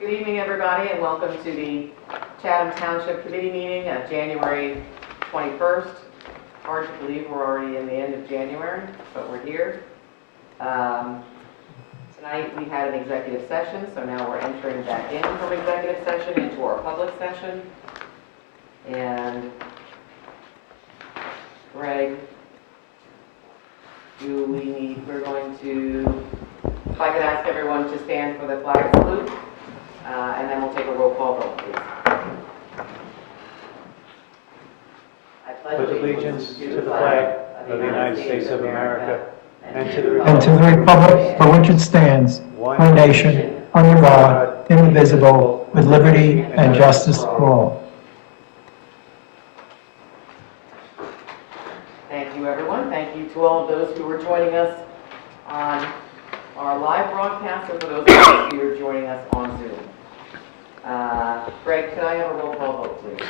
Good evening, everybody, and welcome to the Chatham Township Committee meeting of January 21st. Hard to believe we're already in the end of January, but we're here. Tonight we had an executive session, so now we're entering back in from executive session into our public session. And Greg, we're going to, if I could ask everyone to stand for the flag salute, and then we'll take a roll call vote, please. I pledge allegiance to the flag of the United States of America and to the republic for which it stands, one nation, under God, indivisible, with liberty and justice for all. Thank you, everyone. Thank you to all of those who are joining us on our live broadcast and for those of us who are joining us on Zoom. Greg, can I have a roll call vote, please?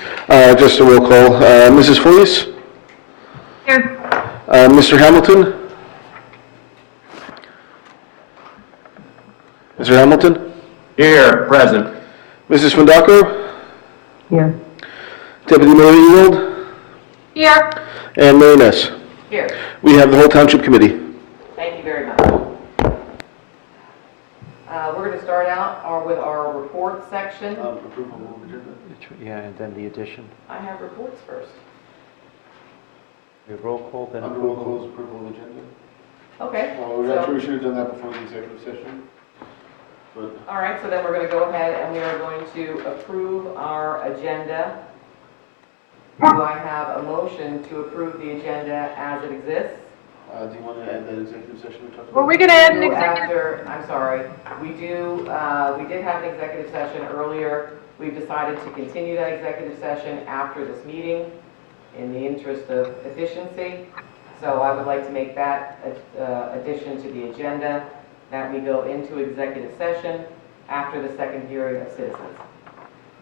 Just a roll call. Mrs. Fleece? Here. Mr. Hamilton? Mr. Hamilton? Here, present. Mrs. Fundaco? Here. Deputy Mayor Ewald? Here. And Mayor Ness. Here. We have the whole Township Committee. Thank you very much. We're going to start out with our report section. Approval of agenda. Yeah, and then the addition. I have reports first. We roll call, then Under roll call is approval of agenda. Okay. We should have done that before the executive session. But All right, so then we're going to go ahead and we are going to approve our agenda. Do I have a motion to approve the agenda as it exists? do you want to add that executive session we talked about? Were we going to add an executive? I'm sorry, we did have an executive session earlier. We've decided to continue that executive session after this meeting in the interest of efficiency. So I would like to make that addition to the agenda, that we go into executive session after the second hearing of citizens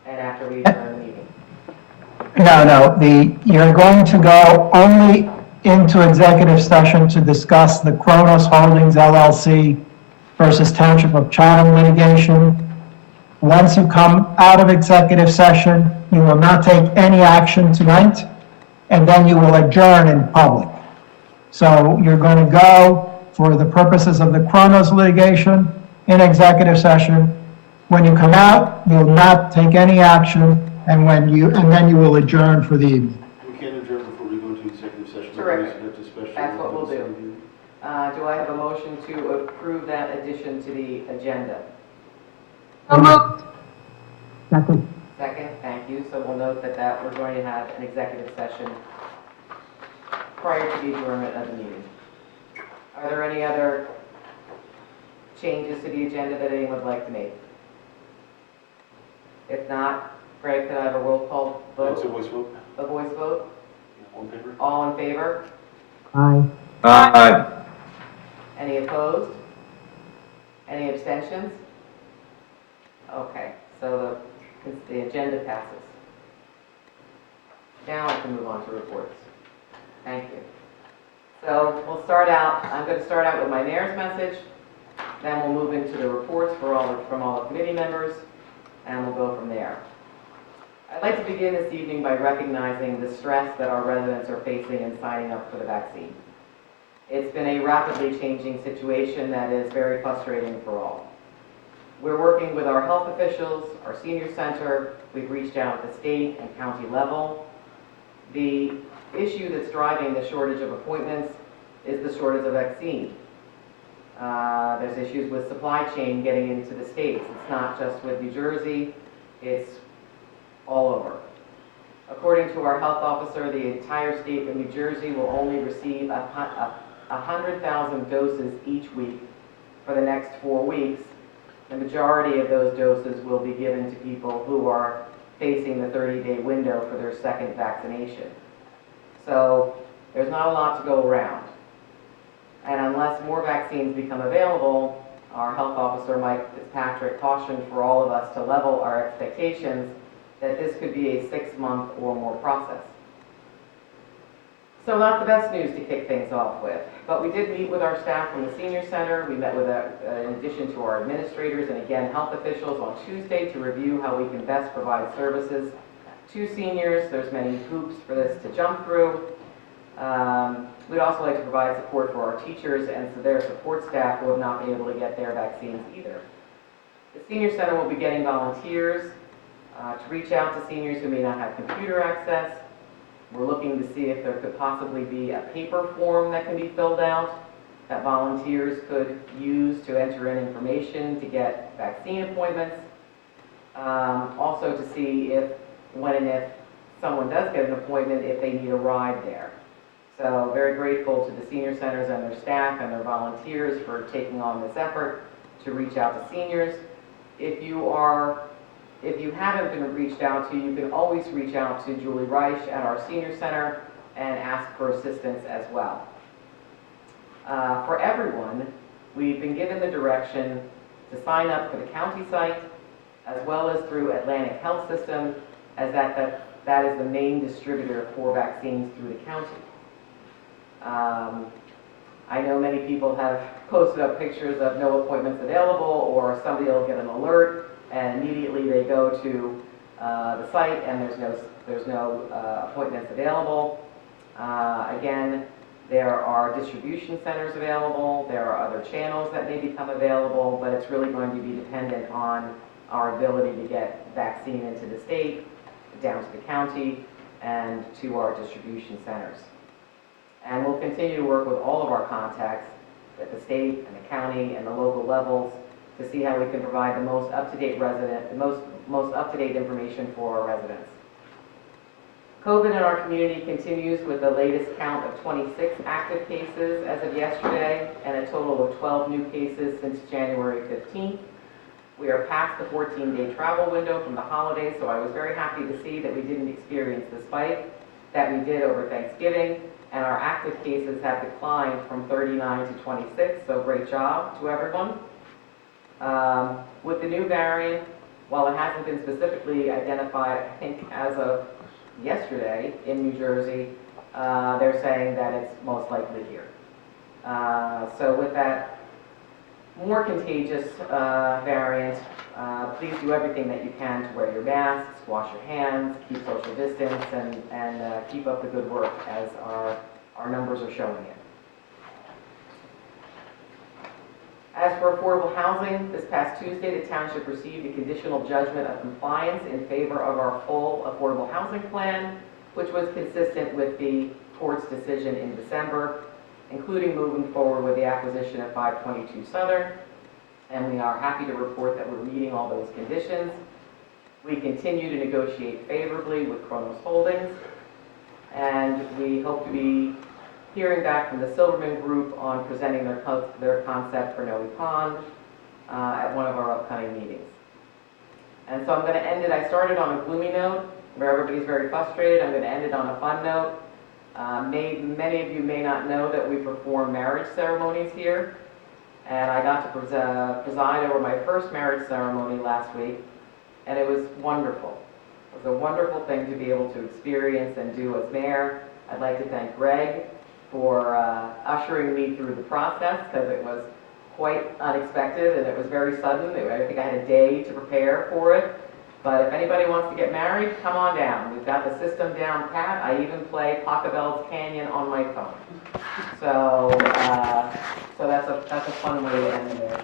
and after we adjourn the meeting. No, you're going to go only into executive session to discuss the Kronos Holdings LLC versus Township of Chatham litigation. Once you come out of executive session, you will not take any action tonight, and then you will adjourn in public. So you're going to go for the purposes of the Kronos litigation in executive session. When you come out, you'll not take any action, and then you will adjourn for the evening. We can't adjourn before we go into executive session. Terrific. That's what we'll do. Do I have a motion to approve that addition to the agenda? So moved. Second. Second, thank you. So we'll note that we're going to have an executive session prior to the adjournment of the meeting. Are there any other changes to the agenda that anyone would like to make? If not, Greg, could I have a roll call vote? It's a voice vote. A voice vote? All in favor? All in favor? Aye. Aye. Any opposed? Any abstentions? Okay, so the agenda passes. Now I can move on to reports. Thank you. So we'll start out, I'm going to start out with my mayor's message, then we'll move into the reports from all the committee members, and we'll go from there. I'd like to begin this evening by recognizing the stress that our residents are facing in signing up for the vaccine. It's been a rapidly changing situation that is very frustrating for all. We're working with our health officials, our senior center, we've reached out at the state and county level. The issue that's driving the shortage of appointments is the shortage of vaccine. There's issues with supply chain getting into the states. It's not just with New Jersey, it's all over. According to our health officer, the entire state of New Jersey will only receive 100,000 doses each week for the next 4 weeks. The majority of those doses will be given to people who are facing the 30-day window for their second vaccination. So there's not a lot to go around. And unless more vaccines become available, our health officer, Mike Fitzpatrick, cautioned for all of us to level our expectations that this could be a 6-month or more process. So not the best news to kick things off with, but we did meet with our staff from the senior center. We met with, in addition to our administrators and again, health officials on Tuesday to review how we can best provide services to seniors. There's many hoops for this to jump through. We'd also like to provide support for our teachers and so their support staff who have not been able to get their vaccines either. The senior center will be getting volunteers to reach out to seniors who may not have computer access. We're looking to see if there could possibly be a paper form that can be filled out that volunteers could use to enter in information to get vaccine appointments. Also to see if, when and if someone does get an appointment, if they need a ride there. So very grateful to the senior centers and their staff and their volunteers for taking on this effort to reach out to seniors. If you haven't been reached out to, you can always reach out to Julie Reich at our senior center and ask for assistance as well. For everyone, we've been given the direction to sign up for the county site as well as through Atlantic Health System, as that is the main distributor for vaccines through the county. I know many people have posted up pictures of no appointments available, or somebody will get an alert and immediately they go to the site and there's no appointments available. Again, there are distribution centers available, there are other channels that may become available, but it's really going to be dependent on our ability to get vaccine into the state, down to the county, and to our distribution centers. And we'll continue to work with all of our contacts at the state and the county and the local levels to see how we can provide the most up-to-date most up-to-date information for our residents. COVID in our community continues with the latest count of 26 active cases as of yesterday and a total of 12 new cases since January 15th. We are past the 14-day travel window from the holidays, so I was very happy to see that we didn't experience the spike that we did over Thanksgiving, and our active cases have declined from 39 to 26, so great job to everyone. With the new variant, while it hasn't been specifically identified, I think as of yesterday in New Jersey, they're saying that it's most likely here. So with that more contagious variant, please do everything that you can to wear your masks, wash your hands, keep social distance, and keep up the good work as our numbers are showing it. As for affordable housing, this past Tuesday, the Township received a conditional judgment of compliance in favor of our full affordable housing plan, which was consistent with the court's decision in December, including moving forward with the acquisition of 522 Southern, and we are happy to report that we're meeting all those conditions. We continue to negotiate favorably with Kronos Holdings, and we hope to be hearing back from the Silverman Group on presenting their concept for Noe Pond at one of our upcoming meetings. And so I'm going to end it. I started on a gloomy note where everybody's very frustrated. I'm going to end it on a fun note. Many of you may not know that we perform marriage ceremonies here, and I got to preside over my first marriage ceremony last week, and it was wonderful. It was a wonderful thing to be able to experience and do as mayor. I'd like to thank Greg for ushering me through the process, because it was quite unexpected and it was very sudden. I think I had a day to prepare for it. But if anybody wants to get married, come on down. We've got the system down pat. I even play Pachelbel's Canyon on my phone. So that's a fun way to end there.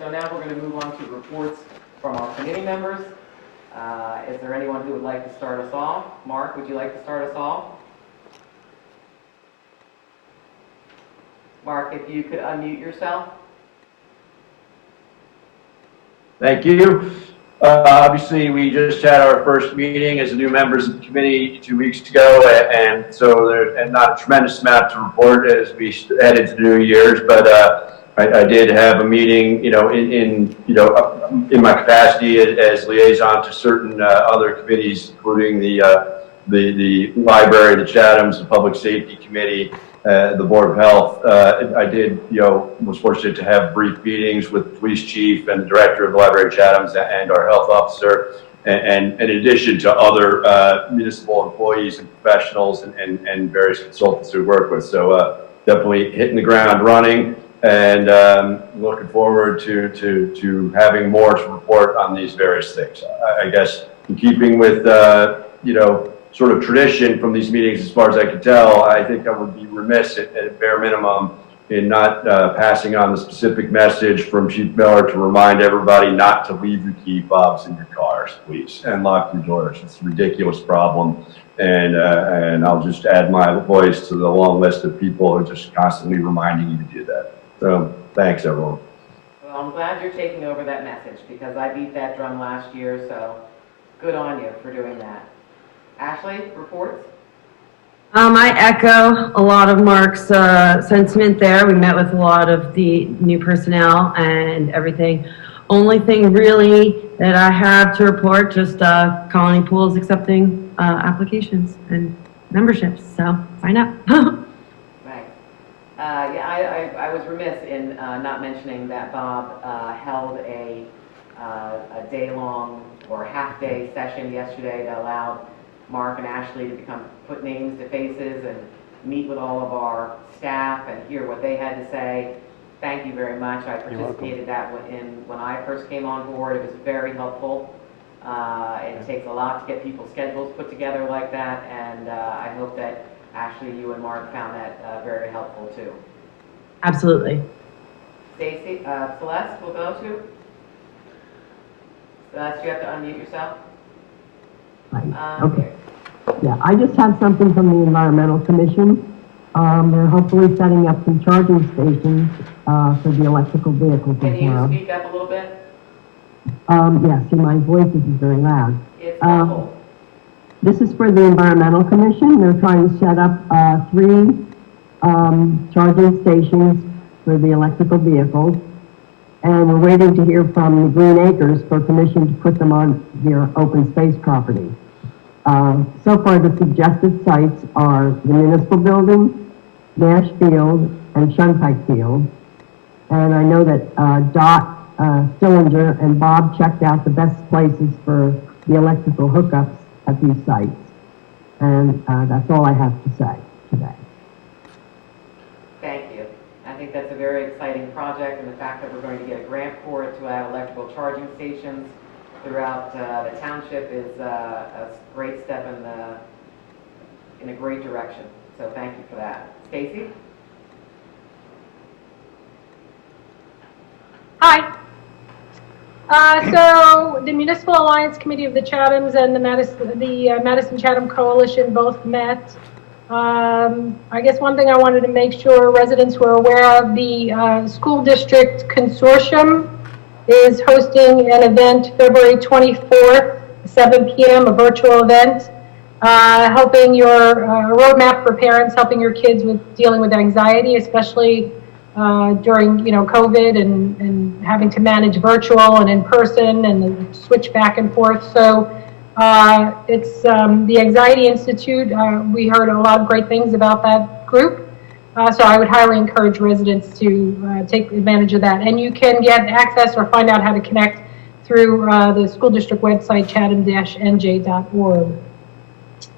So now we're going to move on to reports from our committee members. Is there anyone who would like to start us off? Mark, would you like to start us off? Mark, if you could unmute yourself. Thank you. Obviously, we just had our first meeting as new members of the committee 2 weeks ago, and so there's not a tremendous amount to report as we head into the new years. But I did have a meeting, in my capacity as liaison to certain other committees, including the library, the Chathams, the Public Safety Committee, the Board of Health. I did, was fortunate to have brief meetings with the police chief and the director of the library Chathams and our health officer. and in addition to other municipal employees and professionals and various consultants we work with. So definitely hitting the ground running, and looking forward to having more to report on these various things. I guess in keeping with sort of tradition from these meetings, as far as I can tell, I think I would be remiss at bare minimum in not passing on the specific message from Chief Miller to remind everybody not to leave your key fobs in your cars, please, and lock your doors. It's a ridiculous problem, and I'll just add my voice to the long list of people who are just constantly reminding you to do that. So thanks, everyone. Well, I'm glad you're taking over that message, because I beat that drum last year, so good on you for doing that. Ashley, reports? I echo a lot of Mark's sentiment there. We met with a lot of the new personnel and everything. Only thing really that I have to report, just Colony Pools accepting applications and memberships, so sign up. Right. Yeah, I was remiss in not mentioning that Bob held a day-long or half-day session yesterday that allowed Mark and Ashley to put names to faces and meet with all of our staff and hear what they had to say. Thank you very much. I participated when I first came on board. It was very helpful. It takes a lot to get people's schedules put together like that, and I hope that Ashley, you and Mark found that very helpful too. Absolutely. Stacy, Celeste, we'll go to. Celeste, you have to unmute yourself. Okay. Yeah, I just have something from the Environmental Commission. They're hopefully setting up some charging stations for the electrical vehicles Can in you town. speak up a little bit? Yeah, see, my voice isn't very loud. It's awful. This is for the Environmental Commission. They're trying to set up 3 charging stations for the electrical vehicles. And we're waiting to hear from the Green Acres for permission to put them on their open space property. So far, the suggested sites are the municipal building, Nash Field, and Shunpike Field. And I know that Dot Stillinger and Bob checked out the best places for the electrical hookups at these sites. And that's all I have to say today. Thank you. I think that's a very exciting project, and the fact that we're going to get a grant for it to have electrical charging stations throughout the township is a great step in a great direction. So thank you for that. Stacy? Hi. So the Municipal Alliance Committee of the Chathams and the Madison Chatham Coalition both met. I guess one thing I wanted to make sure residents were aware of, the school district consortium is hosting an event February 24th, 7 p.m., a virtual event, helping your roadmap for parents, helping your kids with dealing with anxiety, especially during COVID and having to manage virtual and in person and switch back and forth. So it's the Anxiety Institute. We heard a lot of great things about that group. So I would highly encourage residents to take advantage of that. And you can get access or find out how to connect through the school district website, chatham-nj.org.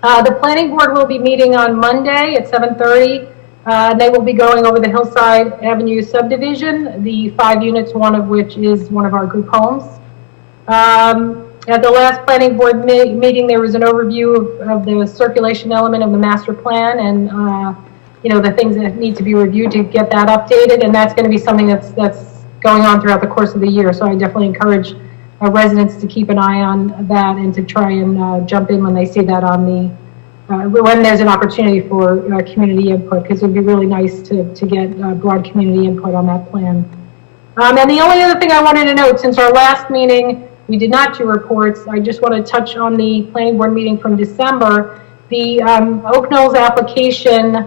The planning board will be meeting on Monday at 7:30. They will be going over the Hillside Avenue subdivision, the 5 units, one of which is one of our group homes. At the last planning board meeting, there was an overview of the circulation element of the master plan and the things that need to be reviewed to get that updated, and that's going to be something that's going on throughout the course of the year. So I definitely encourage residents to keep an eye on that and to try and jump in when they see that on the when there's an opportunity for community input, because it would be really nice to get broad community input on that plan. And the only other thing I wanted to note, since our last meeting we did not do reports, I just want to touch on the planning board meeting from December. The Oak Knolls application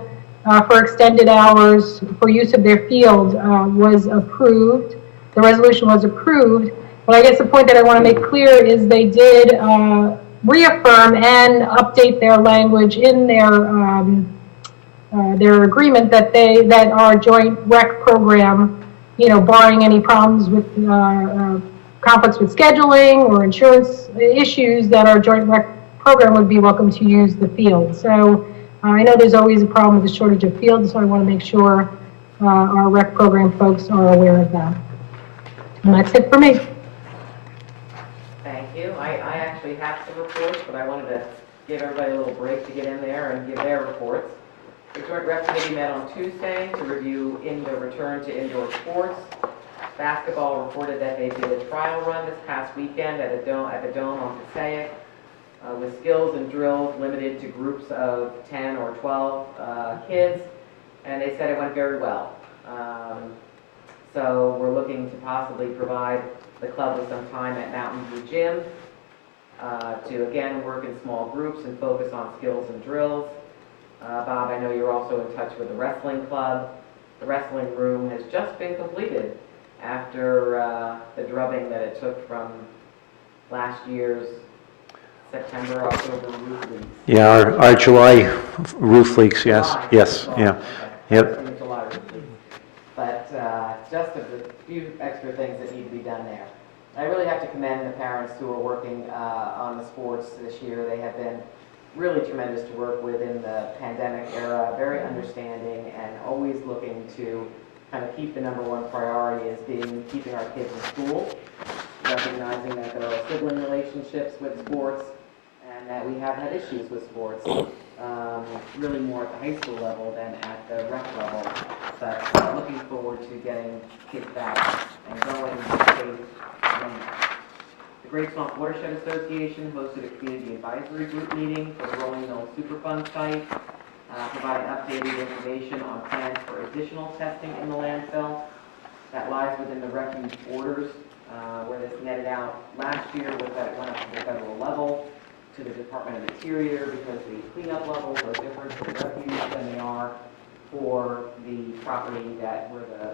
for extended hours for use of their field was approved. The resolution was approved, but I guess the point that I want to make clear is they did reaffirm and update their language in their agreement that our joint rec program, barring any problems with conflicts with scheduling or insurance issues, that our joint rec program would be welcome to use the field. So I know there's always a problem with the shortage of fields, so I want to make sure our rec program folks are aware of that. And that's it for me. Thank you. I actually have some reports, but I wanted to give everybody a little break to get in there and give their reports. The Joint Rec Committee met on Tuesday to review the return to indoor sports. Basketball reported that they did a trial run this past weekend at the Dome on Passaic, with skills and drills limited to groups of 10 or 12 kids, and they said it went very well. So we're looking to possibly provide the club with some time at Mountain View Gym to again work in small groups and focus on skills and drills. Bob, I know you're also in touch with the wrestling club. The wrestling room has just been completed after the drubbing that it took from last year's September, October roof leaks. Yeah, our July roof leaks, yes, July, yes, July, yeah. okay. Yep. From the July roof leaks. But just a few extra things that need to be done there. I really have to commend the parents who are working on the sports this year. They have been really tremendous to work with in the pandemic era, very understanding and always looking to kind of keep the number one priority as being keeping our kids in school, recognizing that there are sibling relationships with sports and that we have had issues with sports, really more at the high school level than at the rec level. But looking forward to getting kids back and going safe. The Great Swamp Watershed Association hosted a community advisory group meeting for the Rolling Mill Superfund site, providing updated information on plans for additional testing in the landfill. That lies within the refuge orders, where this netted out last year with that it went up to the federal level, to the Department of Interior, because the cleanup levels are different for the refuge than they are for the property where the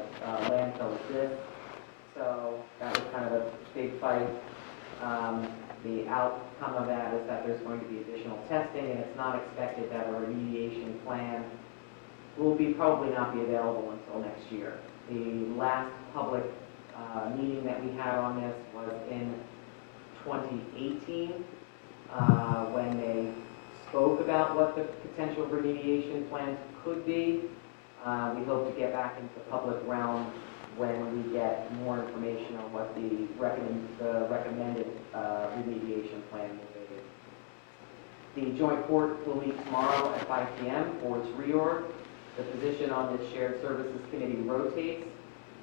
landfill exists. So that was kind of a big fight. The outcome of that is that there's going to be additional testing, and it's not expected that a remediation plan will probably not be available until next year. The last public meeting that we had on this was in 2018, when they spoke about what the potential remediation plans could be. We hope to get back into the public realm when we get more information on what the recommended remediation plan will be. The joint court will meet tomorrow at 5 p.m. for its reorg. The position on the Shared Services Committee rotates.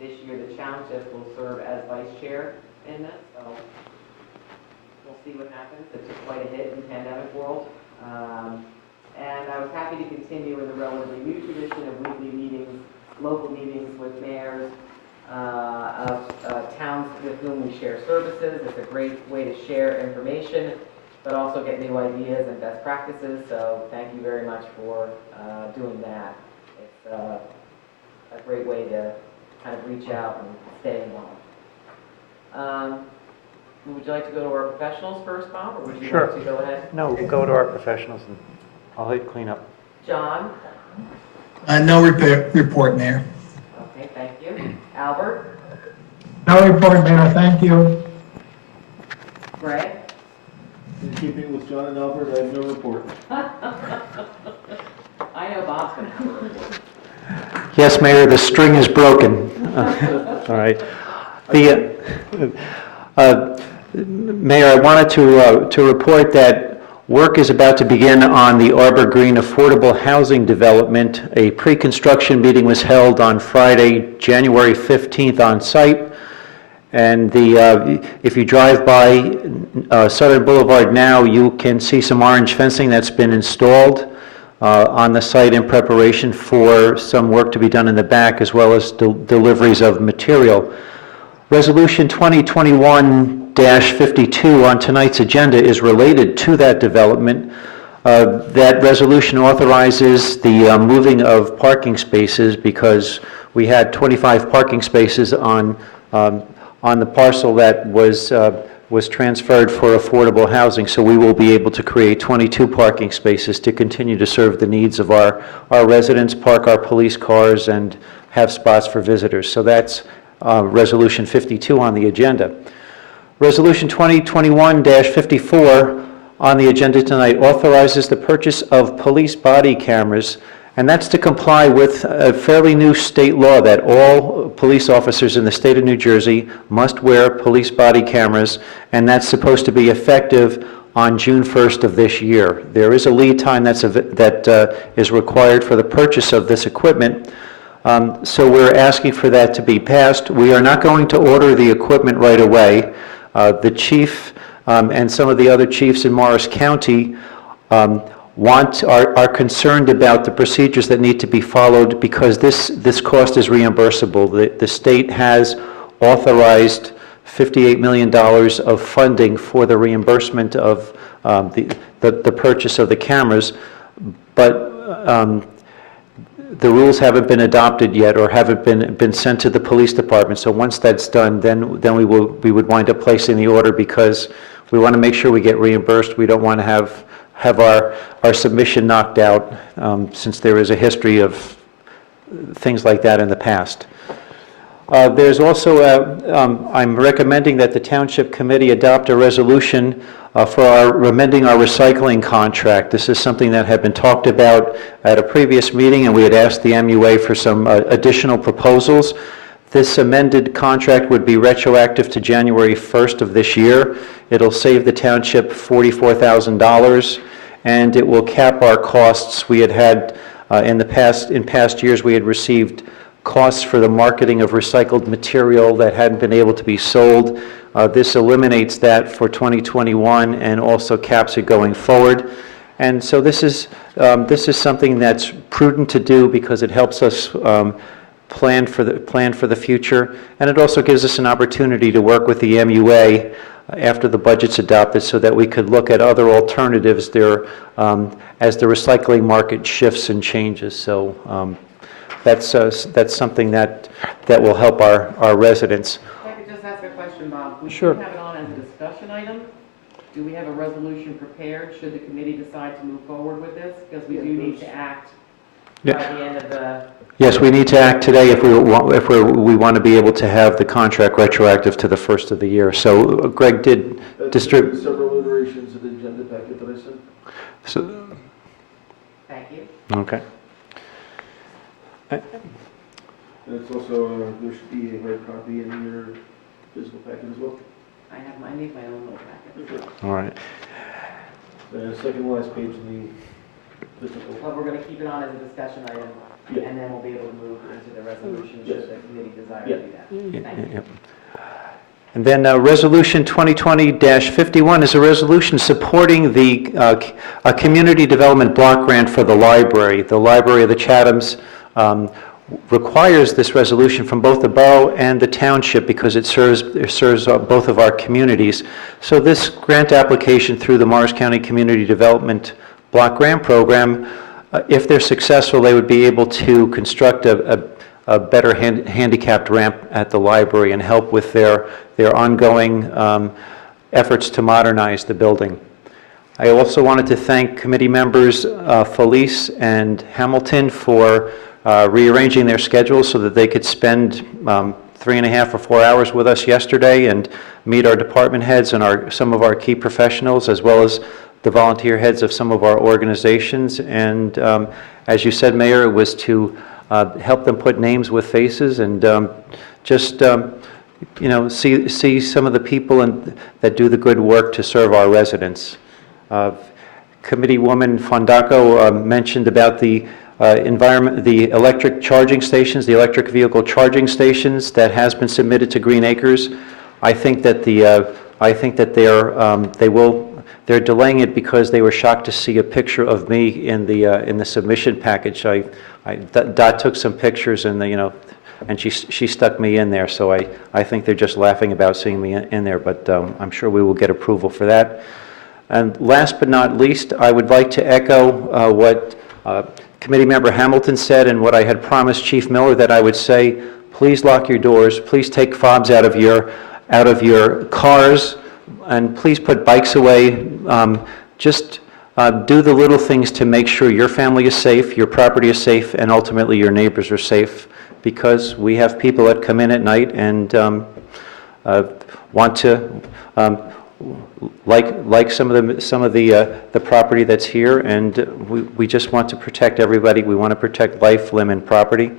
This year, the Township will serve as vice chair in this, so we'll see what happens. It took quite a hit in the pandemic world. And I was happy to continue in the relatively new tradition of weekly meetings, local meetings with mayors of towns with whom we share services. It's a great way to share information, but also get new ideas and best practices. So thank you very much for doing that. It's a great way to kind of reach out and stay involved. Would you like to go to our professionals first, Bob, or would you like to go ahead? No, we'll go to our professionals and I'll hit clean up. John? No report, Mayor. Okay, thank you. Albert? No report, Mayor, thank you. Greg? In keeping with John and Albert, I have no report. I know Bob's going to have a report. Yes, Mayor, the string is broken. All right. Mayor, I wanted to report that work is about to begin on the Arbor Green Affordable Housing Development. A pre-construction meeting was held on Friday, January 15th on site. And if you drive by Southern Boulevard now, you can see some orange fencing that's been installed on the site in preparation for some work to be done in the back, as well as deliveries of material. Resolution 2021-52 on tonight's agenda is related to that development. That resolution authorizes the moving of parking spaces, because we had 25 parking spaces on the parcel that was transferred for affordable housing. So we will be able to create 22 parking spaces to continue to serve the needs of our residents, park our police cars, and have spots for visitors. So that's Resolution 52 on the agenda. Resolution 2021-54 on the agenda tonight authorizes the purchase of police body cameras, and that's to comply with a fairly new state law that all police officers in the state of New Jersey must wear police body cameras, and that's supposed to be effective on June 1st of this year. There is a lead time that is required for the purchase of this equipment, so we're asking for that to be passed. We are not going to order the equipment right away. The chief and some of the other chiefs in Morris County are concerned about the procedures that need to be followed because this cost is reimbursable. The state has authorized $58 million of funding for the reimbursement of the purchase of the cameras, but the rules haven't been adopted yet or haven't been sent to the police department. So once that's done, then we would wind up placing the order because we want to make sure we get reimbursed. We don't want to have our submission knocked out since there is a history of things like that in the past. There's also, I'm recommending that the Township Committee adopt a resolution for amending our recycling contract. This is something that had been talked about at a previous meeting, and we had asked the MUA for some additional proposals. This amended contract would be retroactive to January 1st of this year. It'll save the township $44,000, and it will cap our costs. We had in past years, we had received costs for the marketing of recycled material that hadn't been able to be sold. This eliminates that for 2021 and also caps it going forward. And so this is something that's prudent to do because it helps us plan for the future, and it also gives us an opportunity to work with the MUA after the budget's adopted so that we could look at other alternatives there as the recycling market shifts and changes. So that's something that will help our residents. If I could just ask a question, Bob. We Sure. have it on as a discussion item. Do we have a resolution prepared should the committee decide to move forward with this? Because we do need to act by the end of the... Yes, we need to act today if we want to be able to have the contract retroactive to the first of the year. So Greg did distribute... Several iterations of the agenda packet that I sent. So, Thank you. okay. And it's also, there should be a hard copy in your physical packet as well. I need my own little packet. All right. Second last page in the physical. But we're going to keep it on as a discussion item, Yeah. and then we'll be able to move into the resolution Yes. should the committee desire Yeah. to do that. Thank you. Yep. And then Resolution 2020-51 is a resolution supporting a community development block grant for the library. The Library of the Chathams requires this resolution from both the borough and the township because it serves both of our communities. So this grant application through the Morris County Community Development Block Grant Program, if they're successful, they would be able to construct a better handicapped ramp at the library and help with their ongoing efforts to modernize the building. I also wanted to thank committee members Felice and Hamilton for rearranging their schedules so that they could spend 3.5 or 4 hours with us yesterday and meet our department heads and some of our key professionals, as well as the volunteer heads of some of our organizations. And as you said, Mayor, it was to help them put names with faces and see some of the people that do the good work to serve our residents. Committeewoman Fondaco mentioned about the electric charging stations, the electric vehicle charging stations that has been submitted to Green Acres. I think that they're delaying it because they were shocked to see a picture of me in the submission package. Dot took some pictures and she stuck me in there. So I think they're just laughing about seeing me in there, but I'm sure we will get approval for that. And last but not least, I would like to echo what Committee Member Hamilton said and what I had promised Chief Miller that I would say. Please lock your doors. Please take fobs out of your cars, and please put bikes away. Just do the little things to make sure your family is safe, your property is safe, and ultimately your neighbors are safe. Because we have people that come in at night and want to, like some of the property that's here, and we just want to protect everybody. We want to protect life, limb, and property.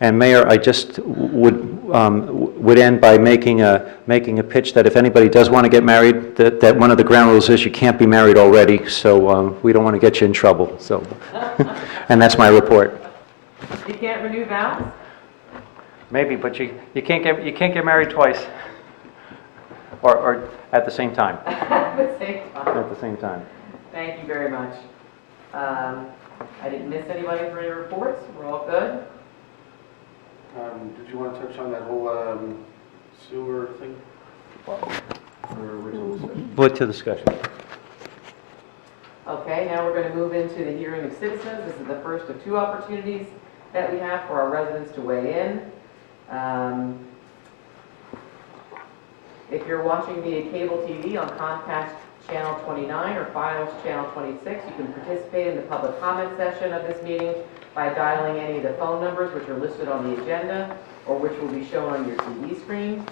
And Mayor, I just would end by making a pitch that if anybody does want to get married, that one of the ground rules is you can't be married already, so we don't want to get you in trouble. So, and that's my report. You can't renew vows? Maybe, but you can't get married twice, or at the same time. At the same time. At the same time. Thank you very much. I didn't miss anybody for any reports. We're all good? Did you want to touch on that whole sewer thing? Put to discussion. Okay, now we're going to move into the hearing of citizens. This is the first of two opportunities that we have for our residents to weigh in. If you're watching via cable TV on Comcast Channel 29 or Fios Channel 26, you can participate in the public comment session of this meeting by dialing any of the phone numbers which are listed on the agenda or which will be shown on your TV screen.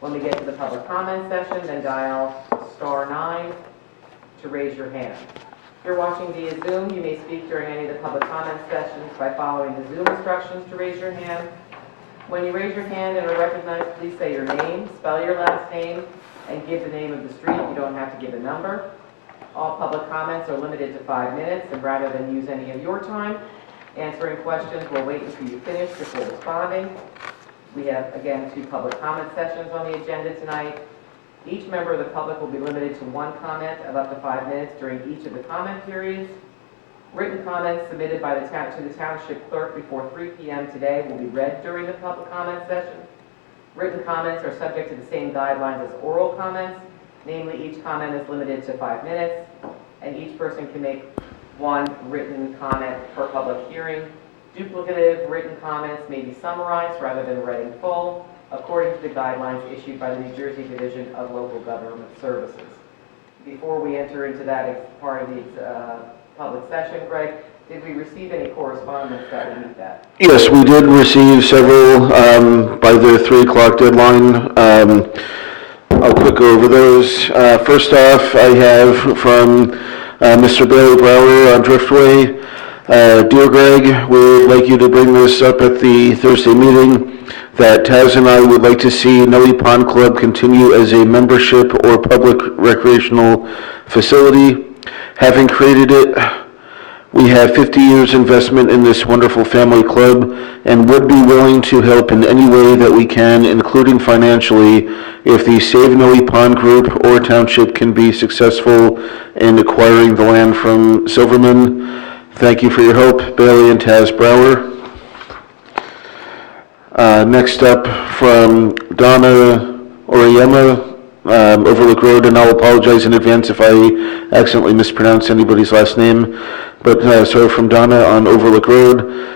When we get to the public comment session, then dial *9 to raise your hand. If you're watching via Zoom, you may speak during any of the public comment sessions by following the Zoom instructions to raise your hand. When you raise your hand and are recognized, please say your name, spell your last name, and give the name of the street. You don't have to give a number. All public comments are limited to 5 minutes, and rather than use any of your time answering questions, we'll wait until you finish before responding. We have, again, 2 public comment sessions on the agenda tonight. Each member of the public will be limited to 1 comment of up to 5 minutes during each of the comment periods. Written comments submitted by to the Township Clerk before 3 p.m. today will be read during the public comment session. Written comments are subject to the same guidelines as oral comments. Namely, each comment is limited to 5 minutes, and each person can make 1 written comment per public hearing. Duplicative written comments may be summarized rather than read in full, according to the guidelines issued by the New Jersey Division of Local Government Services. Before we enter into that as part of the public session, Greg, did we receive any correspondence that would meet that? Yes, we did receive several by the 3 o'clock deadline. I'll quick go over those. First off, I have from Mr. Bailey Brower on Driftway. Dear Greg, we would like you to bring this up at the Thursday meeting, that Taz and I would like to see Noe Pond Club continue as a membership or public recreational facility. Having created it, we have 50 years investment in this wonderful family club and would be willing to help in any way that we can, including financially, if the Save Noe Pond Group or Township can be successful in acquiring the land from Silverman. Thank you for your help, Bailey and Taz Brower. Next up from Donna Oriema, Overlook Road, and I'll apologize in advance if I accidentally mispronounce anybody's last name, but sorry, from Donna on Overlook Road,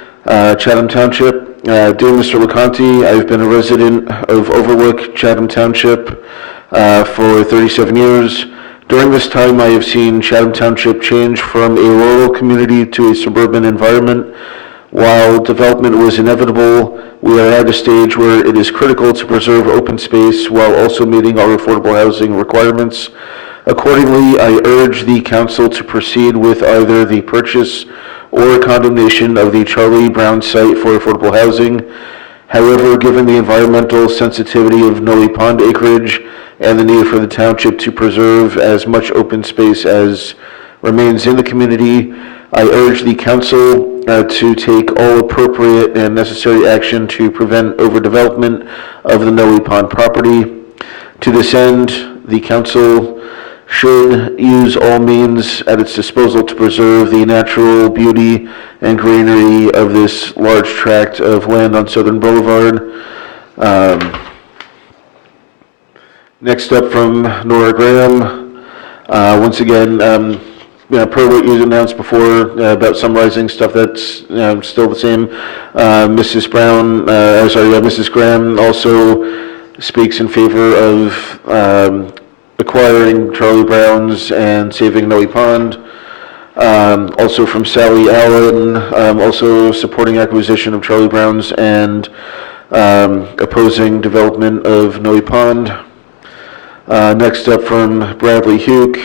Chatham Township. Dear Mr. LeConte, I've been a resident of Overlook, Chatham Township for 37 years. During this time, I have seen Chatham Township change from a rural community to a suburban environment. While development was inevitable, we are at a stage where it is critical to preserve open space while also meeting our affordable housing requirements. Accordingly, I urge the council to proceed with either the purchase or condemnation of the Charlie Brown site for affordable housing. However, given the environmental sensitivity of Noe Pond acreage and the need for the township to preserve as much open space as remains in the community, I urge the council to take all appropriate and necessary action to prevent overdevelopment of the Noe Pond property. To this end, the council should use all means at its disposal to preserve the natural beauty and greenery of this large tract of land on Southern Boulevard. Next up from Nora Graham, once again, per what you announced before about summarizing stuff that's still the same. Mrs. Graham also speaks in favor of acquiring Charlie Brown's and saving Noe Pond. Also from Sally Allen, also supporting acquisition of Charlie Brown's and opposing development of Noe Pond. Next up from Bradley Huke,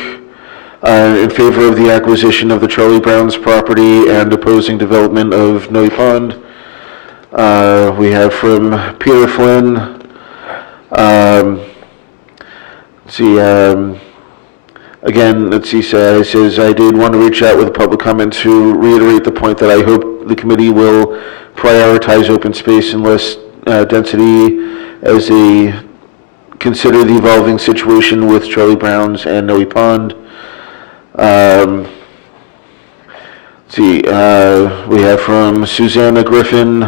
in favor of the acquisition of the Charlie Brown's property and opposing development of Noe Pond. We have from Peter Flynn, again, let's see, it says, I did want to reach out with a public comment to reiterate the point that I hope the committee will prioritize open space and less density as they consider the evolving situation with Charlie Brown's and Noe Pond. We have from Susanna Griffin,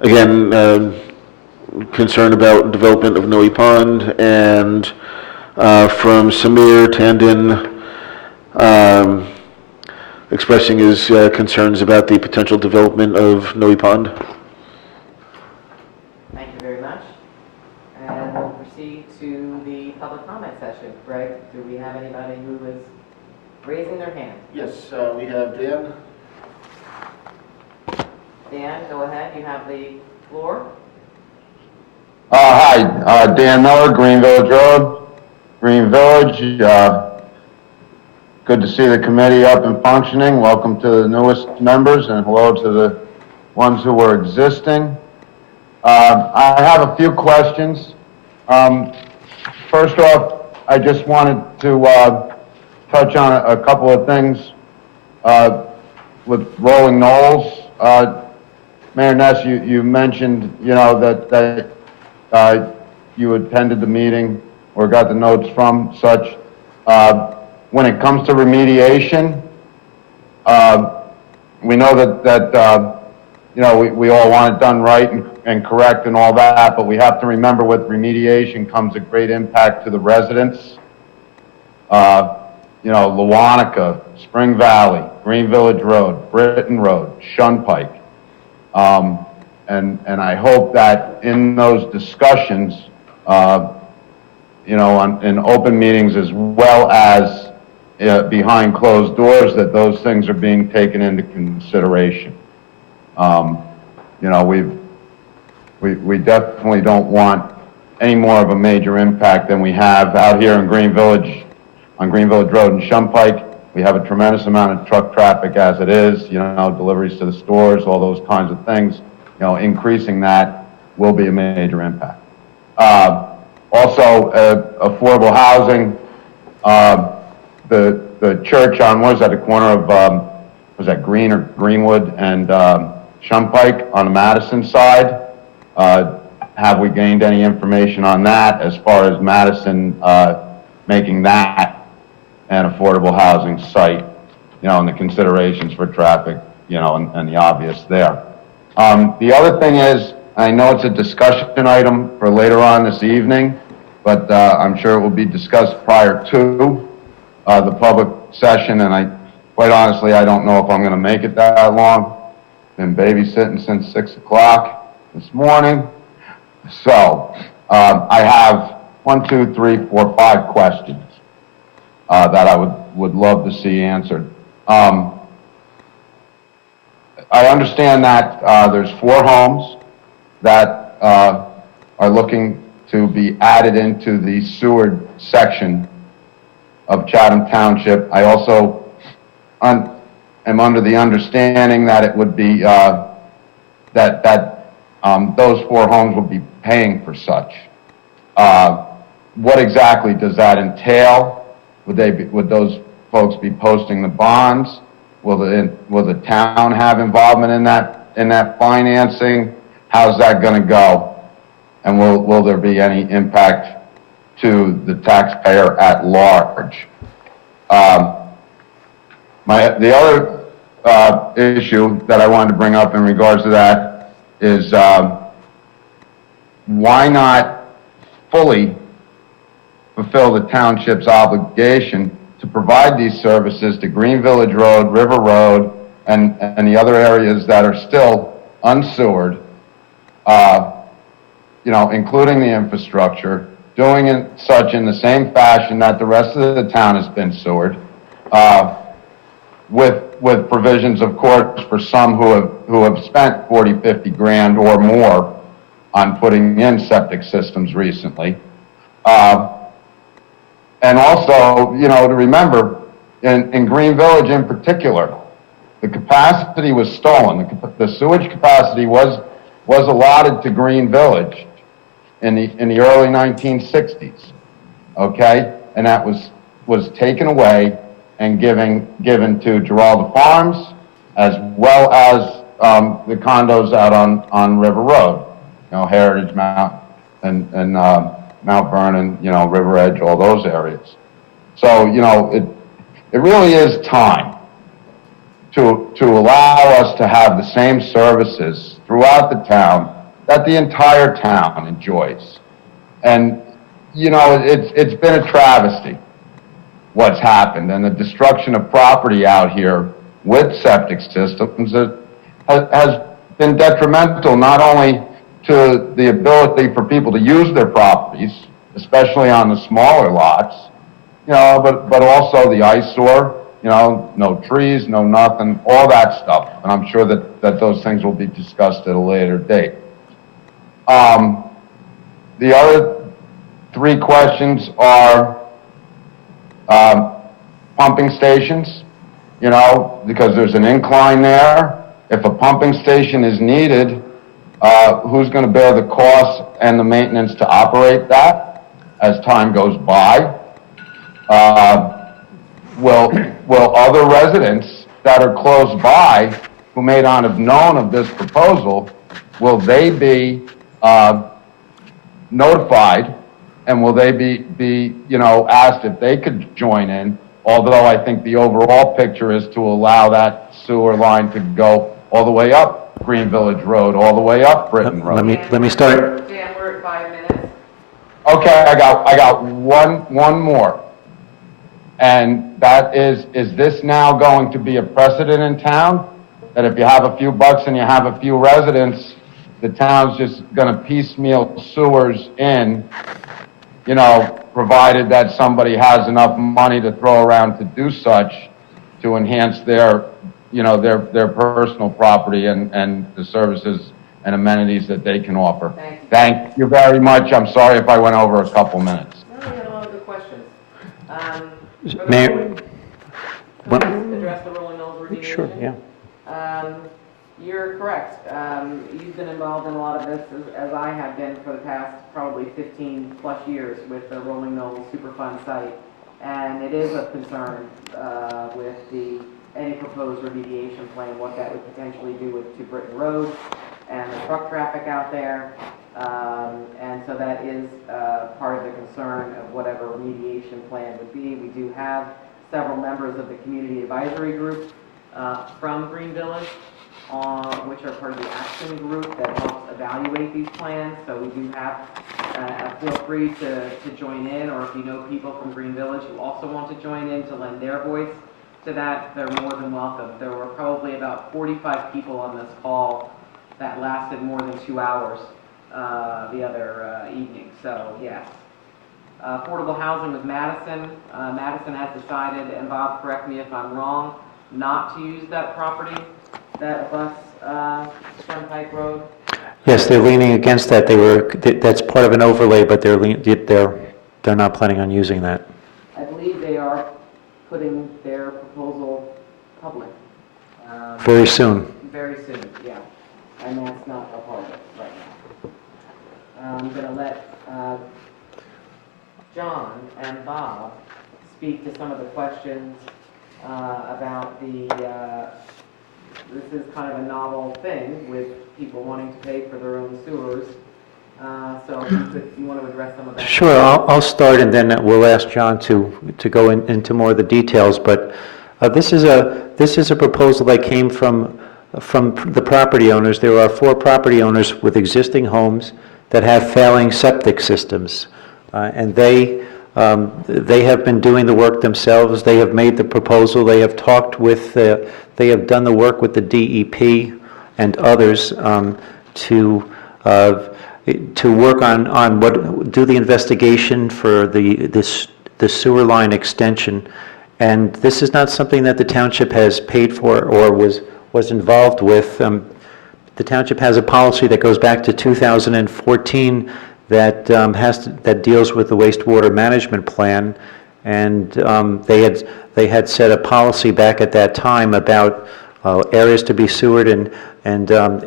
again, concern about development of Noe Pond, and from Samir Tandon, expressing his concerns about the potential development of Noe Pond. Thank you very much. And we'll proceed to the public comment session. Greg, do we have anybody who is raising their hand? Yes, we have Dan. Dan, go ahead, you have the floor. Hi, Dan Miller, Green Village Road, Green Village. Good to see the committee up and functioning. Welcome to the newest members, and hello to the ones who were existing. I have a few questions. First off, I just wanted to touch on a couple of things with Rolling Knolls. Mayor Ness, you mentioned, that you attended the meeting or got the notes from such. When it comes to remediation, we know that we all want it done right and correct and all that, but we have to remember with remediation comes a great impact to the residents. Lewanica, Spring Valley, Green Village Road, Britton Road, Shunpike. And I hope that in those discussions, in open meetings as well as behind closed doors, that those things are being taken into consideration. We definitely don't want any more of a major impact than we have out here in Green Village, on Green Village Road and Shunpike. We have a tremendous amount of truck traffic as it is, deliveries to the stores, all those kinds of things. Increasing that will be a major impact. Also, affordable housing. The church on, what is that, the corner of, was that Greenwood and Shunpike on the Madison side? Have we gained any information on that as far as Madison making that an affordable housing site, and the considerations for traffic, and the obvious there. The other thing is, I know it's a discussion item for later on this evening, but I'm sure it will be discussed prior to the public session, and quite honestly, I don't know if I'm going to make it that long. Been babysitting since 6 o'clock this morning. So, I have 1, 2, 3, 4, 5 questions that I would love to see answered. I understand that there's 4 homes that are looking to be added into the sewer section of Chatham Township. I also am under the understanding that it would be that those 4 homes would be paying for such. What exactly does that entail? Would those folks be posting the bonds? Will the town have involvement in that financing? How's that going to go? And will there be any impact to the taxpayer at large? The other issue that I wanted to bring up in regards to that is why not fully fulfill the township's obligation to provide these services to Green Village Road, River Road, and the other areas that are still unsewered, including the infrastructure, doing it such in the same fashion that the rest of the town has been sewered, with provisions, of course, for some who have spent 40, 50 grand or more on putting in septic systems recently. And also, you know, to remember, in Green Village in particular, the capacity was stolen. The sewage capacity was allotted to Green Village in the early 1960s, okay? And that was taken away and given to Giralda Farms, as well as the condos out on River Road, you know, Heritage Mount and Mount Vernon, you know, River Edge, all those areas. So, you know, it really is time to allow us to have the same services throughout the town that the entire town enjoys. And, you know, it's been a travesty what's happened, and the destruction of property out here with septic systems has been detrimental not only to the ability for people to use their properties, especially on the smaller lots, you know, but also the eyesore, you know, no trees, no nothing, all that stuff. And I'm sure that those things will be discussed at a later date. The other three questions are pumping stations, you know, because there's an incline there. If a pumping station is needed, who's going to bear the costs and the maintenance to operate that as time goes by? Will other residents that are close by who may not have known of this proposal, will they be notified, and will they be you know, asked if they could join in? Although I think the overall picture is to allow that sewer line to go all the way up Green Village Road, all the way up Britton Road. Let me start. Dan, we're at 5 minutes. Okay, I got one more. And that is this now going to be a precedent in town? That if you have a few bucks and you have a few residents, the town's just gonna piecemeal sewers in, you know, provided that somebody has enough money to throw around to do such, to enhance their, you know, their personal property and the services and amenities that they can offer. Thank you very much. I'm sorry if I went over a couple minutes. No, we had a lot of good questions. Mayor, Can I address the Rolling Mills remediation? sure, yeah. You're correct. You've been involved in a lot of this, as I have been for the past probably 15 plus years with the Rolling Mills Superfund site. And it is of concern with any proposed remediation plan, what that would potentially do to Britton Road and the truck traffic out there. And so that is part of the concern of whatever remediation plan would be. We do have several members of the community advisory group from Green Village, which are part of the action group that helps evaluate these plans. So we do have, feel free to join in, or if you know people from Green Village who also want to join in to lend their voice to that, they're more than welcome. There were probably about 45 people on this call that lasted more than 2 hours the other evening. So yes. Affordable housing with Madison. Madison has decided, and Bob, correct me if I'm wrong, not to use that property that abuts Turnpike Road. Yes, they're leaning against that. That's part of an overlay, but they're not planning on using that. I believe they are putting their proposal public. Very soon. Very soon, yeah. And that's not a part of it right now. I'm going to let John and Bob speak to some of the questions about this is kind of a novel thing with people wanting to pay for their own sewers. So if you want to address some of that. Sure, I'll start, and then we'll ask John to go into more of the details. But this is a proposal that came from the property owners. There are 4 property owners with existing homes that have failing septic systems, and they have been doing the work themselves. They have made the proposal. They have talked with. They have done the work with the DEP and others to work on do the investigation for the sewer line extension, And this is not something that the township has paid for or was involved with. The township has a policy that goes back to 2014 that that deals with the wastewater management plan, and they had set a policy back at that time about areas to be sewered and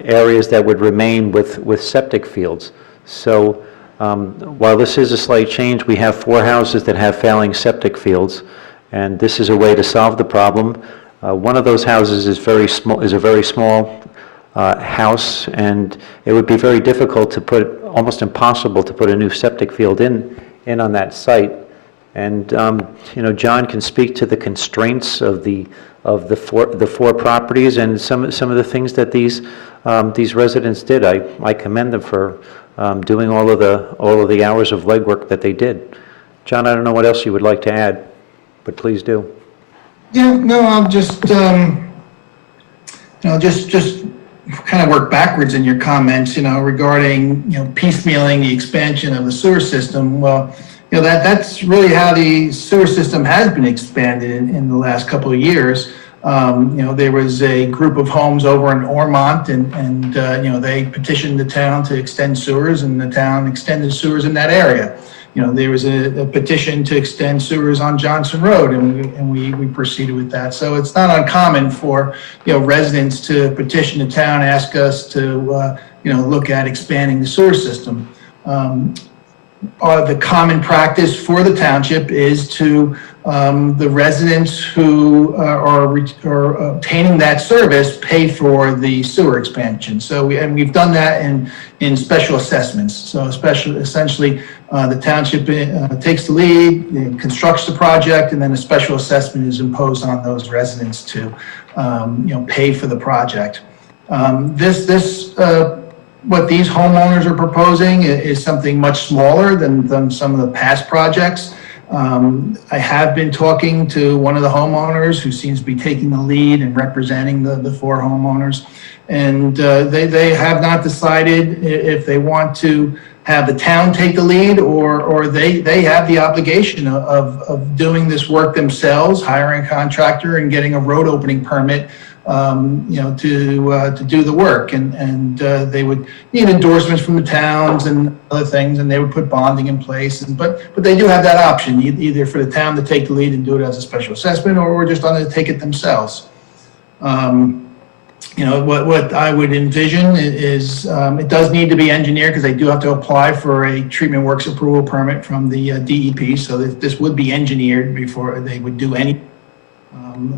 areas that would remain with septic fields. So while this is a slight change, we have 4 houses that have failing septic fields, and this is a way to solve the problem. One of those houses is a very small house, and it would be very difficult to put, almost impossible to put a new septic field in on that site. And John can speak to the constraints of the four properties and some of the things that these residents did. I commend them for doing all of the hours of legwork that they did. John, I don't know what else you would like to add, but please do. Yeah, no, I'll just, just kind of work backwards in your comments, regarding, piecemealing the expansion of the sewer system. Well, that's really how the sewer system has been expanded in the last couple of years. There was a group of homes over in Ormont, and they petitioned the town to extend sewers, and the town extended sewers in that area. There was a petition to extend sewers on Johnson Road, and we proceeded with that. So it's not uncommon for, residents to petition the town, ask us to, look at expanding the sewer system. The common practice for the township is to the residents who are obtaining that service pay for the sewer expansion. So we've done that in special assessments. So essentially, the township takes the lead, constructs the project, and then a special assessment is imposed on those residents to pay for the project. What these homeowners are proposing is something much smaller than some of the past projects. I have been talking to one of the homeowners who seems to be taking the lead and representing the 4 homeowners. And they have not decided if they want to have the town take the lead or they have the obligation of doing this work themselves, hiring a contractor and getting a road opening permit to do the work, and they would need endorsements from the towns and other things, and they would put bonding in place. But they do have that option, either for the town to take the lead and do it as a special assessment, or just on to take it themselves. What I would envision is it does need to be engineered because they do have to apply for a treatment works approval permit from the DEP. So this would be engineered before they would do any.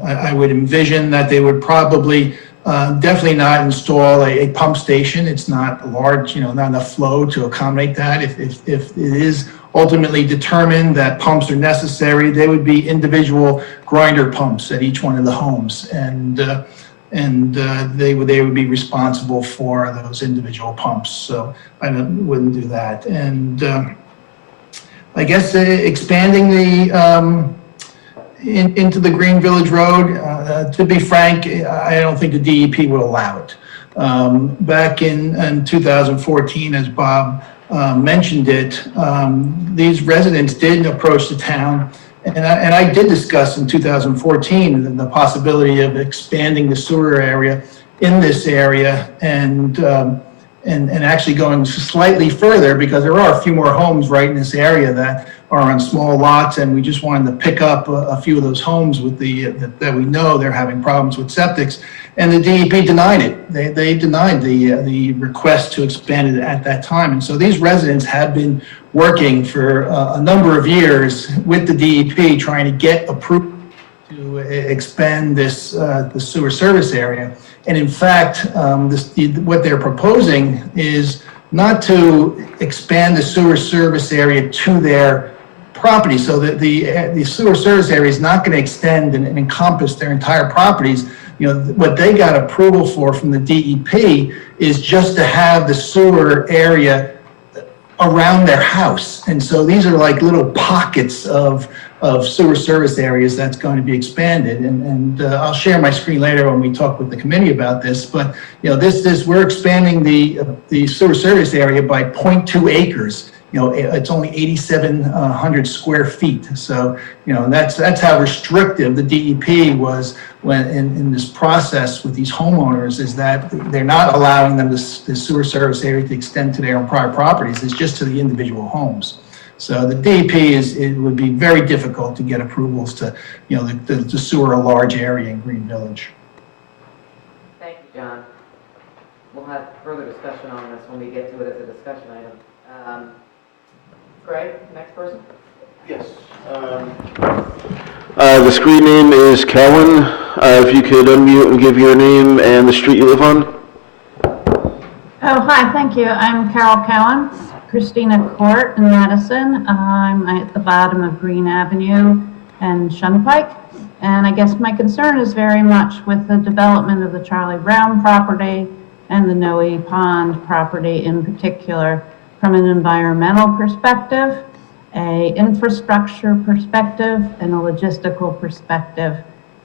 I would envision that they would probably definitely not install a pump station. It's not large, not enough flow to accommodate that. If it is ultimately determined that pumps are necessary, they would be individual grinder pumps at each one of the homes, and they would be responsible for those individual pumps. So I wouldn't do that. And I guess expanding the into the Green Village Road, to be frank, I don't think the DEP will allow it. Back in 2014, as Bob mentioned it, these residents did approach the town, and I did discuss in 2014 the possibility of expanding the sewer area in this area and actually going slightly further, because there are a few more homes right in this area that are on small lots, and we just wanted to pick up a few of those homes with that we know they're having problems with septics, and the DEP denied it. They denied the request to expand it at that time, and so these residents have been working for a number of years with the DEP trying to get approval to expand this the sewer service area. And in fact, what they're proposing is not to expand the sewer service area to their property, so that the sewer service area is not going to extend and encompass their entire properties. What they got approval for from the DEP is just to have the sewer area around their house. And so these are like little pockets of sewer service areas that's going to be expanded. And I'll share my screen later when we talk with the committee about this. But we're expanding the sewer service area by 0.2 acres it's only 8,700 square feet. So, that's how restrictive the DEP was when in this process with these homeowners, is that they're not allowing them the sewer service area to extend to their own private properties. It's just to the individual homes. So the DEP it would be very difficult to get approvals to, to sewer a large area in Green Village. Thank you, John. We'll have further discussion on this when we get to it as a discussion item. Greg, next person? Yes. The screen name is Cowan. If you could unmute and give your name and the street you live on. Oh, hi, thank you. I'm Carol Cowan, Christina Court in Madison. I'm at the bottom of Green Avenue and Shunpike. And I guess my concern is very much with the development of the Charlie Brown property and the Noe Pond property in particular, from an environmental perspective, a infrastructure perspective, and a logistical perspective.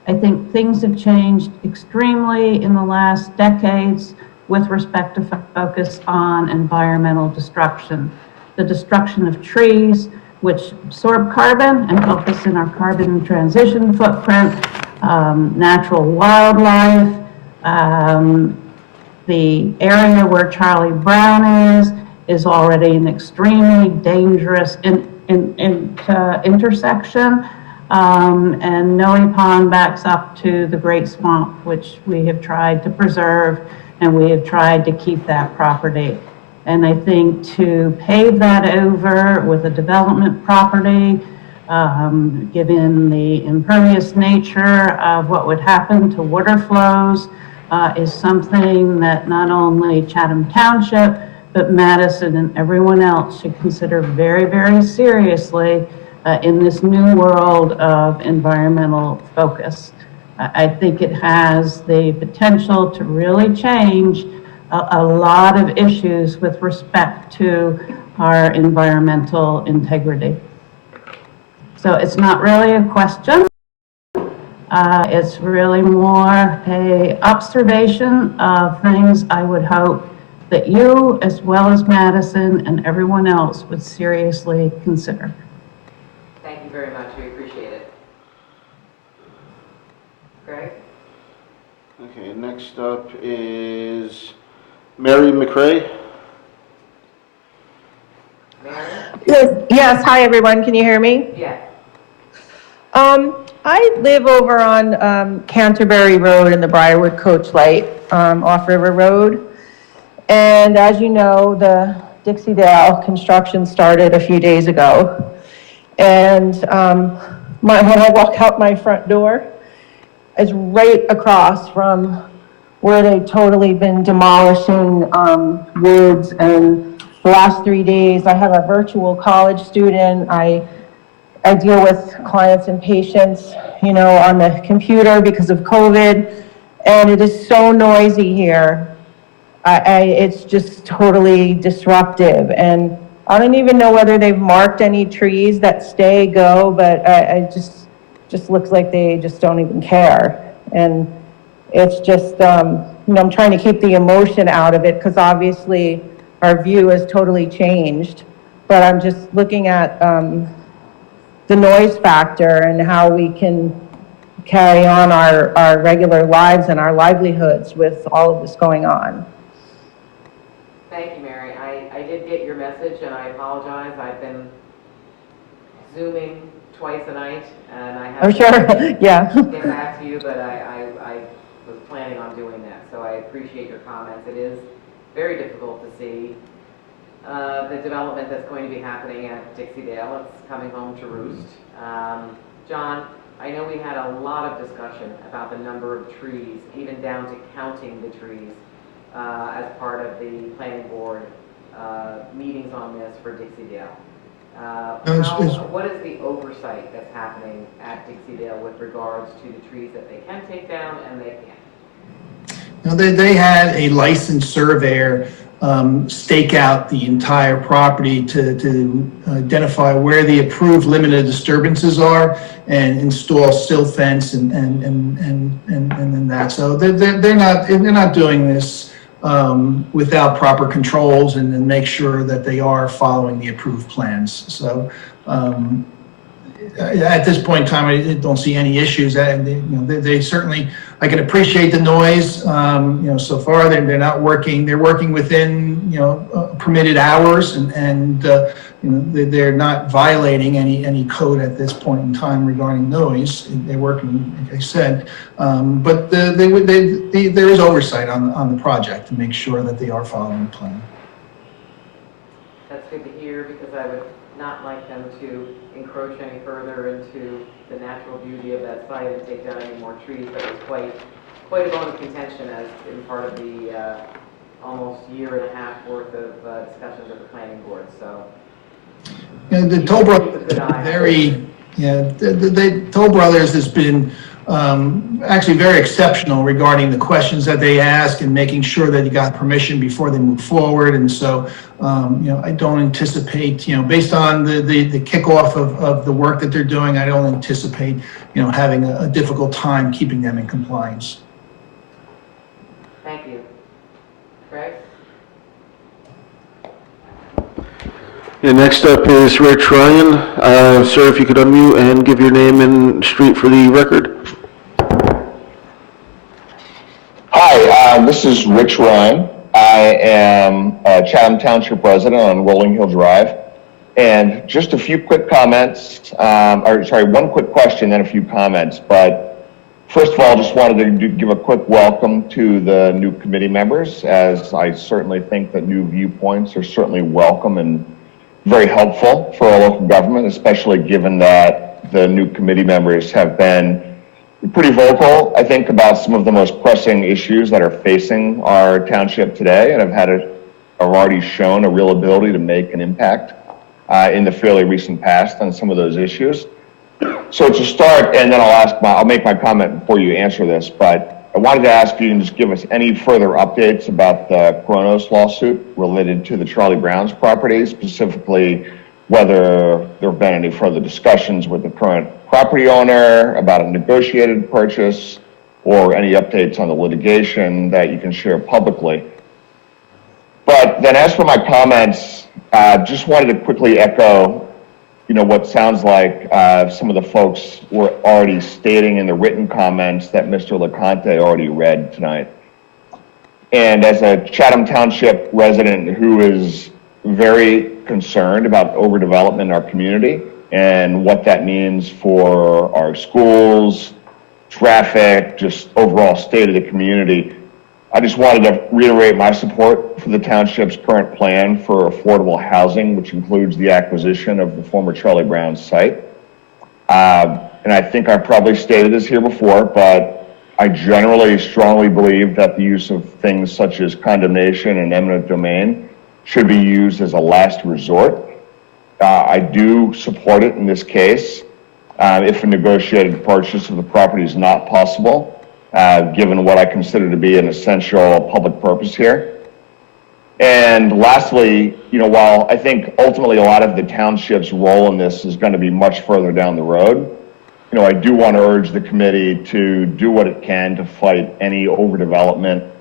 I think things have changed extremely in the last decades with respect to focus on environmental destruction. The destruction of trees, which absorb carbon and help us in our carbon transition footprint, natural wildlife, the area where Charlie Brown is already an extremely dangerous intersection, and Noe Pond backs up to the Great Swamp, which we have tried to preserve, and we have tried to keep that property. And I think to pave that over with a development property, given the impervious nature of what would happen to water flows, is something that not only Chatham Township, but Madison and everyone else should consider very, very seriously in this new world of environmental focus. I think it has the potential to really change a lot of issues with respect to our environmental integrity. So it's not really a question. It's really more a observation of things I would hope that you, as well as Madison and everyone else, would seriously consider. Thank you very much. We appreciate it. Greg? Okay, next up is Mary Mcrae. Mary? Yes, hi everyone, can you hear me? Yes. I live over on Canterbury Road in the Briarwood Coach Light off River Road. And as you know, the Dixie-Dale construction started a few days ago. And when I walk out my front door, it's right across from where they've totally been demolishing woods. And the last 3 days, I have a virtual college student. I deal with clients and patients, on the computer because of COVID, and it is so noisy here. It's just totally disruptive, and I don't even know whether they've marked any trees that stay, go, but it just looks like they just don't even care. And it's just, I'm trying to keep the emotion out of it because obviously our view has totally changed, but I'm just looking at the noise factor and how we can carry on our regular lives and our livelihoods with all of this going on. Thank you, Mary. I did get your message, and I apologize. I've been Zooming twice a night, and I I'm haven't sure, yeah. get back to you, but I was planning on doing that, so I appreciate your comments. It is very difficult to see the development that's going to be happening at Dixie-Dale. It's coming home to roost. John, I know we had a lot of discussion about the number of trees, even down to counting the trees, as part of the planning board meetings on this for Dixie-Dale. What is the oversight that's happening at Dixie-Dale with regards to the trees that they can take down and they can't? They had a licensed surveyor stake out the entire property to identify where the approved limited disturbances are and install sill fence and that. So they're not doing this without proper controls and then make sure that they are following the approved plans. So at this point in time, I don't see any issues. And they certainly, I can appreciate the noise. So far they're not working. They're working within permitted hours, and they're not violating any code at this point in time regarding noise. They're working, like I said, but there is oversight on the project to make sure that they are following the plan. That's good to hear, because I would not like them to encroach any further into the natural beauty of that site and take down any more trees. That was quite a bone of contention as in part of the almost year and a half worth of discussions at the planning board. So, and the Toll Brothers, the Toll Brothers has been actually very exceptional regarding the questions that they ask and making sure that you got permission before they move forward. And so, I don't anticipate, based on the kickoff of the work that they're doing, I don't anticipate, having a difficult time keeping them in compliance. thank you. Greg? And next up is Rich Ryan. Sir, if you could unmute and give your name and street for the record. Hi, this is Rich Ryan. I am a Chatham Township resident on Rolling Hill Drive. And just a few quick comments, one quick question and a few comments. But first of all, just wanted to give a quick welcome to the new committee members, as I certainly think that new viewpoints are certainly welcome and very helpful for our local government, especially given that the new committee members have been pretty vocal, I think, about some of the most pressing issues that are facing our township today, and have already shown a real ability to make an impact in the fairly recent past on some of those issues. So to start, and then I'll make my comment before you answer this, but I wanted to ask if you can just give us any further updates about the Kronos lawsuit related to the Charlie Brown's property, specifically whether there have been any further discussions with the current property owner about a negotiated purchase, or any updates on the litigation that you can share publicly. But then as for my comments, just wanted to quickly echo, what sounds like some of the folks were already stating in the written comments that Mr. LeConte already read tonight. And as a Chatham Township resident who is very concerned about overdevelopment in our community and what that means for our schools, traffic, just overall state of the community, I just wanted to reiterate my support for the township's current plan for affordable housing, which includes the acquisition of the former Charlie Brown site. And I think I probably stated this here before, but I generally strongly believe that the use of things such as condemnation and eminent domain should be used as a last resort. I do support it in this case if a negotiated purchase of the property is not possible, given what I consider to be an essential public purpose here. And lastly, while I think ultimately a lot of the township's role in this is going to be much further down the road, I do want to urge the committee to do what it can to fight any overdevelopment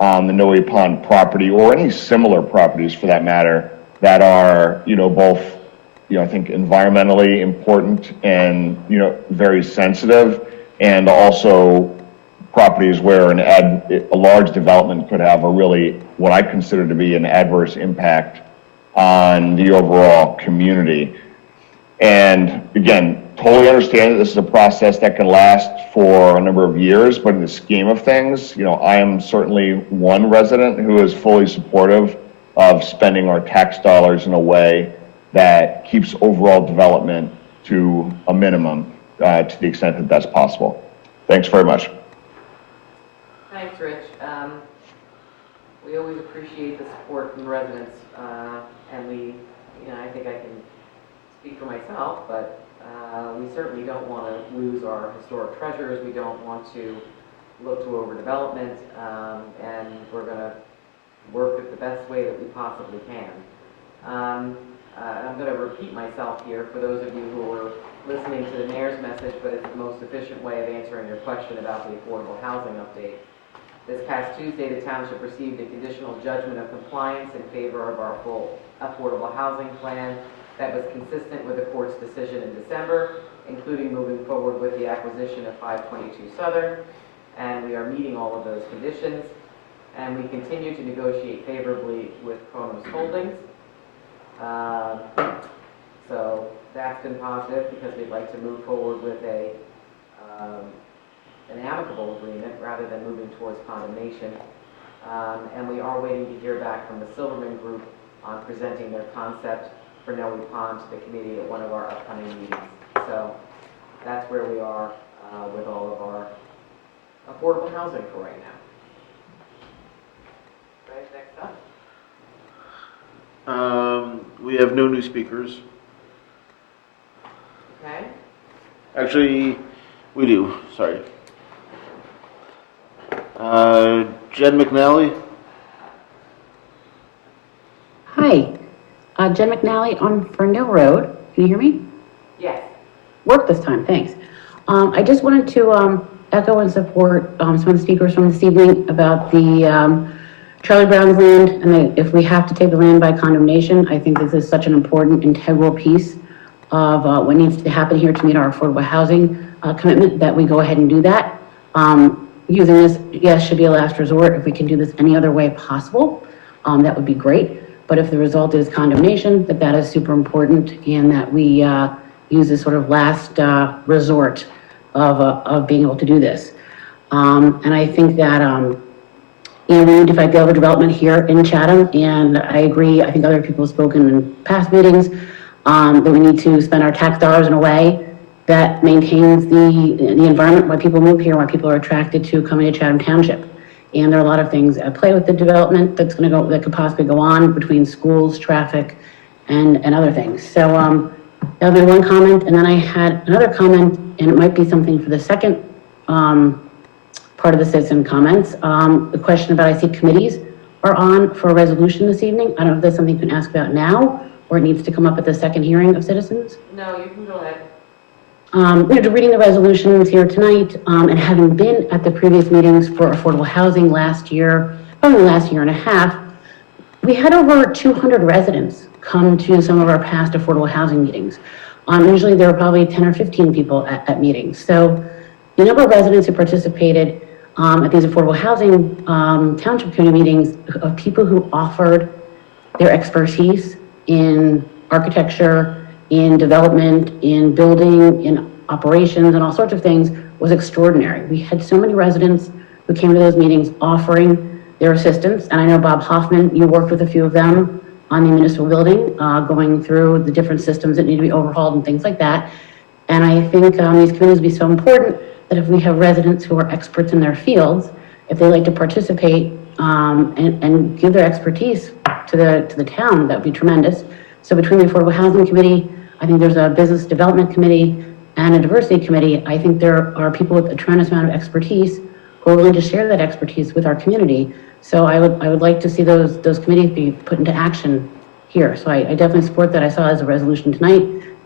on the Noe Pond property, or any similar properties for that matter, that are, both, I think environmentally important and, very sensitive, and also properties where a large development could have a really, what I consider to be an adverse impact on the overall community. And again, totally understand that this is a process that can last for a number of years, but in the scheme of things, I am certainly one resident who is fully supportive of spending our tax dollars in a way that keeps overall development to a minimum, to the extent that that's possible. Thanks very much. Thanks, Rich. We always appreciate the support from the residents, and I think I can speak for myself, but we certainly don't want to lose our historic treasures. We don't want to look to overdevelopment, and we're going to work it the best way that we possibly can. I'm going to repeat myself here for those of you who are listening to the mayor's message, but it's the most efficient way of answering your question about the affordable housing update. This past Tuesday, the township received a conditional judgment of compliance in favor of our full affordable housing plan that was consistent with the court's decision in December, including moving forward with the acquisition of 522 Southern, and we are meeting all of those conditions. And we continue to negotiate favorably with Kronos Holdings. So that's been positive because we'd like to move forward with an amicable agreement rather than moving towards condemnation. And we are waiting to hear back from the Silverman Group on presenting their concept for Noe Pond to the committee at one of our upcoming meetings. So that's where we are with all of our affordable housing for right now. Right, next up. We have no new speakers. Okay. Actually, we do, sorry. Jen McNally? Hi, Jen McNally on Ferndale Road. Can you hear me? Yes. Work this time, thanks. I just wanted to echo and support some of the speakers from this evening about the Charlie Brown's land, and if we have to take the land by condemnation, I think this is such an important integral piece of what needs to happen here to meet our affordable housing commitment, that we go ahead and do that. Using this, yes, should be a last resort. If we can do this any other way possible, that would be great. But if the result is condemnation, that is super important, and that we use this sort of last resort of being able to do this. And I think that we need to fight the overdevelopment here in Chatham, and I agree. I think other people have spoken in past meetings that we need to spend our tax dollars in a way that maintains the environment, why people move here, why people are attracted to coming to Chatham Township. And there are a lot of things at play with the development that could possibly go on between schools, traffic, and other things. So that would be one comment, and then I had another comment, and it might be something for the second part of the citizen comments. The question about, I see committees are on for a resolution this evening. I don't know if that's something you can ask about now, or it needs to come up at the second hearing of citizens. No, you can go ahead. Reading the resolutions here tonight, and having been at the previous meetings for affordable housing last year, probably the last year and a half, we had over 200 residents come to some of our past affordable housing meetings. Usually there were probably 10 or 15 people at meetings. So the number of residents who participated at these affordable housing township community meetings, of people who offered their expertise in architecture, in development, in building, in operations, and all sorts of things, was extraordinary. We had so many residents who came to those meetings offering their assistance, and I know Bob Hoffman, you worked with a few of them on the municipal building, going through the different systems that need to be overhauled and things like that. And I think these committees would be so important that if we have residents who are experts in their fields, if they like to participate and give their expertise to the town, that would be tremendous. So between the Affordable Housing Committee, I think there's a Business Development Committee and a Diversity Committee. I think there are people with a tremendous amount of expertise who are willing to share that expertise with our community. So I would like to see those committees be put into action here. So I definitely support that. I saw it as a resolution tonight,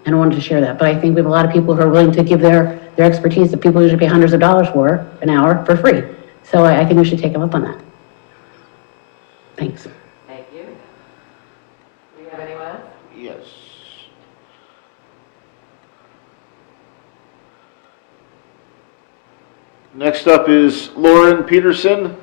and I wanted to share that. But I think we have a lot of people who are willing to give their expertise that people usually pay hundreds of dollars for an hour for free. So I think we should take them up on that. Thanks. Thank you. Do you have anyone else? Yes. Next up is Lauren Peterson.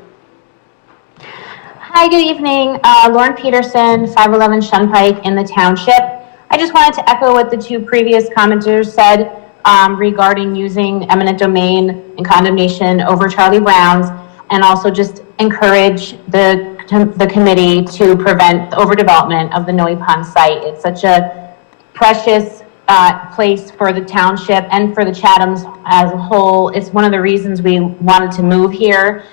Hi, good evening. Lauren Peterson, 511 Shunpike in the Township. I just wanted to echo what the two previous commenters said regarding using eminent domain and condemnation over Charlie Brown's, and also just encourage the committee to prevent the overdevelopment of the Noe Pond site. It's such a precious place for the township and for the Chathams as a whole. It's one of the reasons we wanted to move here.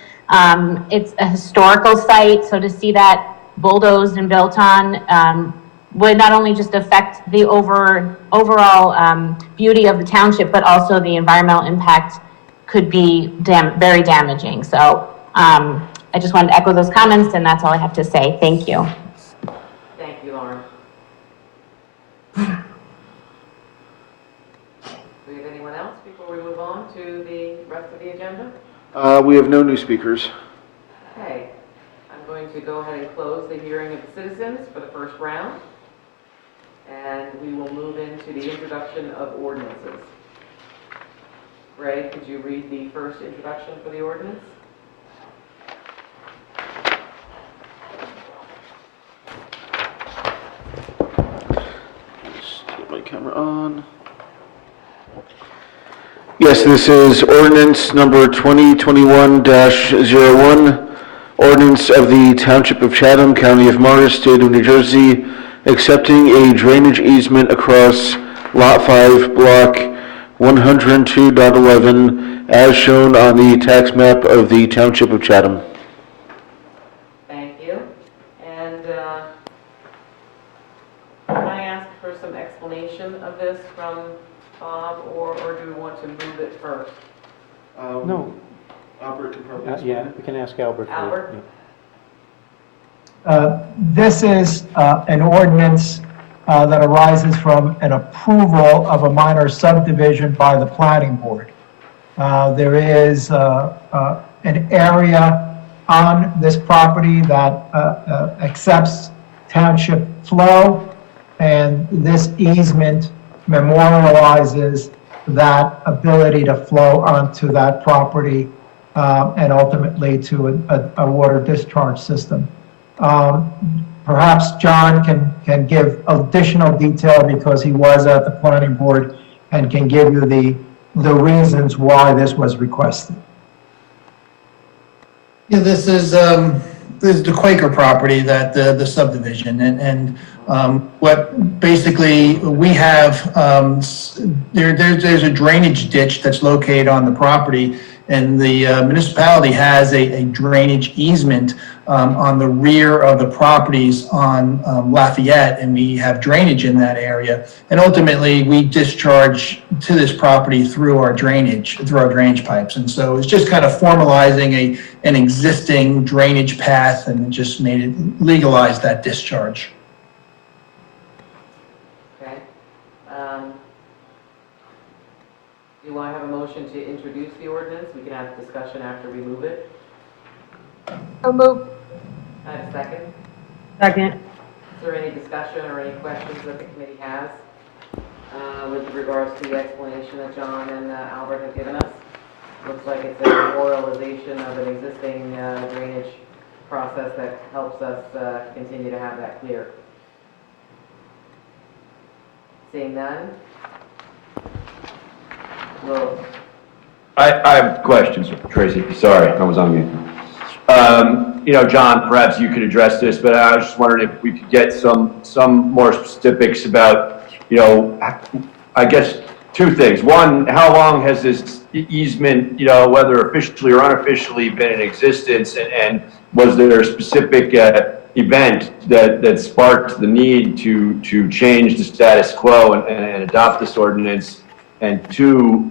It's a historical site, so to see that bulldozed and built on would not only just affect the overall beauty of the township, but also the environmental impact could be very damaging. So I just wanted to echo those comments, and that's all I have to say. Thank you. Thank you, Lauren. Do we have anyone else before we move on to the rest of the agenda? We have no new speakers. go ahead and close the hearing of the citizens for the first round. And we will move into the introduction of ordinances. Ray, could you read the first introduction for the ordinance? Just get my camera on. Yes, this is ordinance number 2021-01, ordinance of the Township of Chatham, County of Morris, State of New Jersey, accepting a drainage easement across Lot 5, Block 102.11, as shown on the tax map of the Township of Chatham. Thank you. And can I ask for some explanation of this from Bob, or do we want to move it first? No. Albert can probably Yeah, we can ask Albert. Albert? This is an ordinance that arises from an approval of a minor subdivision by the planning board. There is an area on this property that accepts township flow, and this easement memorializes that ability to flow onto that property and ultimately to a water discharge system. Perhaps John can give additional detail because he was at the planning board and can give you the reasons why this was requested. Yeah, this is the Quaker property, that the subdivision, and what basically we have, there's a drainage ditch that's located on the property, and the municipality has a drainage easement on the rear of the properties on Lafayette, and we have drainage in that area. And ultimately, we discharge to this property through our drainage pipes. And so it's just kind of formalizing an existing drainage path, and it just made it legalize that discharge. Okay. Do you want to have a motion to introduce the ordinance? We can have a discussion after we move it. So move. I have a second. Second. Is there any discussion or any questions that the committee has with regards to the explanation that John and Albert have given us? Looks like it's a memorialization of an existing drainage process that helps us continue to have that clear. Seeing none? Well, I have questions, Tracy. Sorry, I was on mute. John, perhaps you could address this, but I was just wondering if we could get some more specifics about, I guess two things. One, how long has this easement, whether officially or unofficially, been in existence, and was there a specific event that sparked the need to change the status quo and adopt this ordinance? And two,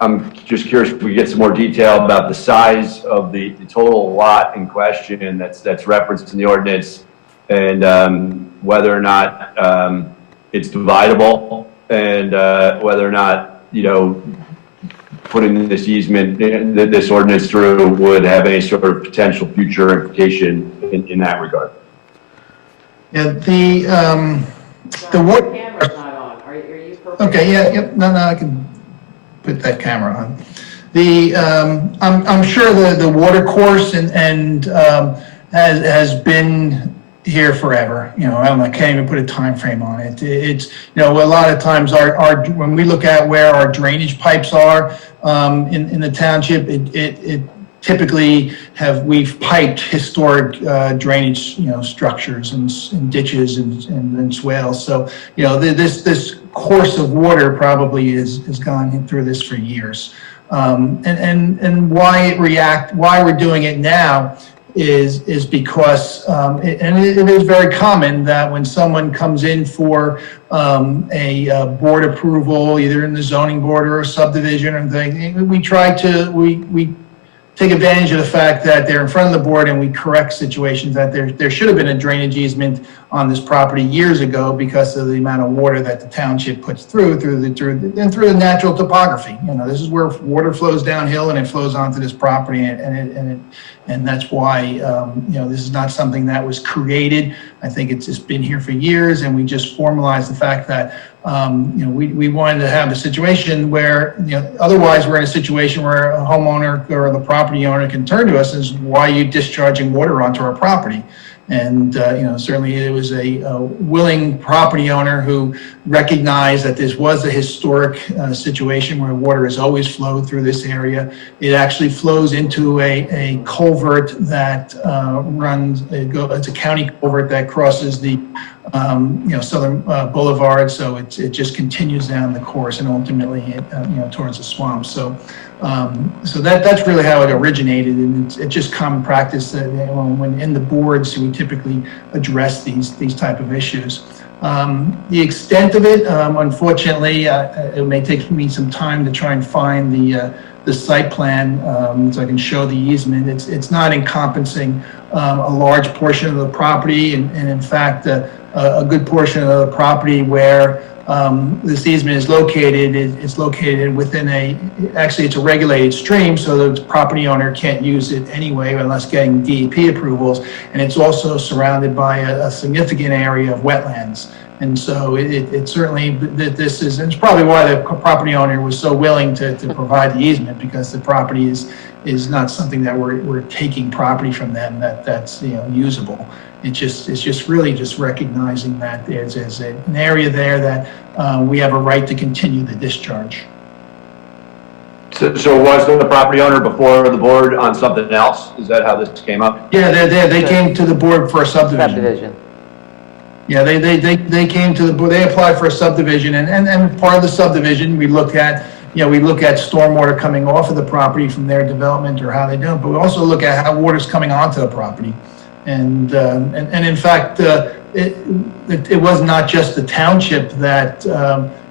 I'm just curious if we get some more detail about the size of the total lot in question that's referenced in the ordinance, and whether or not it's dividable, and whether or not, putting this easement, this ordinance through would have any sort of potential future implication in that regard. Yeah, the what? camera's not on. Are you perfect? Okay, yeah, no, I can put that camera on. I'm sure the water course and has been here forever. I can't even put a time frame on it. It's a lot of times when we look at where our drainage pipes are in the township, it typically we've piped historic drainage structures and ditches and swales. So this course of water probably has gone through this for years. And why we're doing it now is because it is very common that when someone comes in for a board approval, either in the zoning board or a subdivision or thing, we take advantage of the fact that they're in front of the board, and we correct situations that there should have been a drainage easement on this property years ago because of the amount of water that the township puts through the natural topography. You know, this is where water flows downhill and it flows onto this property, and that's why, you know, this is not something that was created. I think it's just been here for years, and we just formalized the fact that, you know, we wanted to have a situation where, you know, otherwise we're in a situation where a homeowner or the property owner can turn to us and say, why are you discharging water onto our property? And, you know, certainly it was a willing property owner who recognized that this was a historic situation where water has always flowed through this area. It actually flows into a culvert that runs, it's a county culvert that crosses the, you know, Southern Boulevard. So it just continues down the course and ultimately, you know, towards the swamp. So, so that's really how it originated, and it's just common practice that, you know, when in the boards we typically address these type of issues. The extent of it, unfortunately, it may take me some time to try and find the site plan so I can show the easement. It's not encompassing a large portion of the property, and in fact, a good portion of the property where this easement is located, it's located within actually it's a regulated stream, so the property owner can't use it anyway unless getting DEP approvals. And it's also surrounded by a significant area of wetlands. And so it certainly, this is, and it's probably why the property owner was so willing to provide the easement, because the property is not something that we're taking property from them that's, you know, usable. It's just really just recognizing that there's an area there that we have a right to continue the discharge. So was the property owner before the board on something else? Is that how this came up? Yeah, they came to the board for a subdivision. Yeah, they came to the board, they applied for a subdivision, and part of the subdivision, we look at, you know, we look at stormwater coming off of the property from their development or how they do it, but we also look at how water's coming onto the property. And in fact, it was not just the township that,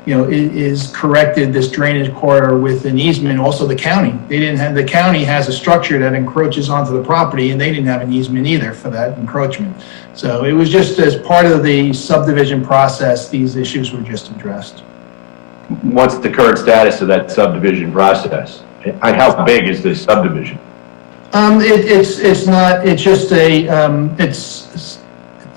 you know, is corrected this drainage corridor with an easement, also the county. The county has a structure that encroaches onto the property, and they didn't have an easement either for that encroachment. So it was just as part of the subdivision process, these issues were just addressed. What's the current status of that subdivision process? How big is this subdivision? It's not, it's just it's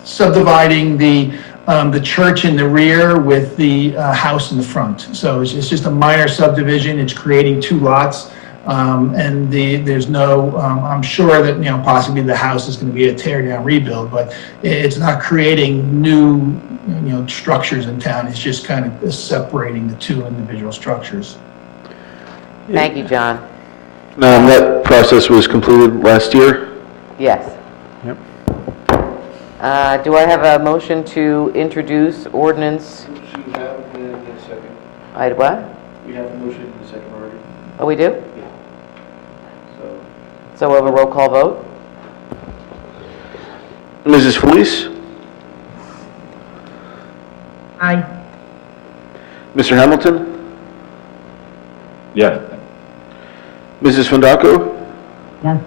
subdividing the church in the rear with the house in the front. So it's just a minor subdivision. It's creating 2 lots. And there's no, I'm sure that, you know, possibly the house is going to be a tear down rebuild, but it's not creating new, you know, structures in town. It's just kind of separating the 2 individual structures. Thank you, John. That process was completed last year? Yes. Yep. Do I have a motion to introduce ordinance? We have in a second. I what? We have a motion in a second already. Oh, we do? Yeah. So we'll have a roll call vote? Mrs. Felice? Aye. Mr. Hamilton? Yeah. Mrs. Fondaco? Yes.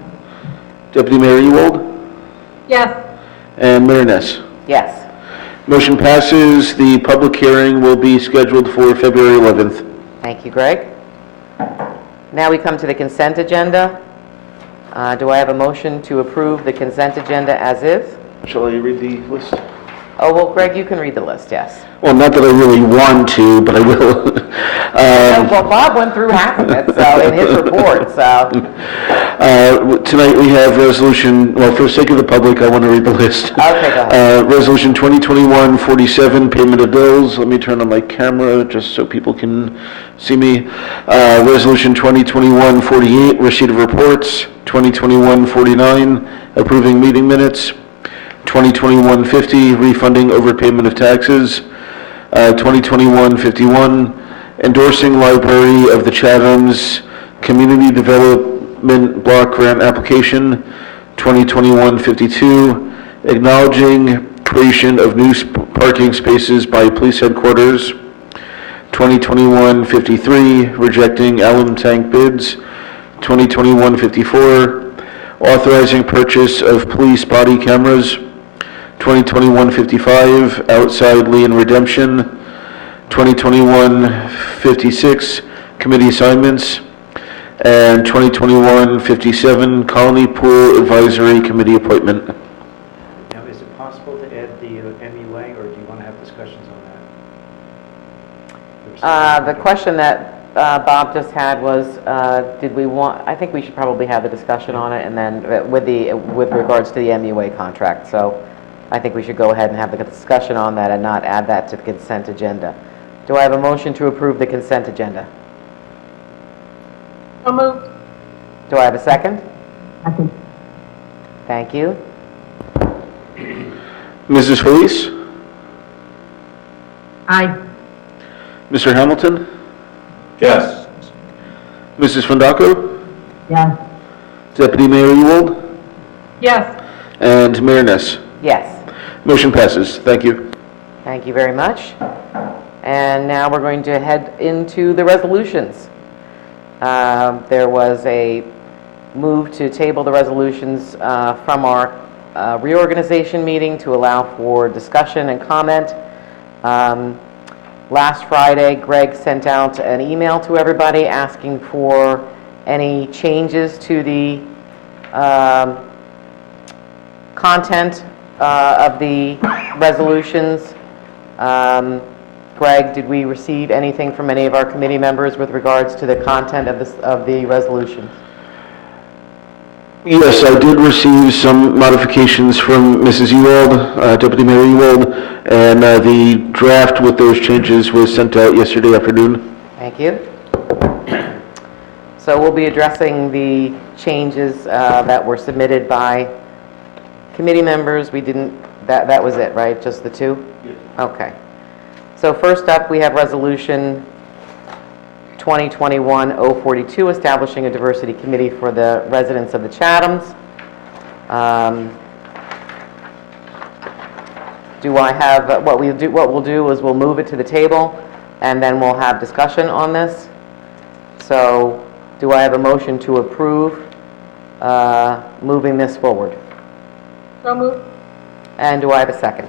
Deputy Mayor Ewald? Yes. And Mayor Ness? Yes. Motion passes. The public hearing will be scheduled for February 11th. Thank you, Greg. Now we come to the consent agenda. Do I have a motion to approve the consent agenda as is? Shall I read the list? Oh, well, Greg, you can read the list, yes. Well, not that I really want to, but I will. Well, Bob went through half of it, so, in his report, so. Tonight we have resolution, well, for the sake of the public, I want to read the list. Okay, go ahead. Resolution 2021-47, payment of bills. Let me turn on my camera just so people can see me. Resolution 2021-48, receipt of reports. 2021-49, approving meeting minutes. 2021-50, refunding overpayment of taxes. 2021-51, endorsing Library of the Chathams Community Development Block Grant Application. 2021-52, acknowledging creation of new parking spaces by police headquarters. 2021-53, rejecting alum tank bids. 2021-54, authorizing purchase of police body cameras. 2021-55, outside lien redemption, 2021-56, committee assignments, and 2021-57, colony pool advisory committee appointment. Now, is it possible to add the MUA, or do you want to have discussions on that? The question that Bob just had was, did we want, I think we should probably have the discussion on it, and then with regards to the MUA contract. So I think we should go ahead and have the discussion on that and not add that to the consent agenda. Do I have a motion to approve the consent agenda? So moved. Do I have a second? Second. Thank you. Mrs. Felice? Aye. Mr. Hamilton? Yes. Mrs. Fondaco? Yes. Deputy Mayor Ewald? Yes. And Mayor Ness? Yes. Motion passes. Thank you. Thank you very much. And now we're going to head into the resolutions. There was a move to table the resolutions from our reorganization meeting to allow for discussion and comment. Last Friday, Greg sent out an email to everybody asking for any changes to the content of the resolutions. Greg, did we receive anything from any of our committee members with regards to the content of the resolution? Yes, I did receive some modifications from Mrs. Ewald, Deputy Mayor Ewald, and the draft with those changes was sent out yesterday afternoon. Thank you. So we'll be addressing the changes that were submitted by committee members. We didn't, that was it, right? Just the two? Yes. Okay. So first up, we have Resolution 2021-042, establishing a diversity committee for the residents of the Chathams. Do I have, what we'll do is we'll move it to the table, and then we'll have discussion on this. So do I have a motion to approve moving this forward? So moved. And do I have a second?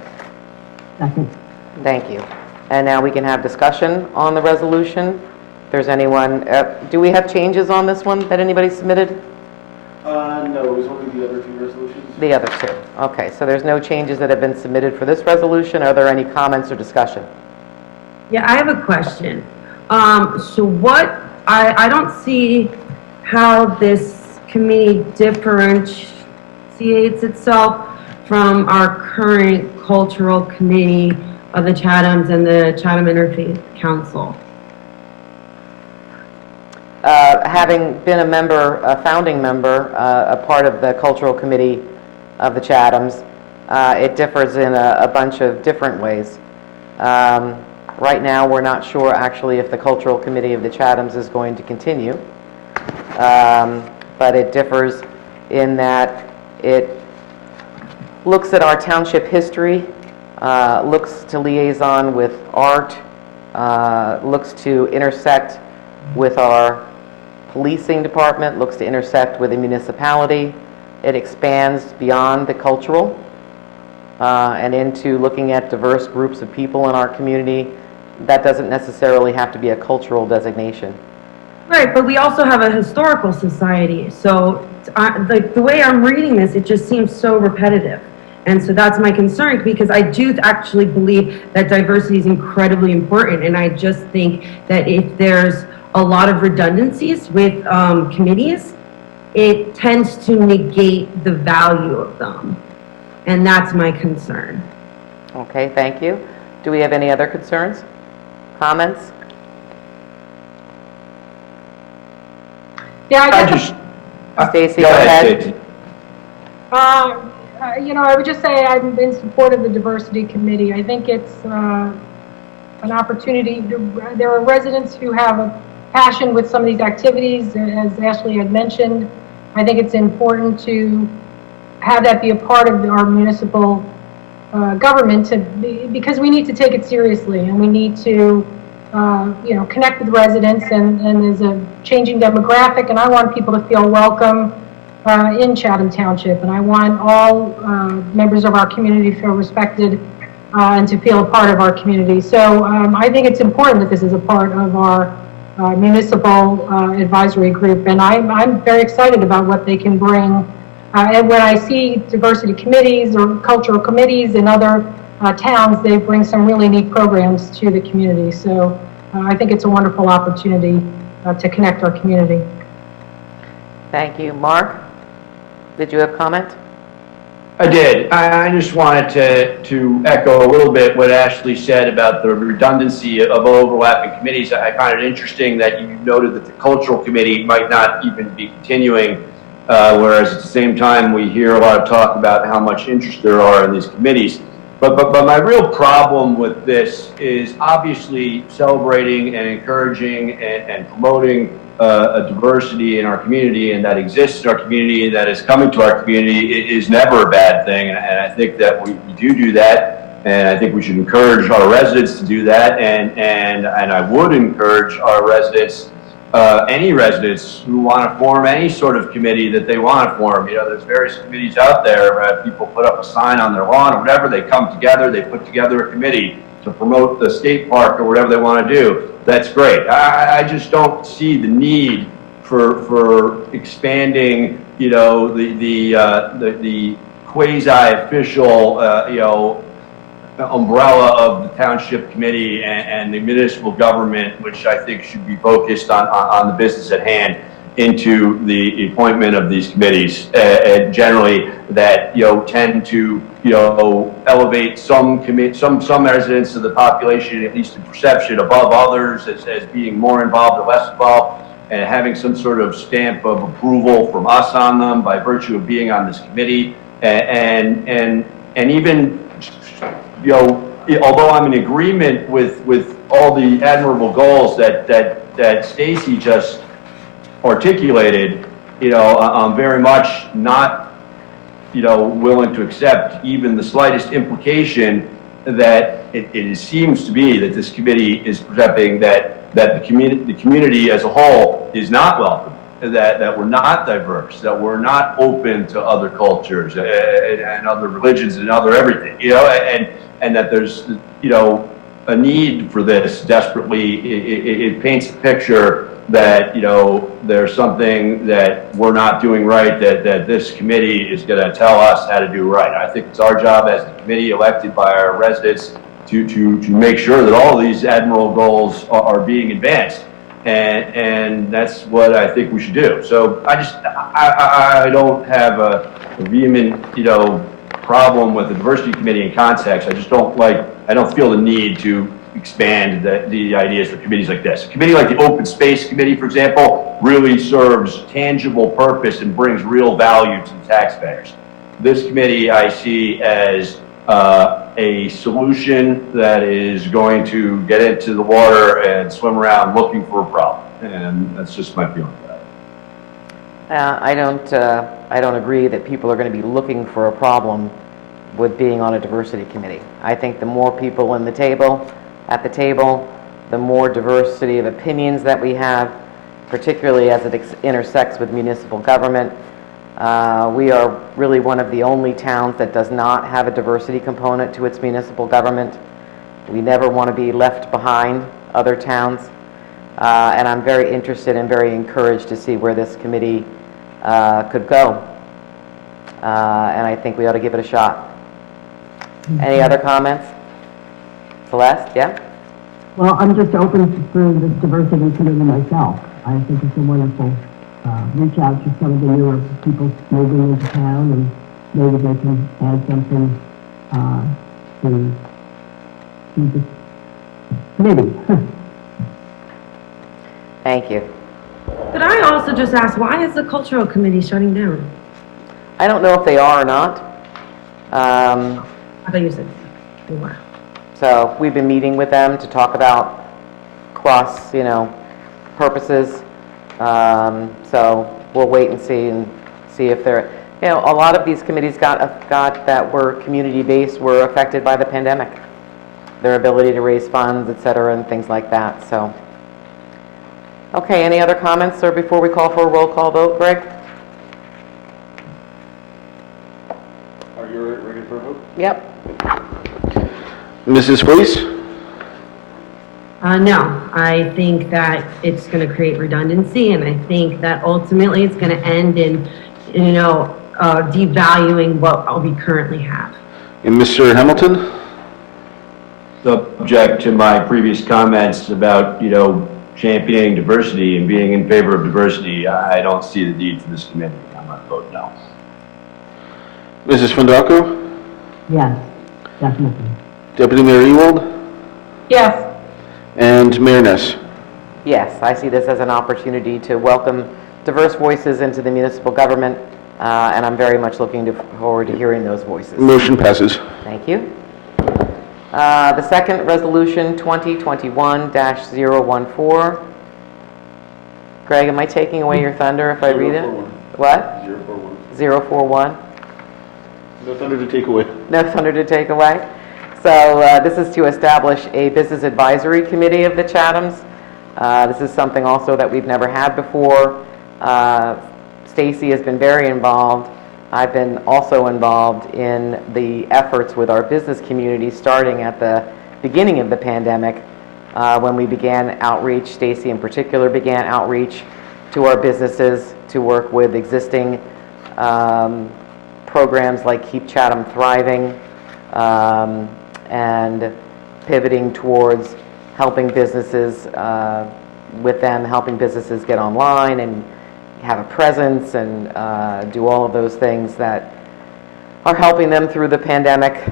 Second. Thank you. And now we can have discussion on the resolution. If there's anyone, do we have changes on this one that anybody submitted? No, it was only the other two resolutions. The other two. Okay, so there's no changes that have been submitted for this resolution. Are there any comments or discussion? Yeah, I have a question. So what, I don't see how this committee differentiates itself from our current cultural committee of the Chathams and the Chatham Interfaith Council. Having been a member, a founding member, a part of the cultural committee of the Chathams, it differs in a bunch of different ways. Right now, we're not sure actually if the cultural committee of the Chathams is going to continue, but it differs in that it looks at our township history, looks to liaison with art, looks to intersect with our policing department, looks to intersect with the municipality. It expands beyond the cultural and into looking at diverse groups of people in our community. That doesn't necessarily have to be a cultural designation. Right, but we also have a historical society. So like the way I'm reading this, it just seems so repetitive. And so that's my concern, because I do actually believe that diversity is incredibly important. And I just think that if there's a lot of redundancies with committees, it tends to negate the value of them. And that's my concern. Okay, thank you. Do we have any other concerns? Comments? Yeah, I guess, Stacy, go ahead. Stacy. you know, I would just say I'm in support of the diversity committee. I think it's an opportunity. There are residents who have a passion with some of these activities, as Ashley had mentioned. I think it's important to have that be a part of our municipal government because we need to take it seriously, and we need to you know, connect with residents, and there's a changing demographic, and I want people to feel welcome in Chatham Township. And I want all members of our community to feel respected and to feel a part of our community. So I think it's important that this is a part of our municipal advisory group, and I'm very excited about what they can bring. And when I see diversity committees or cultural committees in other towns, they bring some really neat programs to the community. So I think it's a wonderful opportunity to connect our community. Thank you. Mark, did you have comment? I did. I just wanted to echo a little bit what Ashley said about the redundancy of overlapping committees. I find it interesting that you noted that the cultural committee might not even be continuing, whereas at the same time we hear a lot of talk about how much interest there are in these committees. But my real problem with this is obviously celebrating and encouraging and promoting a diversity in our community, and that exists in our community, and that is coming to our community is never a bad thing. And I think that we do that, and I think we should encourage our residents to do that. And I would encourage our residents, any residents who want to form any sort of committee that they want to form. You know, there's various committees out there where people put up a sign on their lawn or whatever. They come together, they put together a committee to promote the skate park or whatever they want to do. That's great. I just don't see the need for expanding, you know, the quasi-official, you know, umbrella of the township committee and the municipal government, which I think should be focused on the business at hand, into the appointment of these committees, and generally that, you know, tend to, you know, elevate some residents of the population, at least in perception, above others as being more involved or less involved, and having some sort of stamp of approval from us on them by virtue of being on this committee, and even, you know, although I'm in agreement with all the admirable goals that Stacy just articulated, you know, I'm very much not, you know, willing to accept even the slightest implication that it seems to be that this committee is presenting that the community as a whole is not welcome, that we're not diverse, that we're not open to other cultures and other religions and other everything, you know, and that there's, you know, a need for this desperately. It paints a picture that, you know, there's something that we're not doing right, that this committee is going to tell us how to do right. I think it's our job as the committee elected by our residents to make sure that all of these admirable goals are being advanced. And that's what I think we should do. So I don't have a vehement, you know, problem with the diversity committee in context. I don't feel the need to expand the ideas for committees like this. A committee like the Open Space Committee, for example, really serves tangible purpose and brings real value to the taxpayers. This committee I see as a solution that is going to get into the water and swim around looking for a problem, and that's just my feeling about it. I don't agree that people are going to be looking for a problem with being on a diversity committee. I think the more people at the table, the more diversity of opinions that we have, particularly as it intersects with municipal government. We are really one of the only towns that does not have a diversity component to its municipal government. We never want to be left behind other towns. And I'm very interested and very encouraged to see where this committee could go. And I think we ought to give it a shot. Any other comments? Celeste, yeah? Well, I'm just open for the diversity committee myself. I think it's a wonderful, reach out to some of the newer people moving into town, and maybe they can add something to the committee. Thank you. Could I also just ask, why is the cultural committee shutting down? I don't know if they are or not. I thought you said they were. So we've been meeting with them to talk about cross, you know, purposes. So we'll wait and see if they're, you know, a lot of these committees that were community-based were affected by the pandemic. Their ability to raise funds, et cetera, and things like that, so. Okay, any other comments or before we call for a roll call vote, Greg? Yep. Mrs. Fleece? No, I think that it's going to create redundancy, and I think that ultimately it's going to end in, devaluing what we currently have. And Mr. Hamilton? Subject to my previous comments about, championing diversity and being in favor of diversity, I don't see the need for this committee. I'm going to vote no. Mrs. Fundaco? Yes, definitely. Deputy Mayor Ewald? Yes. And Mayor Ness? Yes, I see this as an opportunity to welcome diverse voices into the municipal government, and I'm very much looking forward to hearing those voices. Motion passes. Thank you. The second resolution, 2021-014. Greg, am I taking away your thunder if I read it? 041. What? 041. 041? No thunder to take away. No thunder to take away. So this is to establish a business advisory committee of the Chathams. This is something also that we've never had before. Stacy has been very involved. I've been also involved in the efforts with our business community starting at the beginning of the pandemic when we began outreach. Stacy in particular began outreach to our businesses to work with existing programs like Keep Chatham Thriving, and pivoting towards helping businesses helping businesses get online and have a presence and do all of those things that are helping them through the pandemic.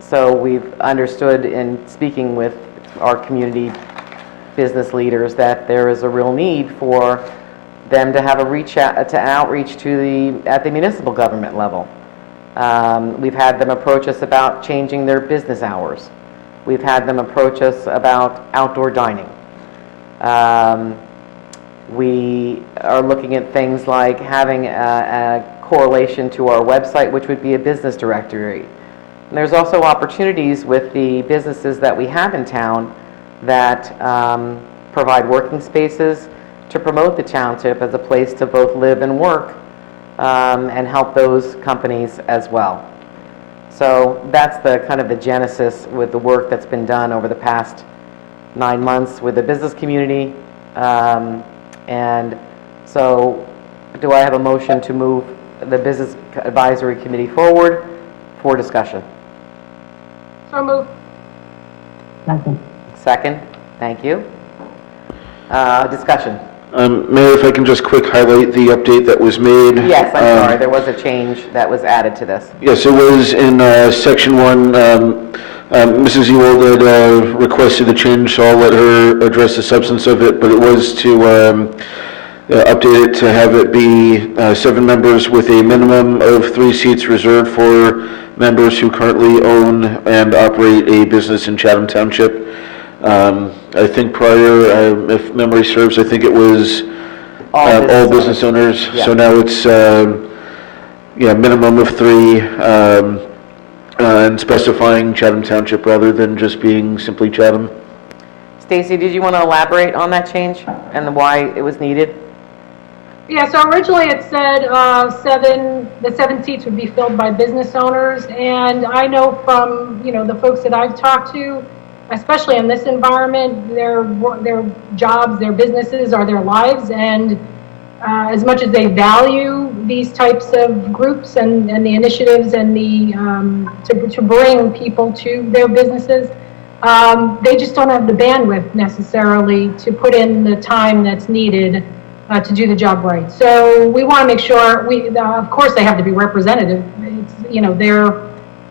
So we've understood in speaking with our community business leaders that there is a real need for them to have outreach at the municipal government level. We've had them approach us about changing their business hours. We've had them approach us about outdoor dining. We are looking at things like having a correlation to our website, which would be a business directory. And there's also opportunities with the businesses that we have in town that provide working spaces to promote the township as a place to both live and work, and help those companies as well. So that's the kind of the genesis with the work that's been done over the past 9 months with the business community. And so do I have a motion to move the Business Advisory Committee forward for discussion? So moved. Second. Second, thank you. Discussion. Mayor, if I can just quick highlight the update that was made. Yes, I'm sorry, there was a change that was added to this. Yes, it was in section 1. Mrs. Ewald had requested a change, so I'll let her address the substance of it, but it was to update it to have it be 7 members with a minimum of 3 seats reserved for members who currently own and operate a business in Chatham Township. I think prior, if memory serves, I think it was all business owners. Yeah. So now it's minimum of 3, and specifying Chatham Township rather than just being simply Chatham. Stacy, did you want to elaborate on that change and why it was needed? Yeah, so originally it said the 7 seats would be filled by business owners, and I know from the folks that I've talked to, especially in this environment, their jobs, their businesses are their lives, and as much as they value these types of groups and the initiatives and the to bring people to their businesses, they just don't have the bandwidth necessarily to put in the time that's needed to do the job right. So we want to make sure of course they have to be representative.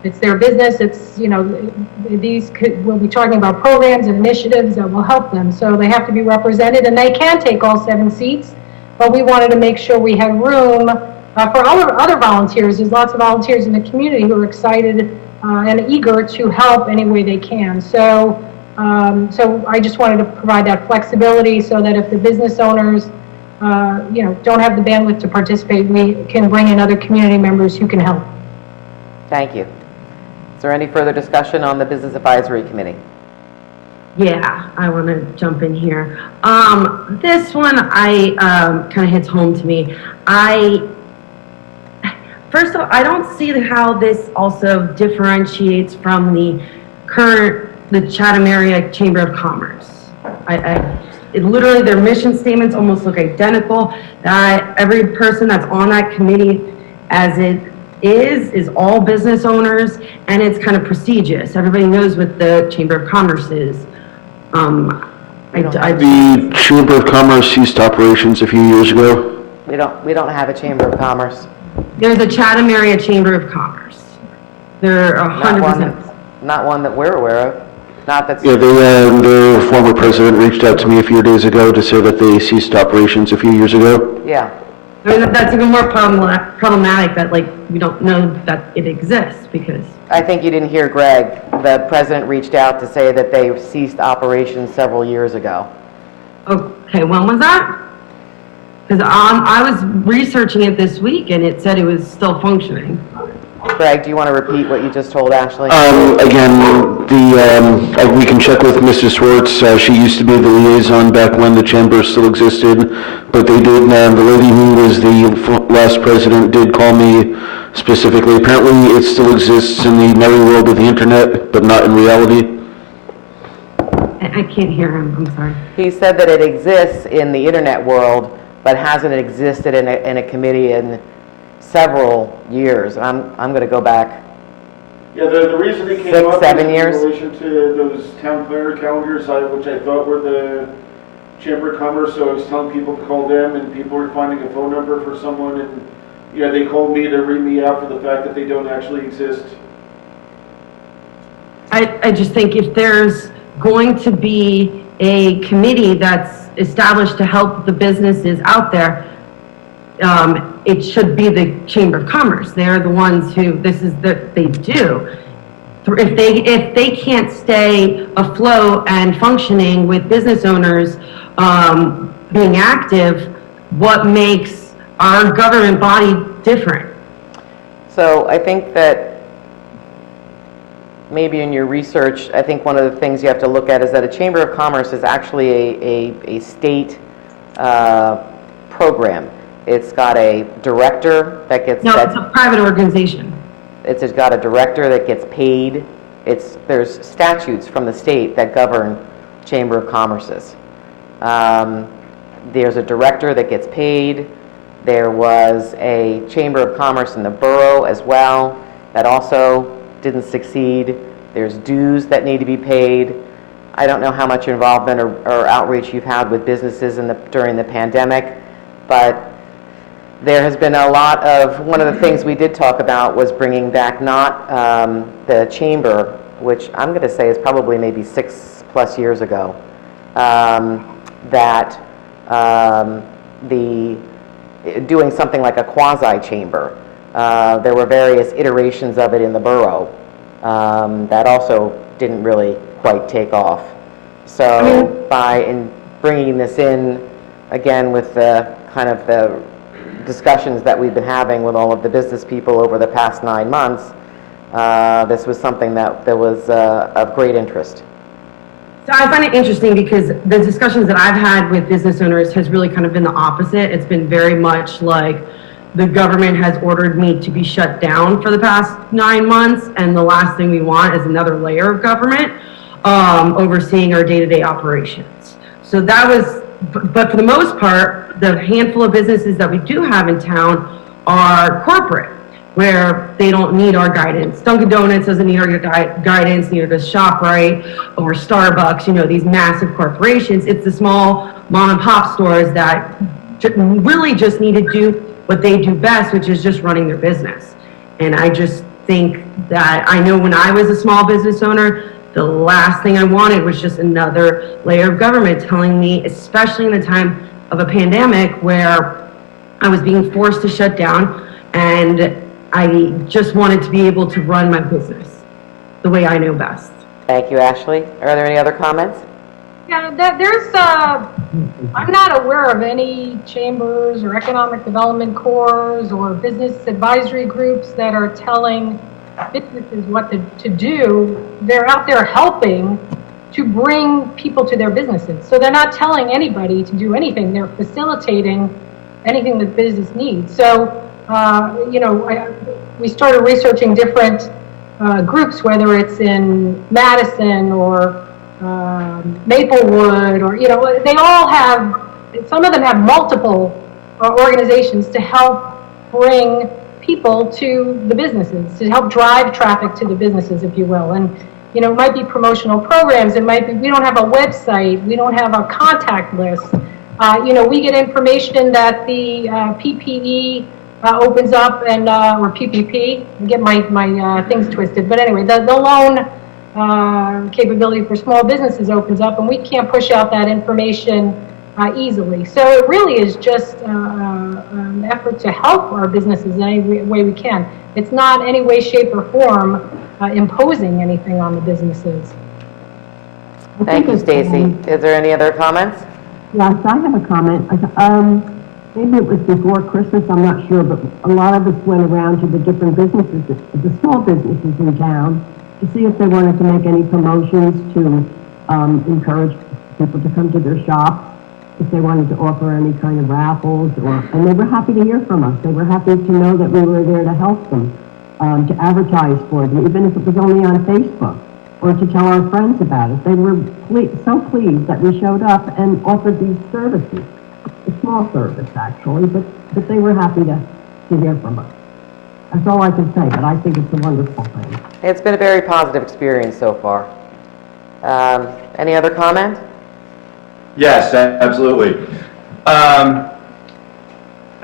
It's their business. We'll be talking about programs and initiatives that will help them. So they have to be represented, and they can take all 7 seats. But we wanted to make sure we had room for other volunteers. There's lots of volunteers in the community who are excited and eager to help any way they can. So I just wanted to provide that flexibility so that if the business owners, don't have the bandwidth to participate, we can bring in other community members who can help. Thank you. Is there any further discussion on the Business Advisory Committee? Yeah, I want to jump in here. This one kind of hits home to me. I First of all, I don't see how this also differentiates from the Chatham Area Chamber of Commerce. It literally, their mission statements almost look identical. Every person that's on that committee, as it is all business owners, and it's kind of prestigious. Everybody knows what the Chamber of Commerce is. The Chamber of Commerce ceased operations a few years ago. We don't have a Chamber of Commerce. There's a Chatham Area Chamber of Commerce. They're 100%. Not one that we're aware of. Not that's. Yeah, their former president reached out to me a few days ago to say that they ceased operations a few years ago. Yeah. I mean, that's even more problematic that, like, we don't know that it exists because. I think you didn't hear Greg. The president reached out to say that they ceased operations several years ago. Okay, when was that? Because I was researching it this week and it said it was still functioning. Greg, do you want to repeat what you just told Ashley? Again, we can check with Mrs. Swartz. She used to be the liaison back when the chamber still existed, but they did, the lady who was the last president did call me specifically. Apparently it still exists in the merry world of the internet, but not in reality. I can't hear him, I'm sorry. He said that it exists in the internet world, but hasn't existed in a committee in several years. I'm going to go back. Yeah, the reason it came 6, up 7 was years. in relation to those town planner calendars, which I thought were the Chamber of Commerce, so I was telling people to call them, and people were finding a phone number for someone, and yeah, they called me to read me out for the fact that they don't actually exist. I just think if there's going to be a committee that's established to help the businesses out there, it should be the Chamber of Commerce. They're the ones who, they do. If they can't stay afloat and functioning with business owners being active, what makes our government body different? So I think that maybe in your research, I think one of the things you have to look at is that a Chamber of Commerce is actually a state program. It's got a director that gets... No, it's a private organization. It's got a director that gets paid. There's statutes from the state that govern Chamber of Commerces. There's a director that gets paid. There was a Chamber of Commerce in the borough as well that also didn't succeed. There's dues that need to be paid. I don't know how much involvement or outreach you've had with businesses during the pandemic, but there has been a lot of, one of the things we did talk about was bringing back not the chamber, which I'm going to say is probably maybe 6+ years ago, doing something like a quasi-chamber. There were various iterations of it in the borough that also didn't really quite take off. So by bringing this in, again, with the kind of the discussions that we've been having with all of the business people over the past 9 months, this was something that was of great interest. So I find it interesting because the discussions that I've had with business owners has really kind of been the opposite. It's been very much like the government has ordered me to be shut down for the past 9 months, and the last thing we want is another layer of government overseeing our day-to-day operations. So that was, but for the most part, the handful of businesses that we do have in town are corporate, where they don't need our guidance. Dunkin' Donuts doesn't need our guidance, neither does ShopRite or Starbucks, these massive corporations. It's the small mom and pop stores that really just need to do what they do best, which is just running their business. And I just think that, I know when I was a small business owner, the last thing I wanted was just another layer of government telling me, especially in the time of a pandemic where I was being forced to shut down, and I just wanted to be able to run my business the way I know best. Thank you, Ashley. Are there any other comments? Yeah, I'm not aware of any chambers or economic development corps or business advisory groups that are telling businesses what to do. They're out there helping to bring people to their businesses. So they're not telling anybody to do anything. They're facilitating anything that business needs. So we started researching different groups, whether it's in Madison or Maplewood, or, they all have, some of them have multiple organizations to help bring people to the businesses, to help drive traffic to the businesses, if you will. And, it might be promotional programs, it might be, we don't have a website, we don't have a contact list. We get information that the PPE opens up, and or PPP, I get my things twisted, but anyway, the loan capability for small businesses opens up, and we can't push out that information easily. So it really is just an effort to help our businesses in any way we can. It's not any way, shape, or form imposing anything on the businesses. Thank you, Stacy. Is there any other comments? Yes, I have a comment. Maybe it was before Christmas, I'm not sure, but a lot of us went around to the different businesses, the small businesses in town, to see if they wanted to make any promotions to encourage people to come to their shops, if they wanted to offer any kind of raffles, and they were happy to hear from us. They were happy to know that we were there to help them, to advertise for them, even if it was only on Facebook, or to tell our friends about it. They were so pleased that we showed up and offered these services. A small service, actually, but they were happy to hear from us. That's all I can say, but I think it's a wonderful thing. It's been a very positive experience so far. Any other comment? Yes, absolutely.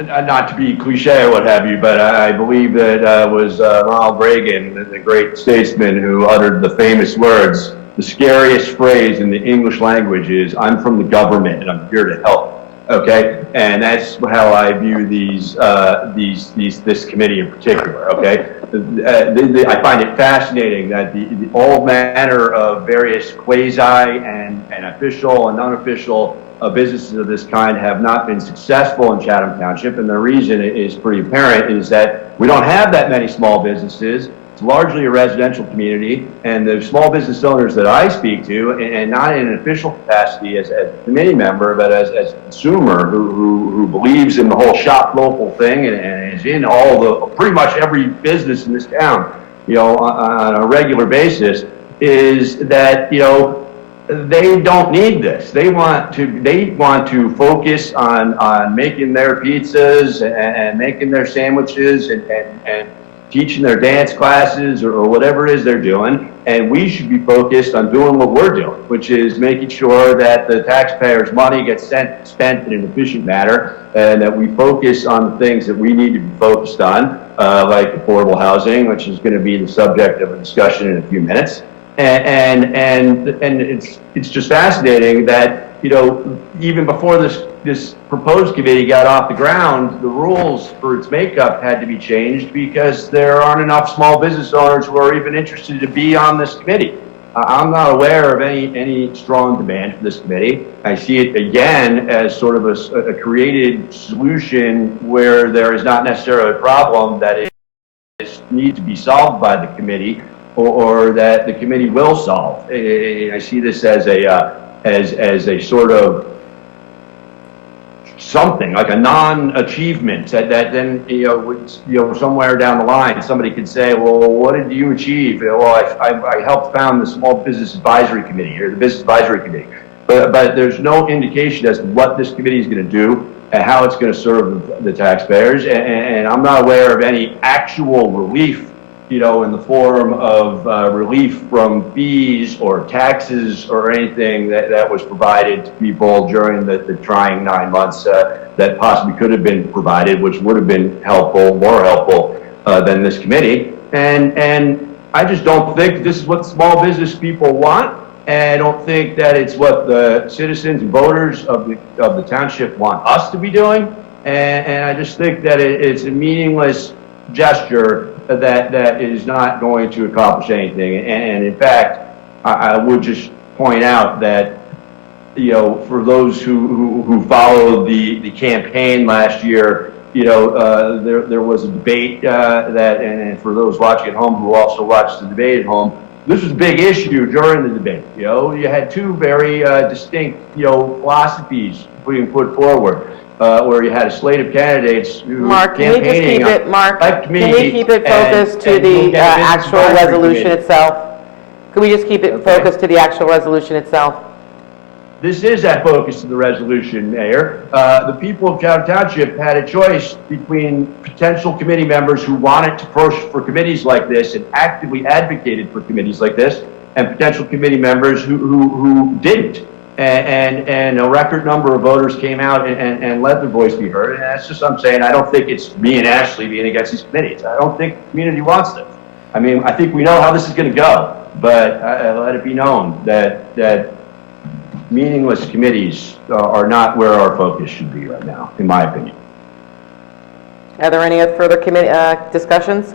Not to be cliche or what have you, but I believe that was Ronald Reagan, the great statesman, who uttered the famous words, the scariest phrase in the English language is, "I'm from the government and I'm here to help." Okay, and that's how I view this committee in particular. Okay, I find it fascinating that the all manner of various quasi and official and unofficial businesses of this kind have not been successful in Chatham Township, and the reason is pretty apparent, is that we don't have that many small businesses. It's largely a residential community, and the small business owners that I speak to, and not in an official capacity as a committee member, but as a consumer who believes in the whole shop local thing and is in pretty much every business in this town, on a regular basis, is that, they don't need this. They want to focus on making their pizzas and making their sandwiches and teaching their dance classes or whatever it is they're doing. And we should be focused on doing what we're doing, which is making sure that the taxpayers' money gets spent in an efficient manner, and that we focus on the things that we need to be focused on, like affordable housing, which is going to be the subject of a discussion in a few minutes. And it's just fascinating that, even before this proposed committee got off the ground, the rules for its makeup had to be changed because there aren't enough small business owners who are even interested to be on this committee. I'm not aware of any strong demand for this committee. I see it again as sort of a created solution where there is not necessarily a problem that needs to be solved by the committee, or that the committee will solve. I see this as a sort of something like a non-achievement that then somewhere down the line somebody could say, well, what did you achieve? Well, I helped found the Small Business Advisory Committee or the Business Advisory Committee, but there's no indication as to what this committee is going to do and how it's going to serve the taxpayers, and I'm not aware of any actual relief in the form of relief from fees or taxes or anything that was provided to people during the trying 9 months that possibly could have been provided, which would have been more helpful than this committee. And I just don't think this is what small business people want, and I don't think that it's what the citizens and voters of the township want us to be doing. And I just think that it's a meaningless gesture that is not going to accomplish anything. And in fact, I would just point out that, for those who followed the campaign last year, there was a debate and for those watching at home who also watched the debate at home, this was a big issue during the debate. You had two very distinct philosophies being put forward. where you had a slate of candidates who were Mark, can we just campaigning keep it, Mark, like can me, we keep it focused to and we'll the get business actual advisory resolution committee. itself? Can we just keep it Okay. focused to the actual resolution itself? This is that focus of the resolution, Mayor. The people of Chatham Township had a choice between potential committee members who wanted to push for committees like this and actively advocated for committees like this, and potential committee members who didn't. And a record number of voters came out and let their voice be heard. And that's just what I'm saying. I don't think it's me and Ashley being against these committees. I don't think the community wants them. I mean, I think we know how this is going to go, but let it be known that meaningless committees are not where our focus should be right now, in my opinion. Are there any further committee discussions?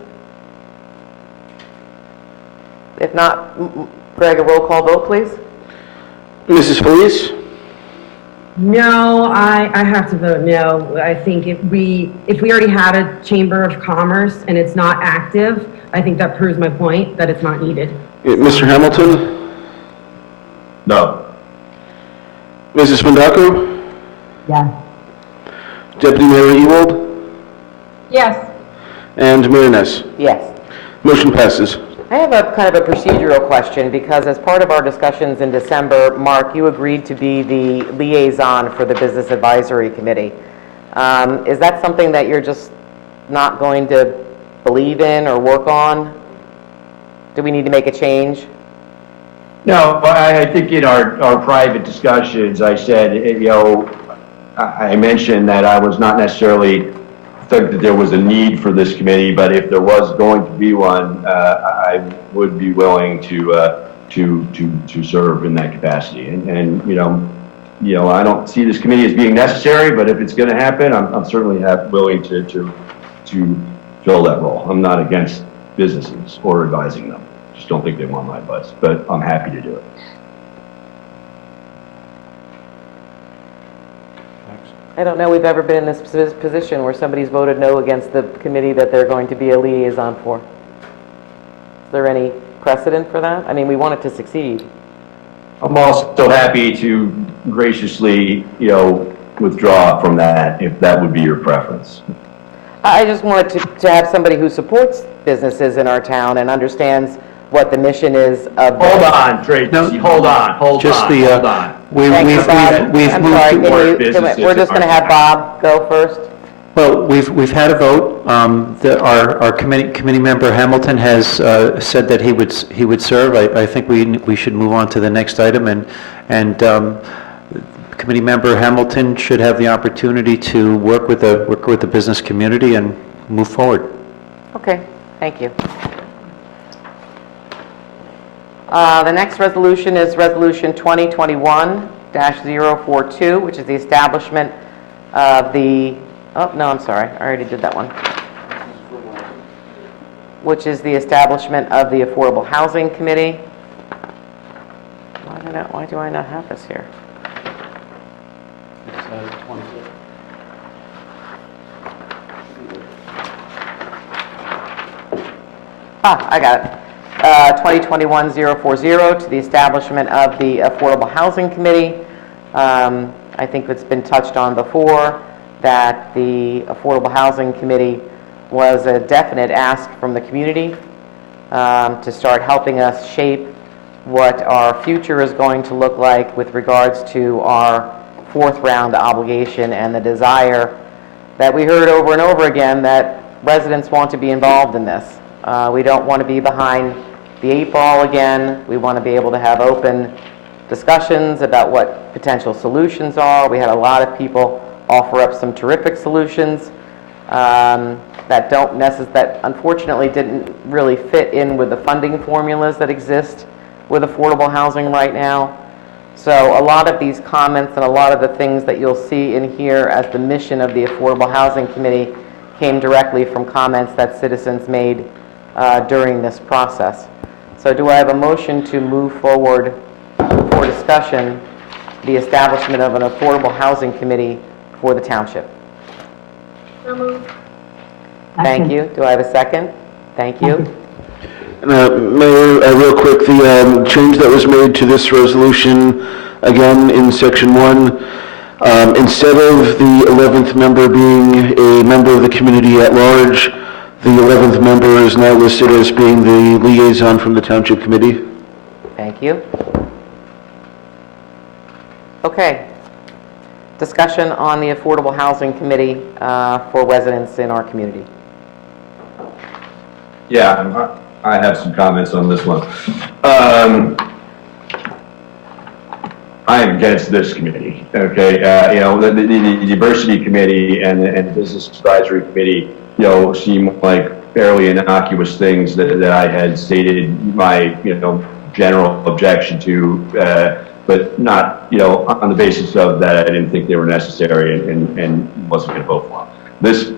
If not, Greg, a roll call vote, please. Mrs. Felice? No, I have to vote no. I think if we already had a Chamber of Commerce and it's not active, I think that proves my point that it's not needed. Mr. Hamilton? No. Mrs. Spindaco? Yes. Deputy Mayor Ewald? Yes. And Mayor Ness? Yes. Motion passes. I have a kind of a procedural question, because as part of our discussions in December, Mark, you agreed to be the liaison for the Business Advisory Committee. Is that something that you're just not going to believe in or work on? Do we need to make a change? No, I think in our private discussions, I said, I mentioned that I was not necessarily think that there was a need for this committee, but if there was going to be one, I would be willing to serve in that capacity. And I don't see this committee as being necessary, but if it's going to happen, I'm certainly willing to fill that role. I'm not against businesses or advising them. Just don't think they want my advice, but I'm happy to do it. I don't know we've ever been in this position where somebody's voted no against the committee that they're going to be a liaison for. Is there any precedent for that? I mean, we want it to succeed. I'm also happy to graciously, withdraw from that if that would be your preference. I just wanted to have somebody who supports businesses in our town and understands what the mission is of. Hold on, Tracy. Hold on. Hold on. We've I'm moved sorry, toward we're just going to have Bob go first. Well, we've had a vote. Our committee member Hamilton has said that he would serve. I think we should move on to the next item, and committee member Hamilton should have the opportunity to work with the business community and move forward. Okay, thank you. The next resolution is Resolution 2021-042, which is the establishment of the, oh, no, I'm sorry, I already did that one. Which is the establishment of the Affordable Housing Committee. Why do I not have this here? I got it. 2021-040 to the establishment of the Affordable Housing Committee. I think it's been touched on before that the Affordable Housing Committee was a definite ask from the community to start helping us shape what our future is going to look like with regards to our fourth round obligation, and the desire that we heard over and over again that residents want to be involved in this. We don't want to be behind the eight ball again. We want to be able to have open discussions about what potential solutions are. We had a lot of people offer up some terrific solutions that unfortunately didn't really fit in with the funding formulas that exist with affordable housing right now. So a lot of these comments and a lot of the things that you'll see in here as the mission of the Affordable Housing Committee came directly from comments that citizens made during this process. So do I have a motion to move forward for discussion the establishment of an Affordable Housing Committee for the township? So moved. Thank you. Do I have a second? Thank you. Mayor, real quick, the change that was made to this resolution, again, in section 1, Instead of the 11th member being a member of the community at large, the 11th member is now listed as being the liaison from the Township Committee. Thank you. Okay. Discussion on the Affordable Housing Committee for residents in our community. Yeah, I have some comments on this one. I am against this committee, okay? You know, the Diversity Committee and the Business Advisory Committee, you know, seem like fairly innocuous things that I had stated my, you know, general objection to, but not, you know, on the basis of that I didn't think they were necessary and wasn't going to vote for them. This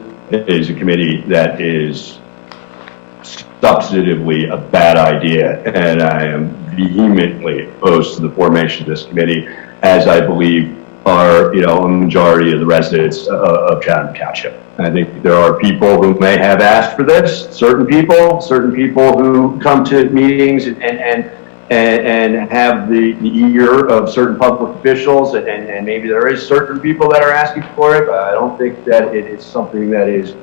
is a committee that is substantively a bad idea, and I am vehemently opposed to the formation of this committee, as I believe are, you know, a majority of the residents of Chatham Township. I think there are people who may have asked for this, certain people who come to meetings and have the ear of certain public officials, and maybe there is certain people that are asking for it, but I don't think that it is something that is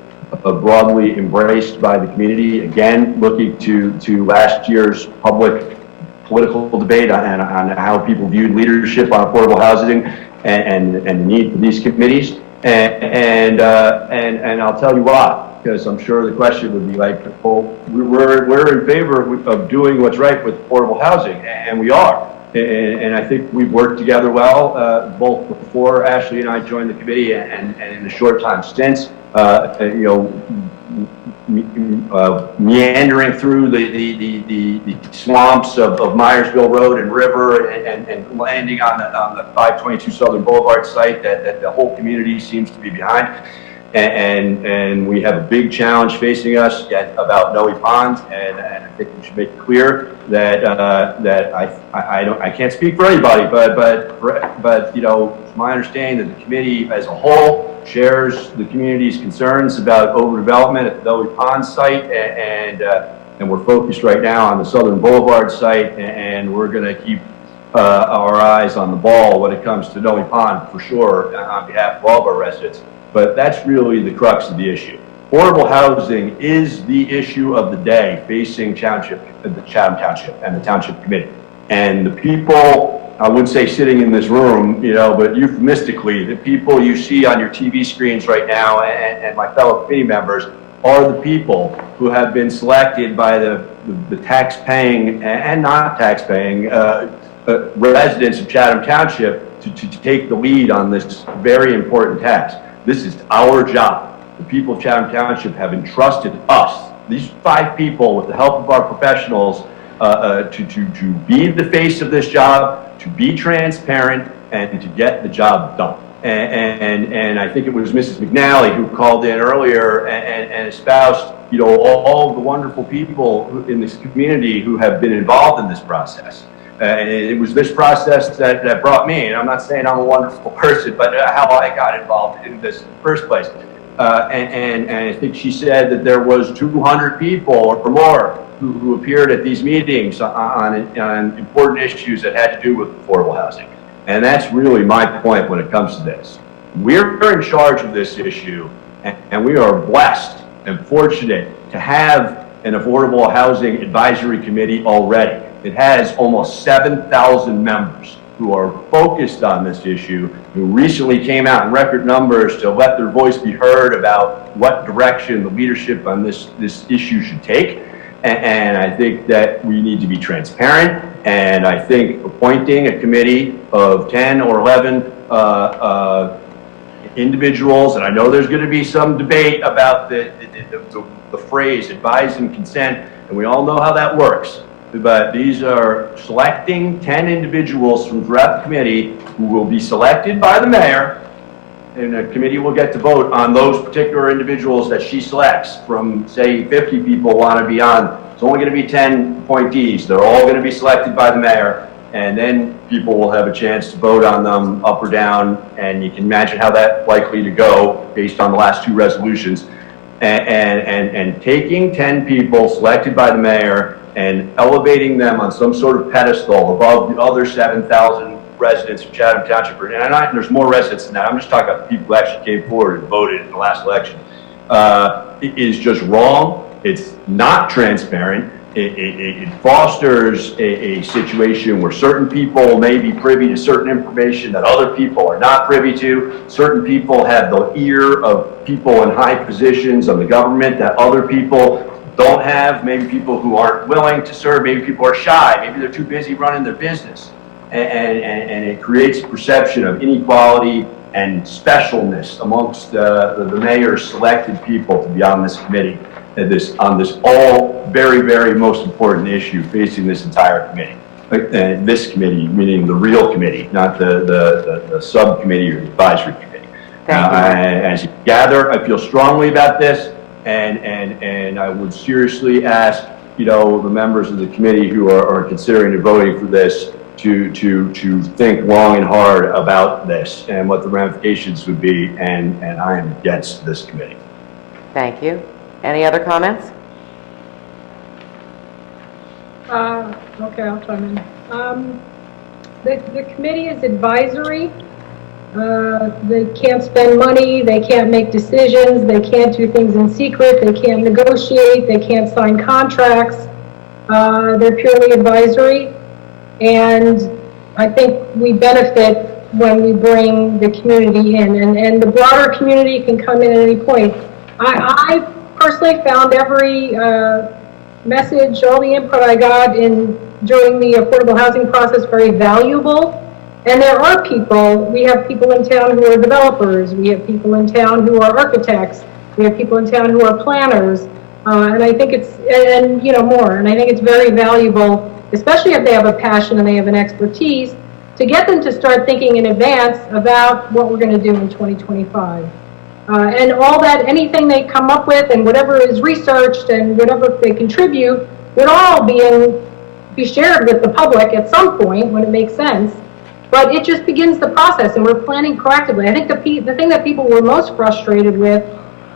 broadly embraced by the community. Again, looking to last year's political debate on how people viewed leadership on affordable housing and the need for these committees. And I'll tell you why, because I'm sure the question would be like, well, we're in favor of doing what's right with affordable housing, and we are. And I think we've worked together well, both before Ashley and I joined the committee and in the short time since. You know, meandering through the swamps of Myersville Road and River and landing on the 522 Southern Boulevard site that the whole community seems to be behind. And we have a big challenge facing us about Noe Pond, and I think we should make it clear that I can't speak for anybody, but you know, it's my understanding that the committee as a whole shares the community's concerns about overdevelopment at the Noe Pond site, and we're focused right now on the Southern Boulevard site, and we're going to keep our eyes on the ball when it comes to Noe Pond for sure on behalf of all of our residents. But that's really the crux of the issue. Affordable housing is the issue of the day facing the Chatham Township and the Township Committee. And the people, I wouldn't say sitting in this room, you know, but euphemistically, the people you see on your TV screens right now and my fellow committee members are the people who have been selected by the tax-paying and not tax-paying residents of Chatham Township to take the lead on this very important task. This is our job. The people of Chatham Township have entrusted us, these 5 people, with the help of our professionals, to be the face of this job, to be transparent, and to get the job done. And I think it was Mrs. McNally who called in earlier and espoused, you know, all the wonderful people in this community who have been involved in this process. And it was this process that brought me, and I'm not saying I'm a wonderful person, but how I got involved in this in the first place. And I think she said that there was 200 people or more who appeared at these meetings on important issues that had to do with affordable housing. And that's really my point when it comes to this. We're in charge of this issue, and we are blessed and fortunate to have an affordable housing advisory committee already. It has almost 7,000 members who are focused on this issue, who recently came out in record numbers to let their voice be heard about what direction the leadership on this issue should take. And I think that we need to be transparent, and I think appointing a committee of 10 or 11 individuals, and I know there's going to be some debate about the phrase advise and consent, and we all know how that works. But these are selecting 10 individuals from throughout the committee who will be selected by the mayor, and the committee will get to vote on those particular individuals that she selects. From, say, 50 people want to be on, it's only going to be 10 appointees. They're all going to be selected by the mayor, and then people will have a chance to vote on them up or down, and you can imagine how that's likely to go based on the last 2 resolutions. And taking 10 people selected by the mayor and elevating them on some sort of pedestal above the other 7,000 residents of Chatham Township, and there's more residents than that, I'm just talking about the people who actually came forward and voted in the last election, is just wrong. It's not transparent. It fosters a situation where certain people may be privy to certain information that other people are not privy to. Certain people have the ear of people in high positions of the government that other people don't have. Maybe people who aren't willing to serve, maybe people are shy, maybe they're too busy running their business. And it creates a perception of inequality and specialness amongst the mayor's selected people to be on this committee. On this all very, very most important issue facing this entire committee. And this committee, meaning the real committee, not the subcommittee or advisory committee. As you gather, I feel strongly about this, and I would seriously ask, the members of the committee who are considering voting for this to think long and hard about this and what the ramifications would be, and I am against this committee. Thank you. Any other comments? Okay, I'll chime in. The committee is advisory. They can't spend money, they can't make decisions, they can't do things in secret, they can't negotiate, they can't sign contracts. They're purely advisory. And I think we benefit when we bring the community in, and the broader community can come in at any point. I personally found every message, all the input I got during the affordable housing process very valuable. And there are people, we have people in town who are developers, we have people in town who are architects, we have people in town who are planners, and I think it's, and more, and I think it's very valuable, especially if they have a passion and they have an expertise, to get them to start thinking in advance about what we're going to do in 2025. And all that, anything they come up with and whatever is researched and whatever they contribute would all be shared with the public at some point when it makes sense. But it just begins the process, and we're planning proactively. I think the thing that people were most frustrated with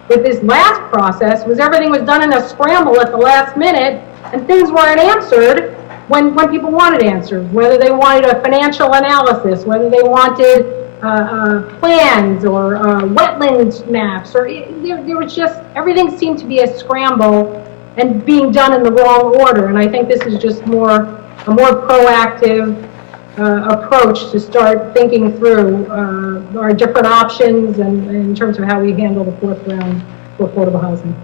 this last process was everything was done in a scramble at the last minute, and things weren't answered when people wanted answers, whether they wanted a financial analysis, whether they wanted plans or wetlands maps, or there was just, everything seemed to be a scramble and being done in the wrong order. And I think this is just a more proactive approach to start thinking through our different options and in terms of how we handle the fourth round for affordable housing.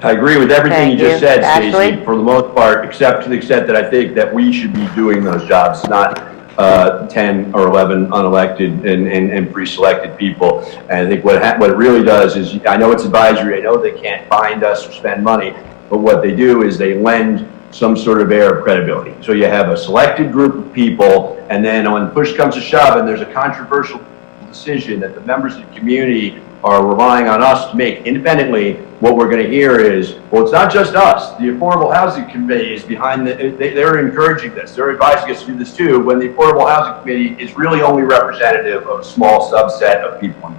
I agree with everything you just said, Ashley? Stacey, for the most part, except to the extent that I think that we should be doing those jobs, not 10 or 11 unelected and pre-selected people. And I think what it really does is, I know it's advisory, I know they can't bind us or spend money, but what they do is they lend some sort of air of credibility. So you have a selected group of people, and then when push comes to shove and there's a controversial decision that the members of the community are relying on us to make independently, what we're going to hear is, well, it's not just us. The Affordable Housing Committee is behind they're encouraging this. They're advising us to do this too, when the Affordable Housing Committee is really only representative of a small subset of people.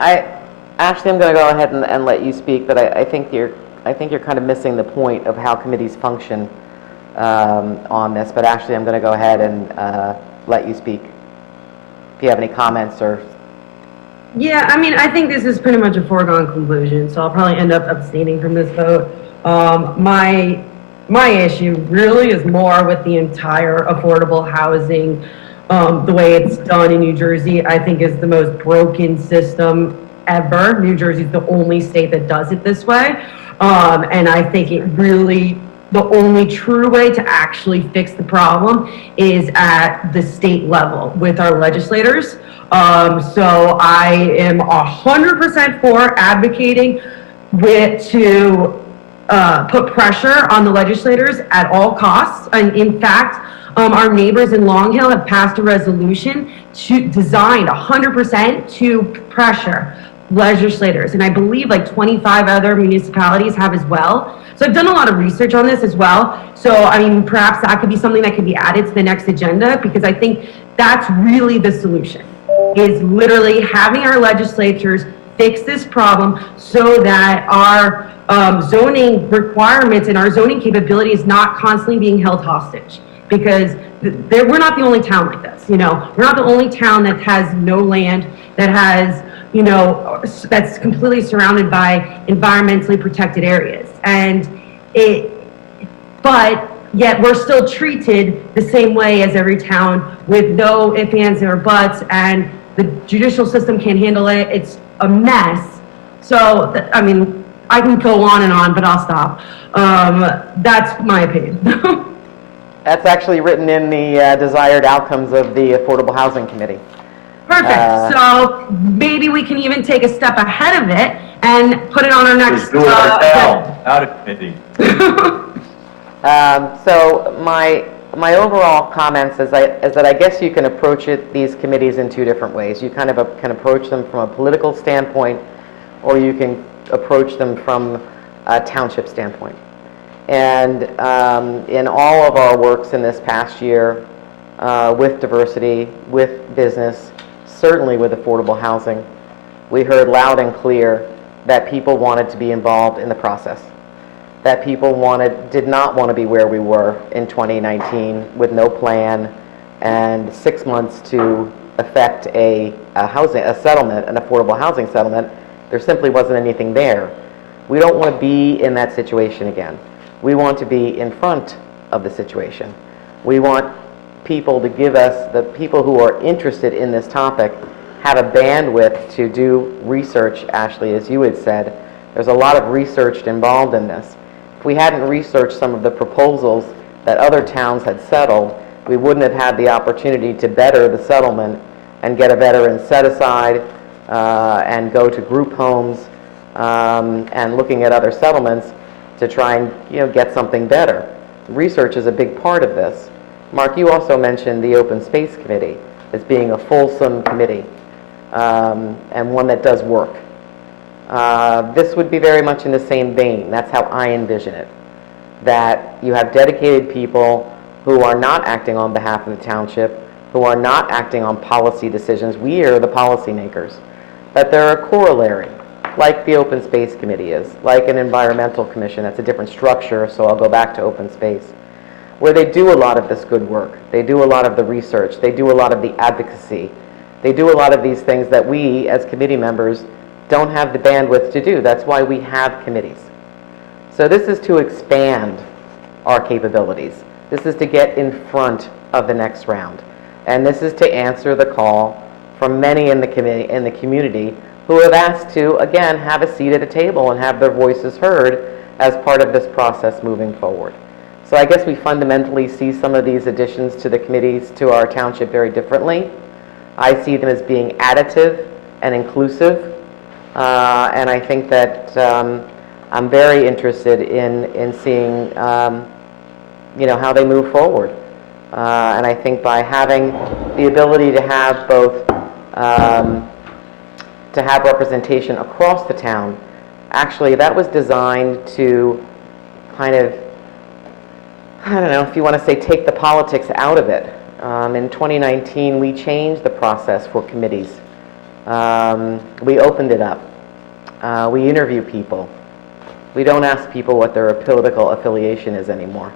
Ashley, I'm going to go ahead and let you speak, but I think you're kind of missing the point of how committees function on this. But Ashley, I'm going to go ahead and let you speak. If you have any comments or... Yeah, I mean, I think this is pretty much a foregone conclusion, so I'll probably end up abstaining from this vote. My issue really is more with the entire affordable housing. The way it's done in New Jersey, I think, is the most broken system ever. New Jersey is the only state that does it this way. And I think it really, the only true way to actually fix the problem is at the state level with our legislators. So I am 100% for advocating to put pressure on the legislators at all costs. And in fact, our neighbors in Long Hill have passed a resolution designed 100% to pressure legislators, and I believe like 25 other municipalities have as well. So I've done a lot of research on this as well. So I mean, perhaps that could be something that could be added to the next agenda, because I think that's really the solution, is literally having our legislatures fix this problem so that our zoning requirements and our zoning capability is not constantly being held hostage. because we're not the only town like this, you know? We're not the only town that has no land, that has, you know, that's completely surrounded by environmentally protected areas. But yet we're still treated the same way as every town with no ifs, ands, or buts, and the judicial system can't handle it. It's a mess. So, I mean, I can go on and on, but I'll stop. That's my opinion. That's actually written in the desired outcomes of the Affordable Housing Committee. Perfect. So maybe we can even take a step ahead of it and put it on our next. Just do it ourselves, out of committee. So my overall comments is that I guess you can approach these committees in two different ways. You kind of can approach them from a political standpoint, or you can approach them from a township standpoint. And in all of our works in this past year, with diversity, with business, certainly with affordable housing, we heard loud and clear that people wanted to be involved in the process, that people did not want to be where we were in 2019 with no plan and 6 months to effect a settlement, an affordable housing settlement. There simply wasn't anything there. We don't want to be in that situation again. We want to be in front of the situation. We want people to give us, the people who are interested in this topic, have a bandwidth to do research. Ashley, as you had said, there's a lot of research involved in this. If we hadn't researched some of the proposals that other towns had settled, we wouldn't have had the opportunity to better the settlement and get a veteran set aside and go to group homes and looking at other settlements to try and get something better. Research is a big part of this. Mark, you also mentioned the Open Space Committee as being a fulsome committee and one that does work. This would be very much in the same vein. That's how I envision it. That you have dedicated people who are not acting on behalf of the township, who are not acting on policy decisions. We are the policymakers. But they're a corollary, like the Open Space Committee is, like an Environmental Commission. That's a different structure, so I'll go back to open space, where they do a lot of this good work. They do a lot of the research. They do a lot of the advocacy. They do a lot of these things that we, as committee members, don't have the bandwidth to do. That's why we have committees. So this is to expand our capabilities. This is to get in front of the next round. And this is to answer the call from many in the community who have asked to, again, have a seat at a table and have their voices heard as part of this process moving forward. So I guess we fundamentally see some of these additions to the committees to our township very differently. I see them as being additive and inclusive, and I think that I'm very interested in seeing how they move forward. And I think by having the ability to have both to have representation across the town, actually that was designed to kind of, I don't know if you want to say, take the politics out of it. In 2019, we changed the process for committees. We opened it up. We interview people. We don't ask people what their political affiliation is anymore.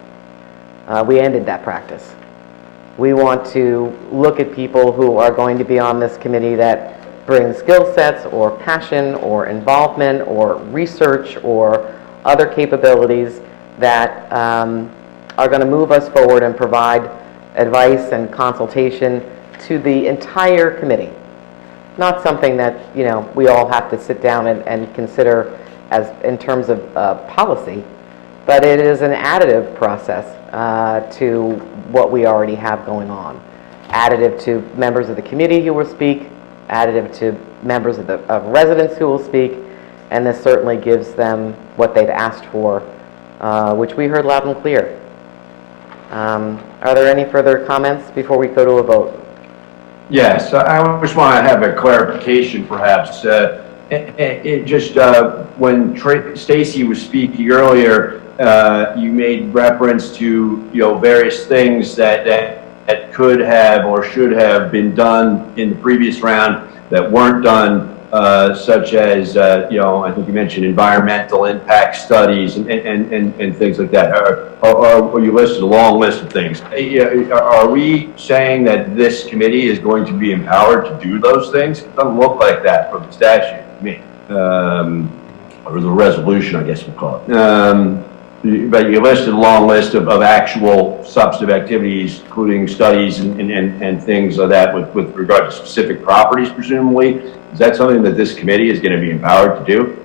We ended that practice. We want to look at people who are going to be on this committee that bring skill sets or passion or involvement or research or other capabilities that are going to move us forward and provide advice and consultation to the entire committee. Not something that, we all have to sit down and consider as in terms of policy, but it is an additive process to what we already have going on. Additive to members of the committee who will speak, additive to members of residents who will speak, and this certainly gives them what they've asked for, which we heard loud and clear. Are there any further comments before we go to a vote? Yes, I just want to have a clarification, perhaps. When Stacy was speaking earlier, you made reference to various things that could have or should have been done in the previous round that weren't done. such as, you know, I think you mentioned environmental impact studies and things like that. Or you listed a long list of things. Are we saying that this committee is going to be empowered to do those things? It doesn't look like that from the statute to me. Or the resolution, I guess we'll call it. But you listed a long list of actual substantive activities, including studies and things like that with regard to specific properties, presumably. Is that something that this committee is going to be empowered to do?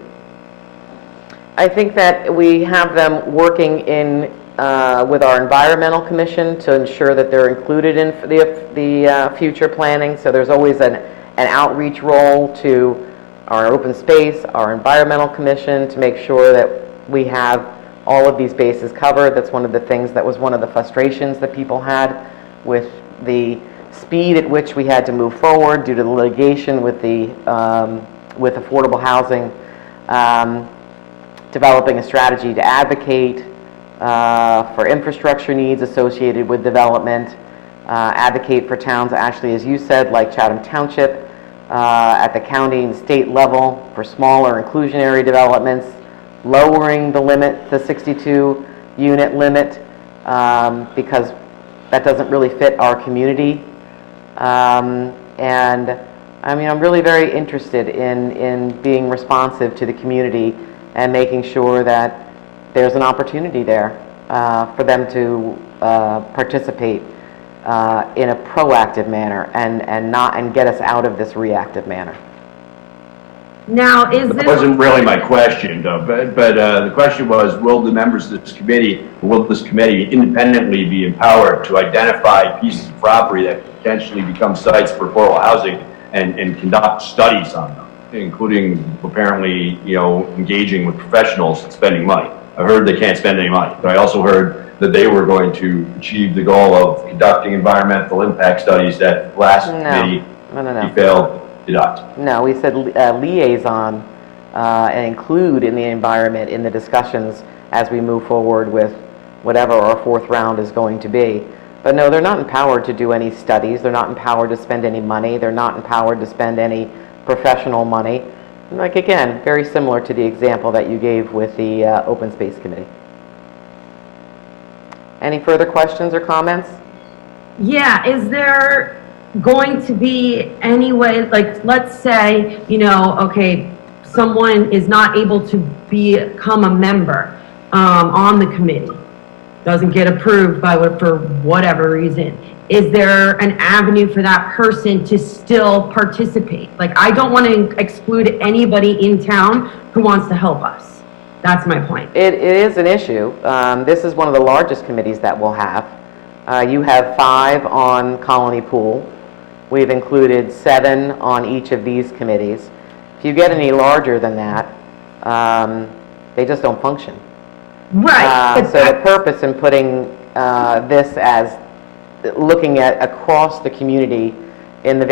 I think that we have them working in with our environmental commission to ensure that they're included in the future planning. So there's always an outreach role to our open space, our environmental commission, to make sure that we have all of these bases covered. That's one of the things that was one of the frustrations that people had with the speed at which we had to move forward due to the litigation with the with affordable housing, developing a strategy to advocate for infrastructure needs associated with development, advocate for towns, actually, as you said, like Chatham Township, at the county and state level for smaller inclusionary developments, lowering the limit, the 62 unit limit, because that doesn't really fit our community. And I mean, I'm really very interested in being responsive to the community and making sure that there's an opportunity there for them to participate in a proactive manner and get us out of this reactive manner. Now, is this... That wasn't really my question, though, but the question was, will the members of this committee, will this committee independently be empowered to identify pieces of property that potentially become sites for affordable housing and conduct studies on them, including apparently, you know, engaging with professionals and spending money? I heard they can't spend any money, but I also heard that they were going to achieve the goal of conducting environmental impact studies that last committee failed to conduct. No, we said liaison and include in the environment in the discussions as we move forward with whatever our fourth round is going to be. But no, they're not empowered to do any studies. They're not empowered to spend any money. They're not empowered to spend any professional money. Like, again, very similar to the example that you gave with the Open Space Committee. Any further questions or comments? Yeah, is there going to be any way, like, let's say, you know, okay, someone is not able to become a member on the committee, doesn't get approved for whatever reason. Is there an avenue for that person to still participate? Like, I don't want to exclude anybody in town who wants to help us. That's my point. It is an issue. This is one of the largest committees that we'll have. You have 5 on Colony Pool. We've included 7 on each of these committees. If you get any larger than that, they just don't function. Right. So the purpose in putting this as looking at across the community in the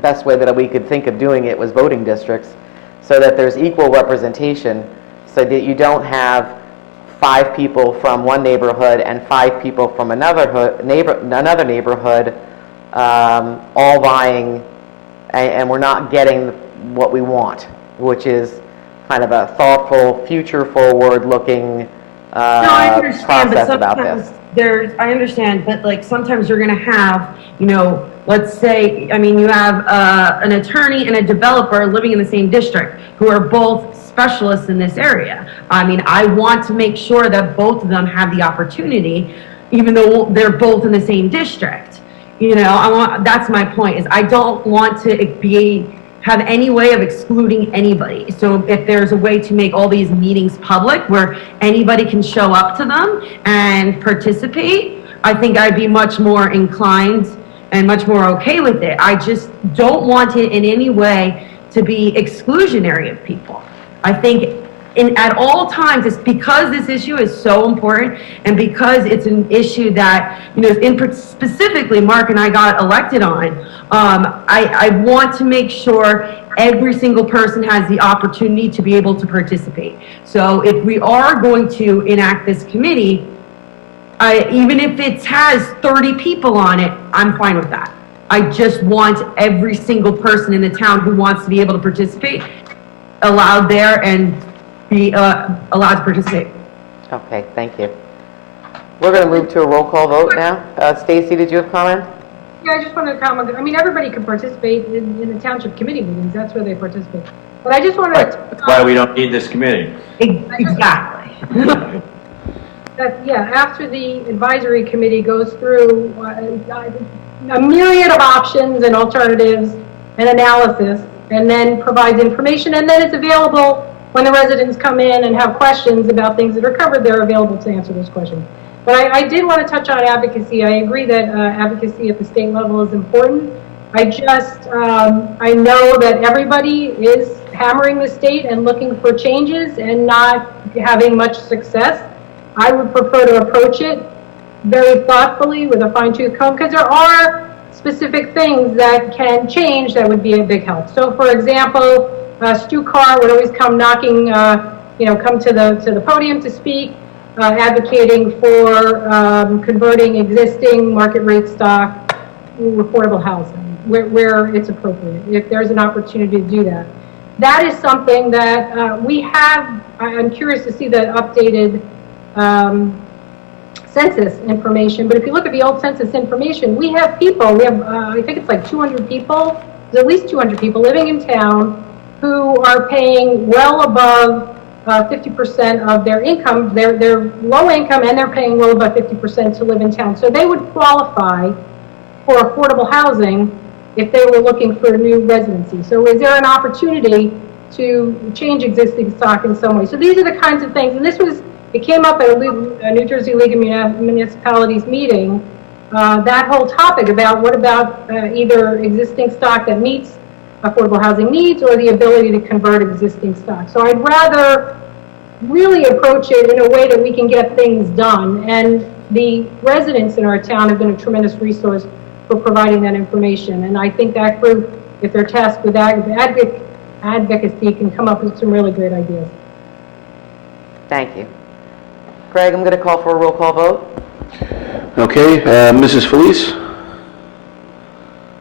best way that we could think of doing it was voting districts, so that there's equal representation, so that you don't have 5 people from one neighborhood and 5 people from another neighborhood all vying, and we're not getting what we want, which is kind of a thoughtful, future forward-looking process about this. I understand, but like sometimes you're going to have, you know, let's say, I mean, you have an attorney and a developer living in the same district who are both specialists in this area. I mean, I want to make sure that both of them have the opportunity, even though they're both in the same district. You know, that's my point, is I don't want to have any way of excluding anybody. So if there's a way to make all these meetings public where anybody can show up to them and participate, I think I'd be much more inclined and much more okay with it. I just don't want it in any way to be exclusionary of people. I think at all times, it's because this issue is so important and because it's an issue that, you know, specifically Mark and I got elected on, I want to make sure every single person has the opportunity to be able to participate. So if we are going to enact this committee, even if it has 30 people on it, I'm fine with that. I just want every single person in the town who wants to be able to participate allowed there and be allowed to participate. Okay, thank you. We're going to move to a roll call vote now. Stacy, did you have a comment? Yeah, I just wanted to comment. I mean, everybody can participate in the township committee meetings. That's where they participate. But I just wanted to. That's why we don't need this committee. Exactly. That, yeah, after the advisory committee goes through a myriad of options and alternatives and analysis, and then provides information, and then it's available when the residents come in and have questions about things that are covered, they're available to answer those questions. But I did want to touch on advocacy. I agree that advocacy at the state level is important. I just, I know that everybody is hammering the state and looking for changes and not having much success. I would prefer to approach it very thoughtfully with a fine-tooth comb, because there are specific things that can change that would be a big help. So, for example, Stu Carr would always come knocking, come to the podium to speak, advocating for converting existing market rate stock to affordable housing where it's appropriate, if there's an opportunity to do that. That is something that we have. I'm curious to see the updated census information, but if you look at the old census information, we have people, I think it's like 200 people, there's at least 200 people living in town who are paying well above 50% of their income. They're low income and they're paying well above 50% to live in town. So they would qualify for affordable housing if they were looking for a new residency. So is there an opportunity to change existing stock in some way? So these are the kinds of things, and it came up at a New Jersey League of Municipalities meeting, that whole topic about what about either existing stock that meets affordable housing needs or the ability to convert existing stock. So I'd rather really approach it in a way that we can get things done. And the residents in our town have been a tremendous resource for providing that information. And I think that group, if they're tasked with advocacy, can come up with some really great ideas. Thank you. Greg, I'm going to call for a roll call vote. Okay, Mrs. Felice?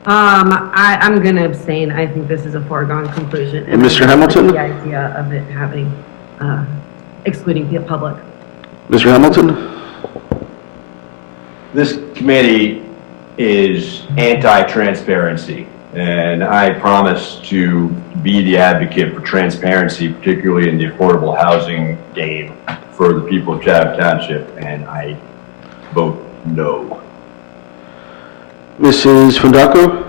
I'm going to abstain. I think this is a foregone conclusion. And Mr. Hamilton? The idea of it having, excluding the public. Mr. Hamilton? This committee is anti-transparency, and I promise to be the advocate for transparency, particularly in the affordable housing game for the people of Chatham Township, and I vote no. Mrs. Fundaco?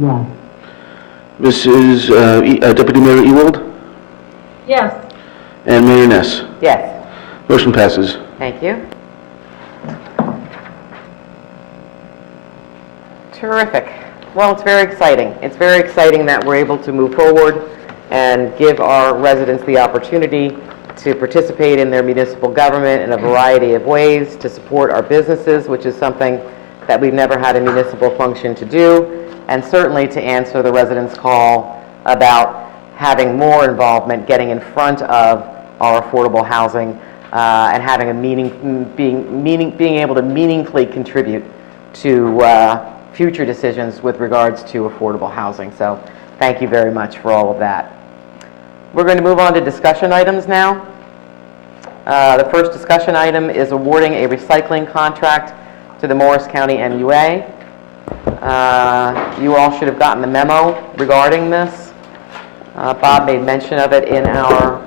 Yes. Mrs. Deputy Mayor Ewald? Yes. And Mayor Ness? Yes. Motion passes. Thank you. Terrific. Well, it's very exciting. It's very exciting that we're able to move forward and give our residents the opportunity to participate in their municipal government in a variety of ways, to support our businesses, which is something that we've never had a municipal function to do, and certainly to answer the residents' call about having more involvement, getting in front of our affordable housing, and having being able to meaningfully contribute to future decisions with regards to affordable housing. So thank you very much for all of that. We're going to move on to discussion items now. The first discussion item is awarding a recycling contract to the Morris County MUA. You all should have gotten the memo regarding this. Bob made mention of it in our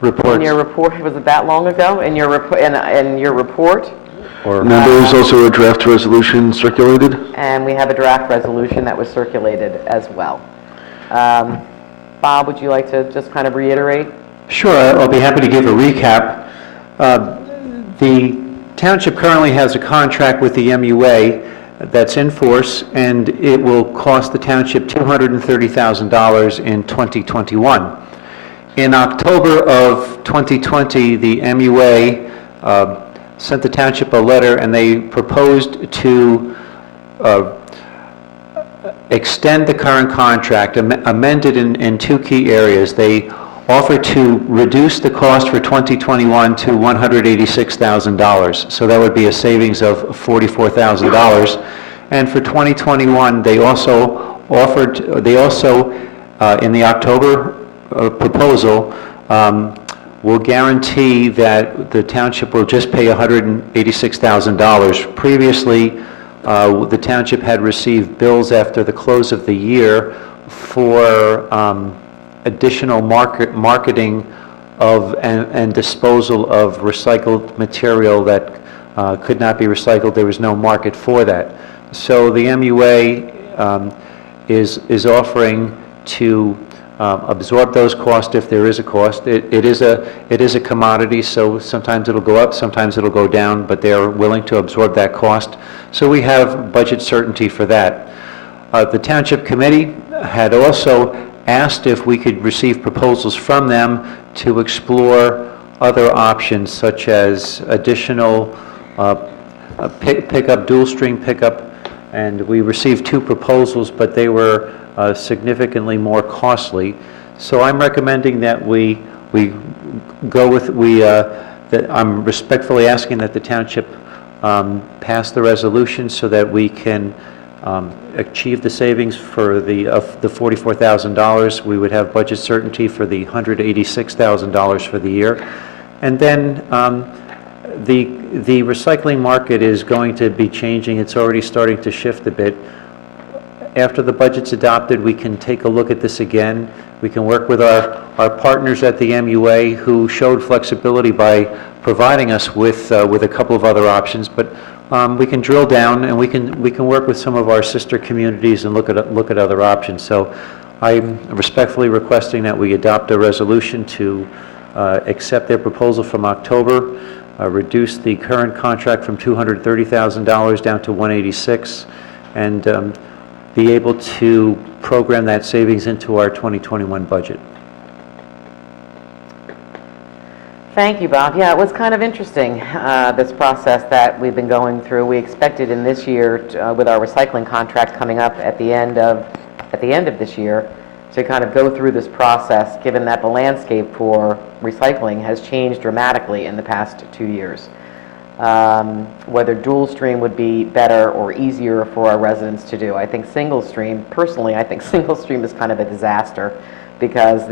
report. In your report, was it that long ago? In your report. Now, there is also a draft resolution circulated. And we have a draft resolution that was circulated as well. Bob, would you like to just kind of reiterate? Sure, I'll be happy to give a recap. The township currently has a contract with the MUA that's in force, and it will cost the township $230,000 in 2021. In October of 2020, the MUA sent the township a letter, and they proposed to extend the current contract, amended in two key areas. They offered to reduce the cost for 2021 to $186,000. So that would be a savings of $44,000. And for 2021, they also in the October proposal, will guarantee that the township will just pay $186,000. Previously, the township had received bills after the close of the year for additional marketing of and disposal of recycled material that could not be recycled. There was no market for that. So the MUA is offering to absorb those costs if there is a cost. It is a commodity, so sometimes it'll go up, sometimes it'll go down, but they're willing to absorb that cost. So we have budget certainty for that. The Township Committee had also asked if we could receive proposals from them to explore other options, such as additional pickup, dual stream pickup, and we received 2 proposals, but they were significantly more costly. So I'm recommending that we go with, that I'm respectfully asking that the township pass the resolution so that we can achieve the savings for the $44,000. We would have budget certainty for the $186,000 for the year. And then the recycling market is going to be changing. It's already starting to shift a bit. After the budget's adopted, we can take a look at this again. We can work with our partners at the MUA who showed flexibility by providing us with a couple of other options, but we can drill down and we can work with some of our sister communities and look at other options. So I'm respectfully requesting that we adopt a resolution to accept their proposal from October, reduce the current contract from $230,000 down to $186,000, and be able to program that savings into our 2021 budget. Thank you, Bob. Yeah, it was kind of interesting, this process that we've been going through. We expected in this year, with our recycling contract coming up at the end of this year, to kind of go through this process, given that the landscape for recycling has changed dramatically in the past 2 years. Whether dual stream would be better or easier for our residents to do. I think single stream, personally, I think single stream is kind of a disaster because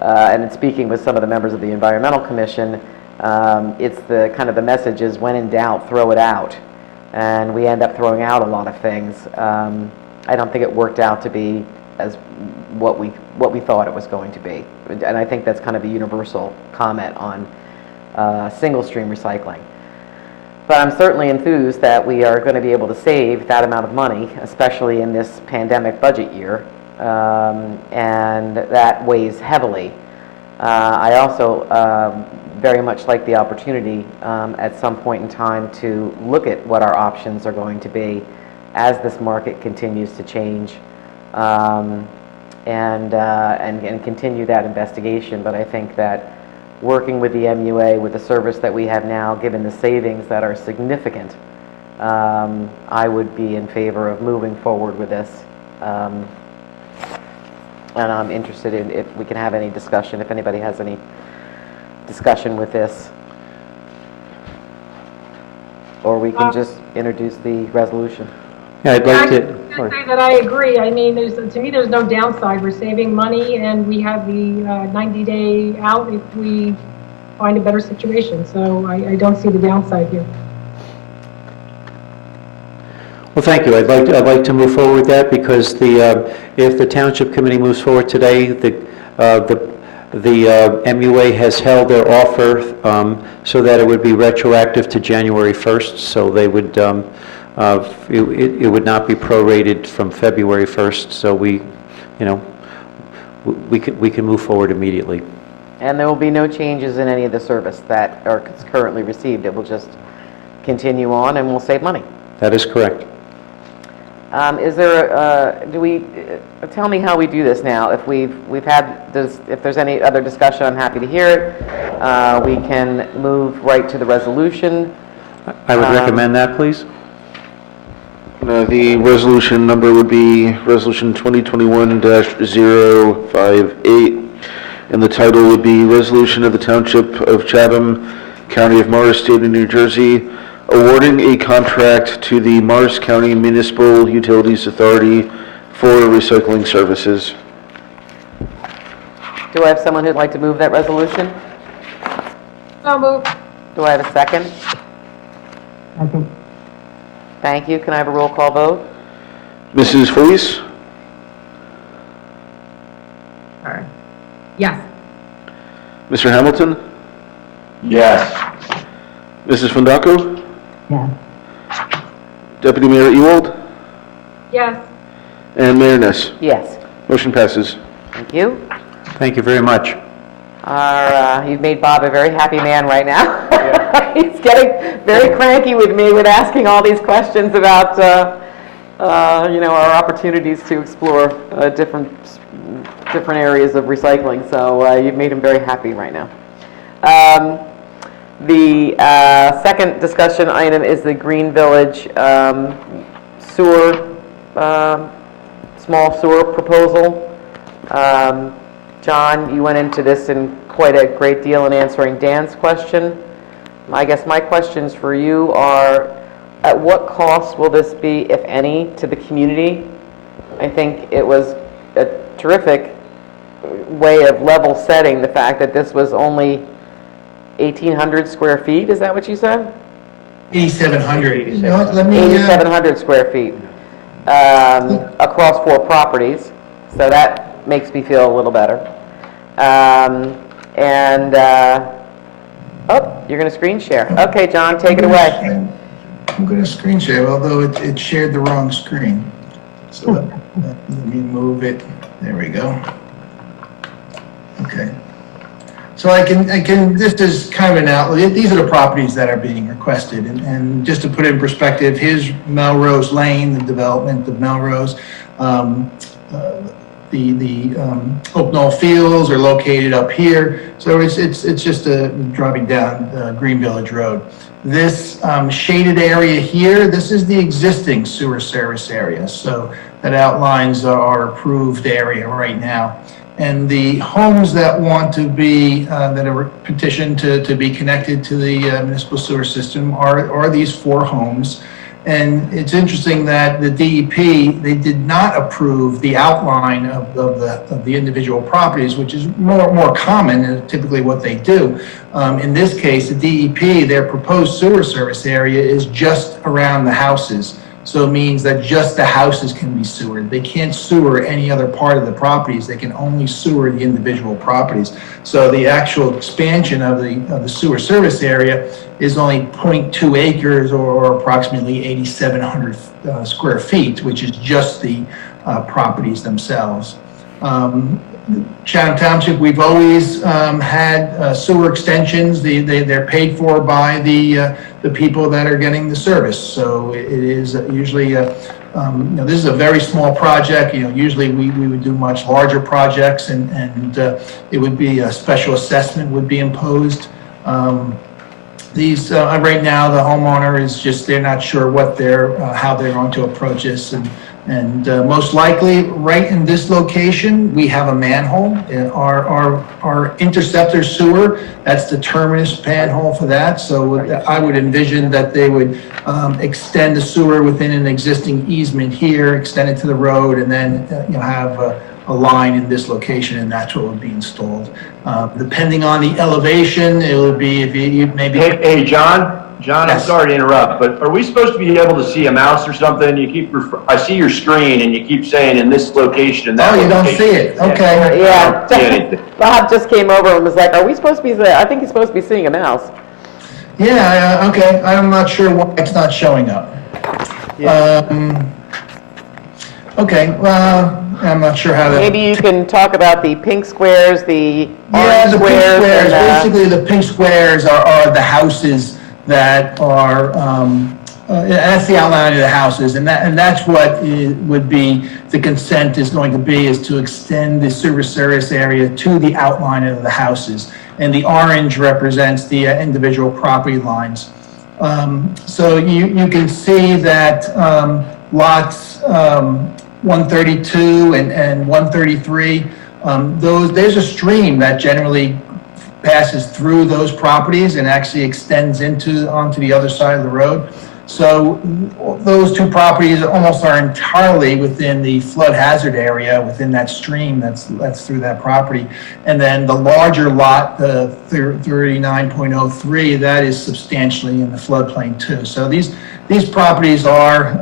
and speaking with some of the members of the Environmental Commission, it's the kind of the message is when in doubt, throw it out. And we end up throwing out a lot of things. I don't think it worked out to be as what we thought it was going to be. And I think that's kind of a universal comment on single stream recycling. But I'm certainly enthused that we are going to be able to save that amount of money, especially in this pandemic budget year, and that weighs heavily. I also very much like the opportunity at some point in time to look at what our options are going to be as this market continues to change, and continue that investigation. But I think that working with the MUA, with the service that we have now, given the savings that are significant, I would be in favor of moving forward with this. And I'm interested in if we can have any discussion, if anybody has any discussion with this. Or we can just introduce the resolution. Yeah, I'd like to say that I agree. I mean, to me, there's no downside. We're saving money, and we have the 90-day out if we find a better situation. So I don't see the downside here. Well, thank you. I'd like to move forward with that because if the Township Committee moves forward today, the MUA has held their offer so that it would be retroactive to January 1st. So they would. It would not be prorated from February 1st, so we can move forward immediately. And there will be no changes in any of the service that are currently received. It will just continue on, and we'll save money. That is correct. Is there? Tell me how we do this now? If if there's any other discussion, I'm happy to hear it. We can move right to the resolution. I would recommend that, please. The resolution number would be Resolution 2021-058, and the title would be Resolution of the Township of Chatham, County of Morris, State of New Jersey, awarding a contract to the Morris County Municipal Utilities Authority for recycling services. Do I have someone who'd like to move that resolution? So moved. Do I have a second? Second. Thank you. Can I have a roll call vote? Mrs. Felice? Sorry. Yes. Mr. Hamilton? Yes. Mrs. Fundaco? Yes. Deputy Mayor Ewald? Yes. And Mayor Ness? Yes. Motion passes. Thank you. Thank you very much. You've made Bob a very happy man right now. He's getting very cranky with me with asking all these questions about, our opportunities to explore different areas of recycling. So you've made him very happy right now. The second discussion item is the Green Village sewer, small sewer proposal. John, you went into this in quite a great deal in answering Dan's question. I guess my questions for you are, at what cost will this be, if any, to the community? I think it was a terrific way of level setting the fact that this was only 1,800 square feet. Is that what you said? 8,700. You know what, let me, 8,700 square feet across 4 properties. So that makes me feel a little better. Oh, you're going to screen share. Okay, John, take it away. I'm going to screen share, although it shared the wrong screen. So let me move it. There we go. Okay. So I can, this is kind of an outlet. These are the properties that are being requested. And just to put it in perspective, here's Melrose Lane, the development of Melrose. The Oak Knoll Fields are located up here. So it's just driving down Green Village Road. This shaded area here, this is the existing sewer service area. So that outlines our approved area right now. And the homes that want to be, that are petitioned to be connected to the municipal sewer system are these 4 homes. And it's interesting that the DEP, they did not approve the outline of the individual properties, which is more common and typically what they do. In this case, the DEP, their proposed sewer service area is just around the houses. So it means that just the houses can be sewered. They can't sewer any other part of the properties. They can only sewer the individual properties. So the actual expansion of the sewer service area is only 0.2 acres or approximately 8,700 square feet, which is just the properties themselves. Chatham Township, we've always had sewer extensions. They're paid for by the people that are getting the service. So it is usually, this is a very small project. Usually we would do much larger projects, and it would be a special assessment would be imposed. These right now, the homeowner is just, they're not sure what how they're going to approach this, and most likely right in this location we have a manhole. Our interceptor sewer, that's the terminus manhole for that. So I would envision that they would extend the sewer within an existing easement here, extend it to the road, and then have a line in this location, and that's what would be installed. Depending on the elevation, it will be, if you maybe... Hey, John, Yes. I'm sorry to interrupt, but are we supposed to be able to see a mouse or something? You keep, I see your screen and you keep saying in this location and that Oh, you don't location. see it? Okay. Yeah. See anything. Bob just came over and was like, are we supposed to be, I think he's supposed to be seeing a mouse. Yeah, okay. I'm not sure why it's not showing up. Okay, well, I'm not sure how that... Maybe you can talk about the pink squares, the Yeah, orange the pink squares. squares, and, basically the pink squares are the houses that are, that's the outline of the houses, and that's what would be, the consent is going to be, is to extend the service area to the outline of the houses. And the orange represents the individual property lines. So you can see that lots 132 and 133 there's a stream that generally passes through those properties and actually extends onto the other side of the road. So those two properties almost are entirely within the flood hazard area within that stream that's through that property. And then the larger lot, the 39.03, that is substantially in the floodplain too. So these properties are,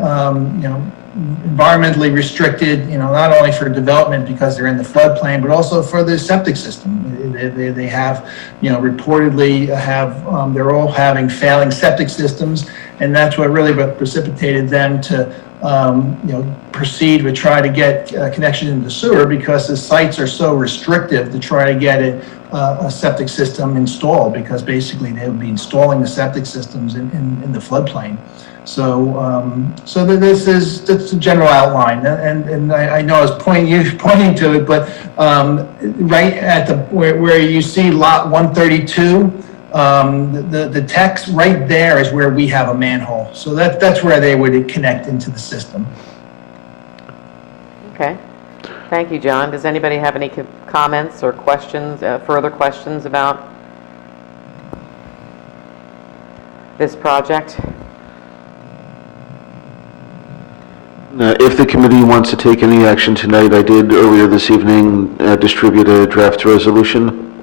environmentally restricted, not only for development because they're in the floodplain, but also for the septic system. They have, reportedly have, they're all having failing septic systems, and that's what really precipitated them to, proceed to try to get a connection into sewer, because the sites are so restrictive to try to get a septic system installed, because basically they would be installing the septic systems in the floodplain. So, that's a general outline, and I know I was pointing to it, but right at where you see lot 132, the text right there is where we have a manhole. So that's where they would connect into the system. Okay. Thank you, John. Does anybody have any comments or questions, further questions about this project? If the committee wants to take any action tonight, I did earlier this evening distribute a draft resolution.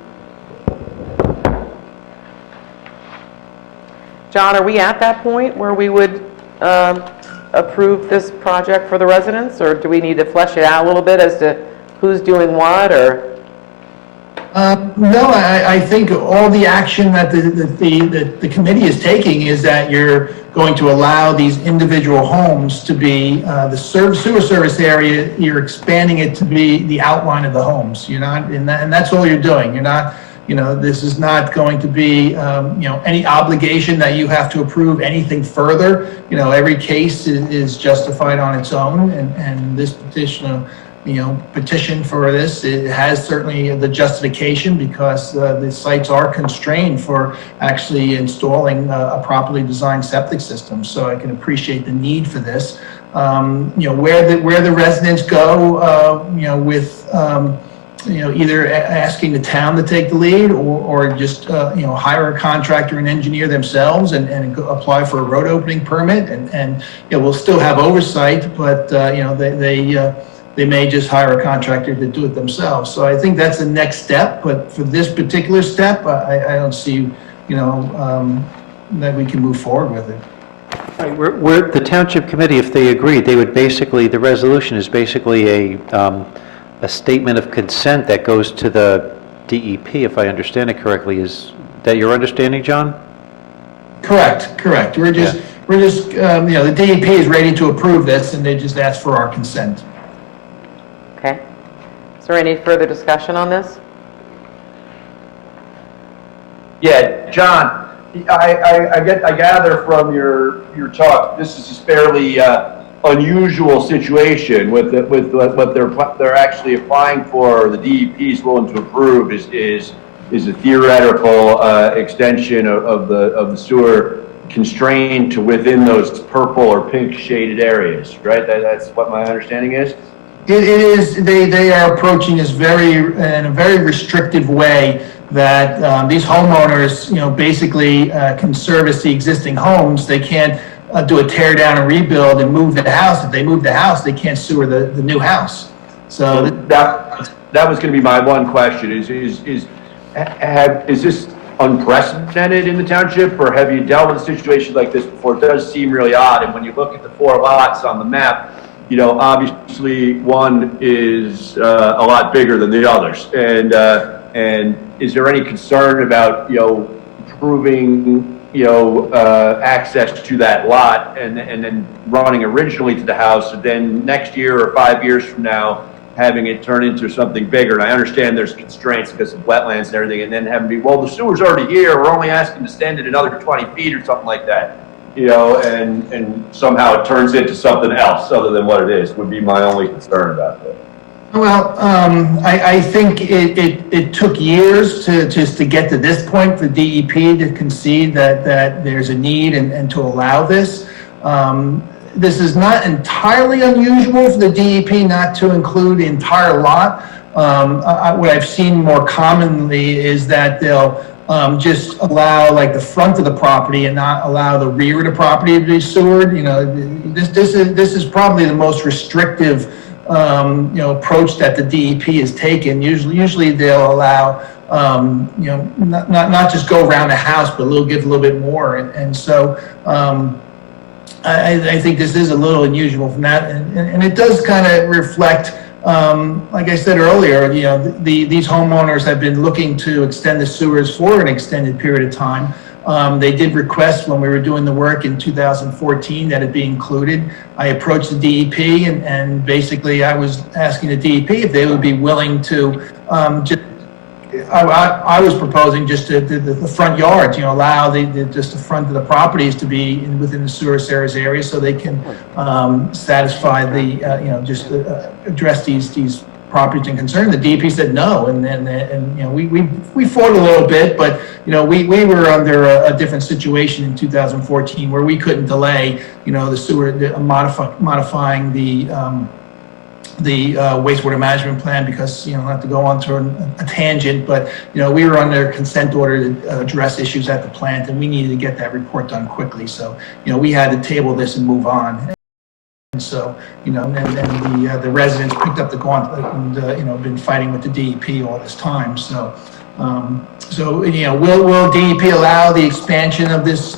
John, are we at that point where we would approve this project for the residents, or do we need to flesh it out a little bit as to who's doing what, or? No, I think all the action that the committee is taking is that you're going to allow these individual homes to be the sewer service area. You're expanding it to be the outline of the homes. You're not, and that's all you're doing. You're not, this is not going to be, any obligation that you have to approve anything further. Every case is justified on its own, and this petition for this, it has certainly the justification, because the sites are constrained for actually installing a properly designed septic system. So I can appreciate the need for this. Where the residents go, with either asking the town to take the lead, or just hire a contractor and engineer themselves and apply for a road opening permit, and we'll still have oversight, but they may just hire a contractor to do it themselves. So I think that's the next step, but for this particular step, I don't see, that we can move forward with it. Right, we're the Township Committee, if they agree, they would basically, the resolution is basically a statement of consent that goes to the DEP, if I understand it correctly. Is that your understanding, John? Correct. We're just, the DEP is ready to approve this, and they just ask for our consent. Okay. Is there any further discussion on this? Yeah, John, I gather from your talk, this is a fairly unusual situation with what they're actually applying for. The DEP is willing to approve is a theoretical extension of the sewer, constrained to within those purple or pink shaded areas, right? That's what my understanding is. It is. They are approaching this in a very restrictive way, that these homeowners, basically can service the existing homes. They can't do a tear down and rebuild and move the house. If they move the house, they can't sewer the new house. So that was going to be my one question: is this unprecedented in the township, or have you dealt with a situation like this before? It does seem really odd. And when you look at the 4 lots on the map, obviously one is a lot bigger than the others. And is there any concern about, improving, access to that lot and then running originally to the house, and then next year or 5 years from now, having it turn into something bigger? And I understand there's constraints because of wetlands and everything, and then having to be, well, the sewer's already here, we're only asking to extend it another 20 feet or something like that. And somehow it turns into something else other than what it is, would be my only concern about this. Well, I think it took years to get to this point for DEP to concede that there's a need and to allow this. This is not entirely unusual for the DEP not to include the entire lot. What I've seen more commonly is that they'll just allow like the front of the property and not allow the rear of the property to be sewered. You know, this is probably the most restrictive approach that the DEP has taken. Usually they'll allow not just go around the house, but give a little bit more. And so I think this is a little unusual from that, and it does kind of reflect. Like I said earlier, these homeowners have been looking to extend the sewers for an extended period of time. They did request when we were doing the work in 2014 that it be included. I approached the DEP and basically I was asking the DEP if they would be willing to I was proposing just the front yards, allow just the front of the properties to be within the sewer service area so they can satisfy the, address these properties in concern. The DEP said no, and we fought a little bit, but we were under a different situation in 2014 where we couldn't delay, the sewer, modifying the wastewater management plan because, not to go on to a tangent, but, we were under consent order to address issues at the plant and we needed to get that report done quickly. So, we had to table this and move on. And so, and the residents picked up the gauntlet and, been fighting with the DEP all this time. So, will DEP allow the expansion of this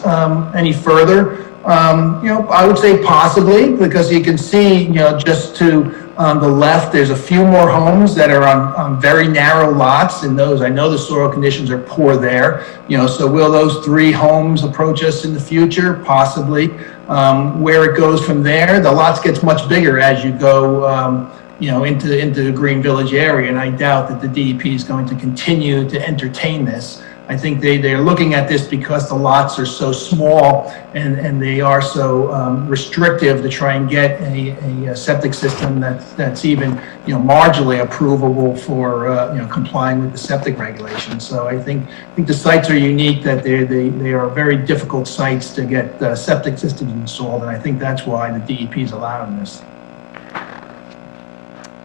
any further? I would say possibly, because you can see, just to the left, there's a few more homes that are on very narrow lots, and those, I know the soil conditions are poor there, so will those 3 homes approach us in the future? Possibly. Where it goes from there, the lots gets much bigger as you go, into the Green Village area, and I doubt that the DEP is going to continue to entertain this. I think they're looking at this because the lots are so small and they are so restrictive to try and get a septic system that's even marginally approvable for complying with the septic regulations. So I think the sites are unique, that they are very difficult sites to get septic systems installed, and I think that's why the DEP is allowing this.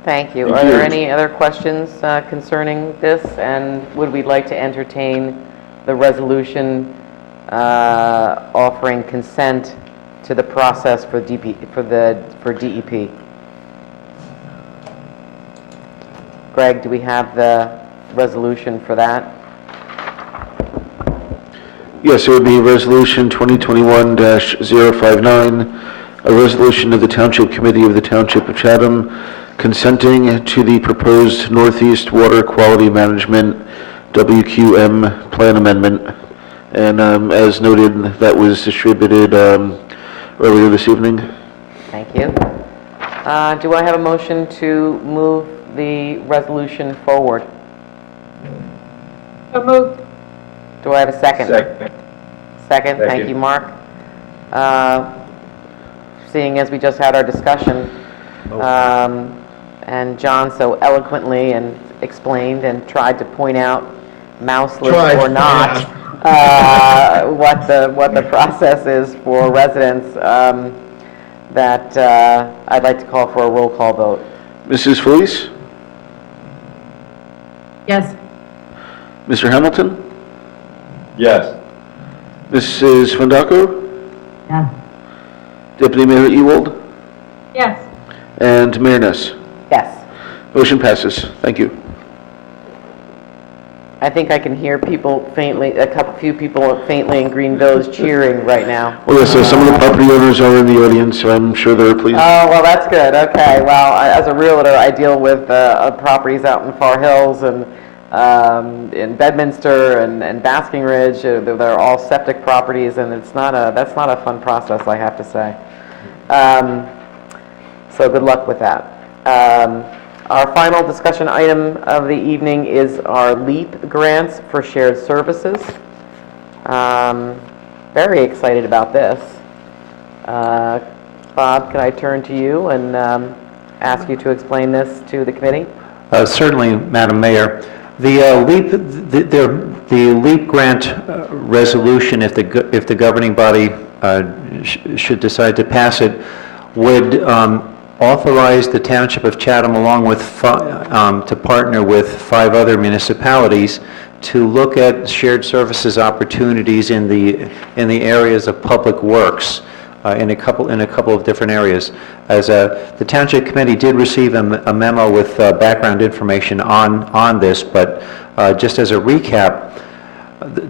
Thank you. Are there any other questions concerning this? And would we like to entertain the resolution offering consent to the process for DEP? Greg, do we have the resolution for that? Yes, it would be Resolution 2021-059, a resolution of the Township Committee of the Township of Chatham consenting to the proposed Northeast Water Quality Management WQM Plan Amendment. And as noted, that was distributed earlier this evening. Thank you. Do I have a motion to move the resolution forward? So moved. Do I have a second? Second, thank you. you, Mark. Seeing as we just had our discussion, and John so eloquently and explained and tried to point out, mouseless or not, what the process is for residents, that I'd like to call for a roll call vote. Mrs. Felice? Yes. Mr. Hamilton? Yes. Mrs. Fondaco? Yeah. Deputy Mayor Ewald? Yes. And Mayor Ness? Yes. Motion passes. Thank you. I think I can hear people faintly, few people faintly in Green Village cheering right now. Well, yes, so some of the property owners are in the audience, so I'm sure they're pleased. Oh, well, that's good. Okay. Well, as a realtor, I deal with properties out in Far Hills and in Bedminster and Basking Ridge. They're all septic properties, and that's not a fun process, I have to say. So good luck with that. Our final discussion item of the evening is our LEAP grants for shared services. Very excited about this. Bob, can I turn to you and ask you to explain this to the committee? Certainly, Madam Mayor. The LEAP grant resolution, if the governing body should decide to pass it, would authorize the Township of Chatham along with, to partner with 5 other municipalities to look at shared services opportunities in the areas of public works, in a couple of different areas. The Township Committee did receive a memo with background information on this, but just as a recap,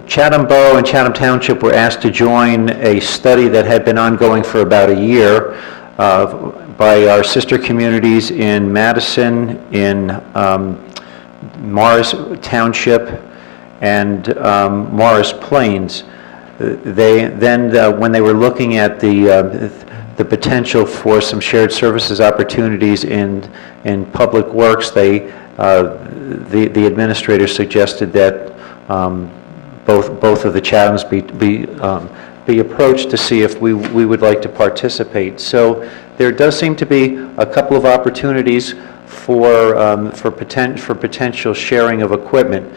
Chatham Borough and Chatham Township were asked to join a study that had been ongoing for about a year by our sister communities in Madison, in Morris Township, and Morris Plains. When they were looking at the potential for some shared services opportunities in public works, the administrator suggested that both of the Chathams be approached to see if we would like to participate. So there does seem to be a couple of opportunities for potential sharing of equipment.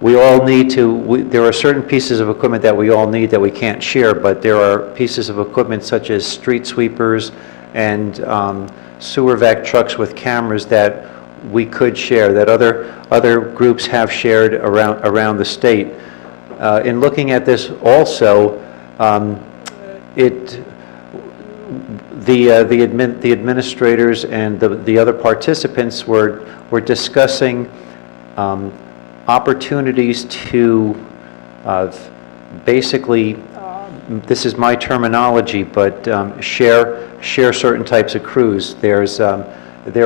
We all need to, there are certain pieces of equipment that we all need that we can't share, but there are pieces of equipment such as street sweepers and sewer vac trucks with cameras that we could share, that other groups have shared around the state. In looking at this also, the administrators and the other participants were discussing opportunities to basically, this is my terminology, but share certain types of crews. There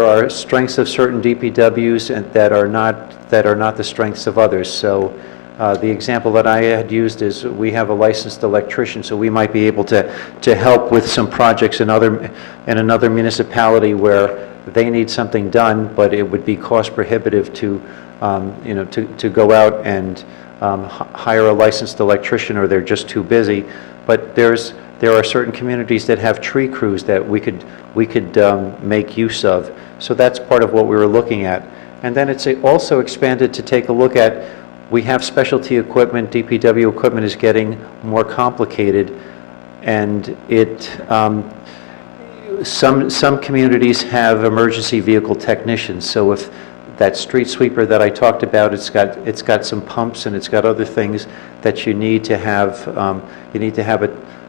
are strengths of certain DPWs that are not the strengths of others. So the example that I had used is we have a licensed electrician, so we might be able to help with some projects in another municipality where they need something done, but it would be cost prohibitive to go out and hire a licensed electrician, or they're just too busy. But there are certain communities that have tree crews that we could make use of. So that's part of what we were looking at. And then it's also expanded to take a look at, we have specialty equipment, DPW equipment is getting more complicated, and some communities have emergency vehicle technicians. So if that street sweeper that I talked about, it's got some pumps and it's got other things that you need to have. You need to have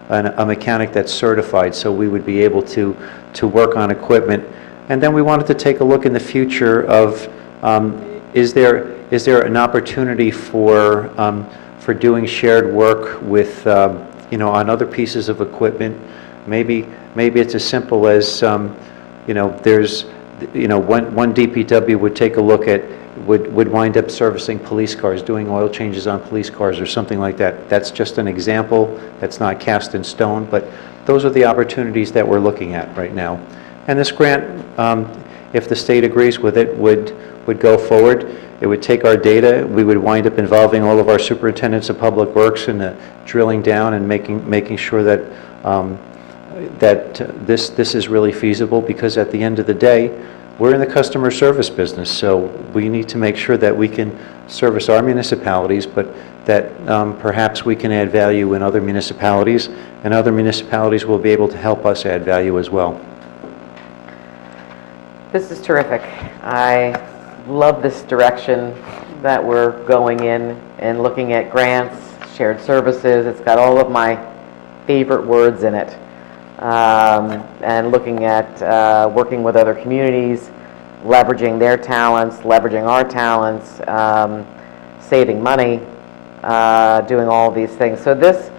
a mechanic that's certified, so we would be able to work on equipment. And then we wanted to take a look in the future of is there an opportunity for doing shared work with on other pieces of equipment. Maybe it's as simple as there's one DPW would take a look at, would wind up servicing police cars, doing oil changes on police cars or something like that. That's just an example. That's not cast in stone, but those are the opportunities that we're looking at right now. And this grant, if the state agrees with it, would go forward. It would take our data. We would wind up involving all of our superintendents of public works in the drilling down and making sure that this is really feasible, because at the end of the day, we're in the customer service business, so we need to make sure that we can service our municipalities, but that perhaps we can add value in other municipalities, and other municipalities will be able to help us add value as well. This is terrific. I love this direction that we're going in and looking at grants, shared services. It's got all of my favorite words in it. And looking at working with other communities, leveraging their talents, leveraging our talents, saving money, doing all of these things. So this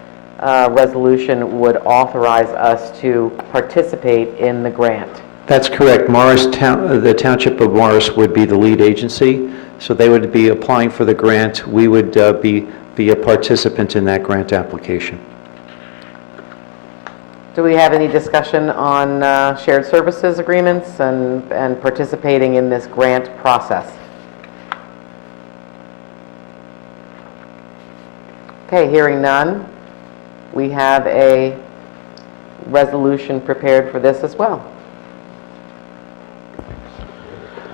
resolution would authorize us to participate in the grant. That's correct. The Township of Morris would be the lead agency, so they would be applying for the grant. We would be a participant in that grant application. Do we have any discussion on shared services agreements and participating in this grant process? Okay, hearing none, we have a resolution prepared for this as well.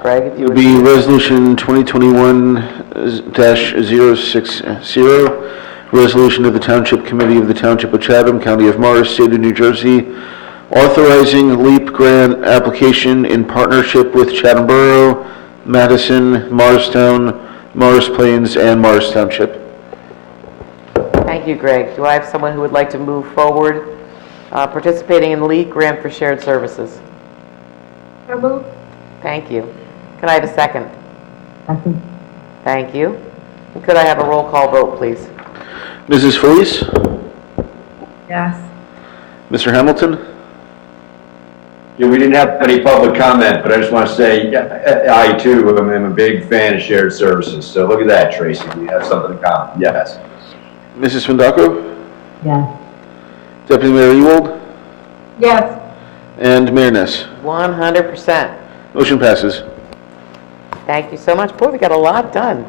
Greg, if you It would be Resolution 2021-060, resolution of the Township Committee of the Township of Chatham, County of Morris, State of New Jersey, authorizing LEAP grant application in partnership with Chatham Borough, Madison, Morristown, Morris Plains, and Morris Township. Thank you, Greg. Do I have someone who would like to move forward participating in the LEAP grant for shared services? So moved. Thank you. Can I have a second? Second. Thank you. And could I have a roll call vote, please? Mrs. Felice? Yes. Mr. Hamilton? Yeah, we didn't have any public comment, but I just want to say, I too am a big fan of shared services. So look at that, Tracy. We have something in common. Yes. Mrs. Swindaco? Yes. Deputy Mayor Ewald? Yes. And Mayor Ness? 100%. Motion passes. Thank you so much. Boy, we got a lot done.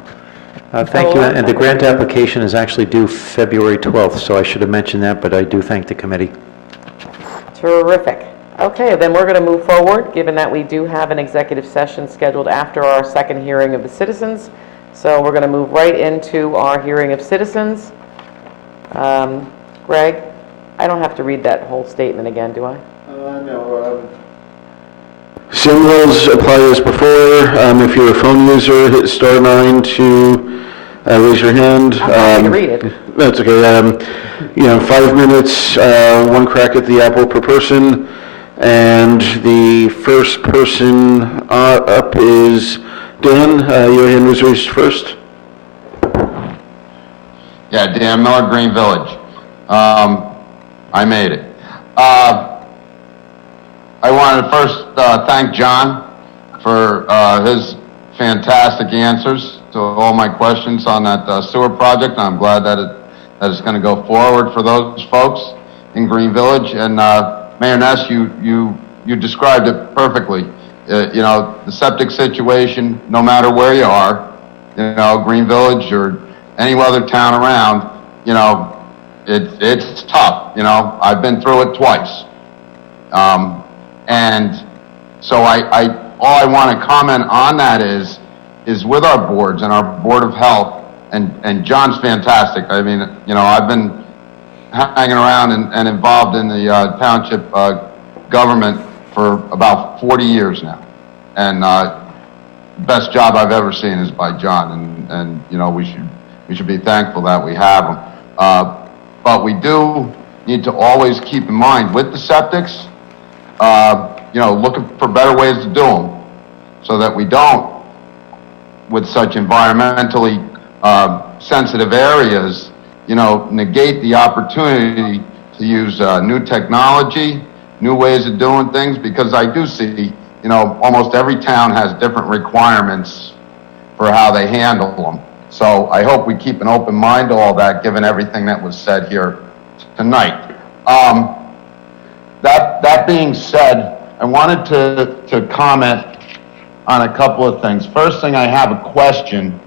Thank you, and the grant application is actually due February 12th, so I should have mentioned that, but I do thank the committee. Terrific. Okay, then we're going to move forward, given that we do have an executive session scheduled after our second hearing of the citizens. So we're going to move right into our hearing of citizens. Greg, I don't have to read that whole statement again, do I? No, Same rules apply as before. If you're a phone user, hit *9 to raise your hand. I'm happy to read it. That's okay. 5 minutes, one crack at the apple per person. And the first person up is Dan. Your hand was raised first. Yeah, Dan Miller, Green Village. I made it. I wanted to first thank John for his fantastic answers to all my questions on that sewer project. I'm glad that it's going to go forward for those folks in Green Village. And Mayor Ness, you described it perfectly. The septic situation, no matter where you are, Green Village or any other town around, it's tough. I've been through it twice. And so all I want to comment on that is with our boards and our Board of Health, and John's fantastic. I mean, I've been hanging around and involved in the township government for about 40 years now. And best job I've ever seen is by John, and we should be thankful that we have him. But we do need to always keep in mind with the septics, looking for better ways to do them so that we don't, with such environmentally sensitive areas, negate the opportunity to use new technology, new ways of doing things, because I do see, almost every town has different requirements for how they handle them. So I hope we keep an open mind to all that, given everything that was said here tonight. That being said, I wanted to comment on a couple of things. First thing, I have a question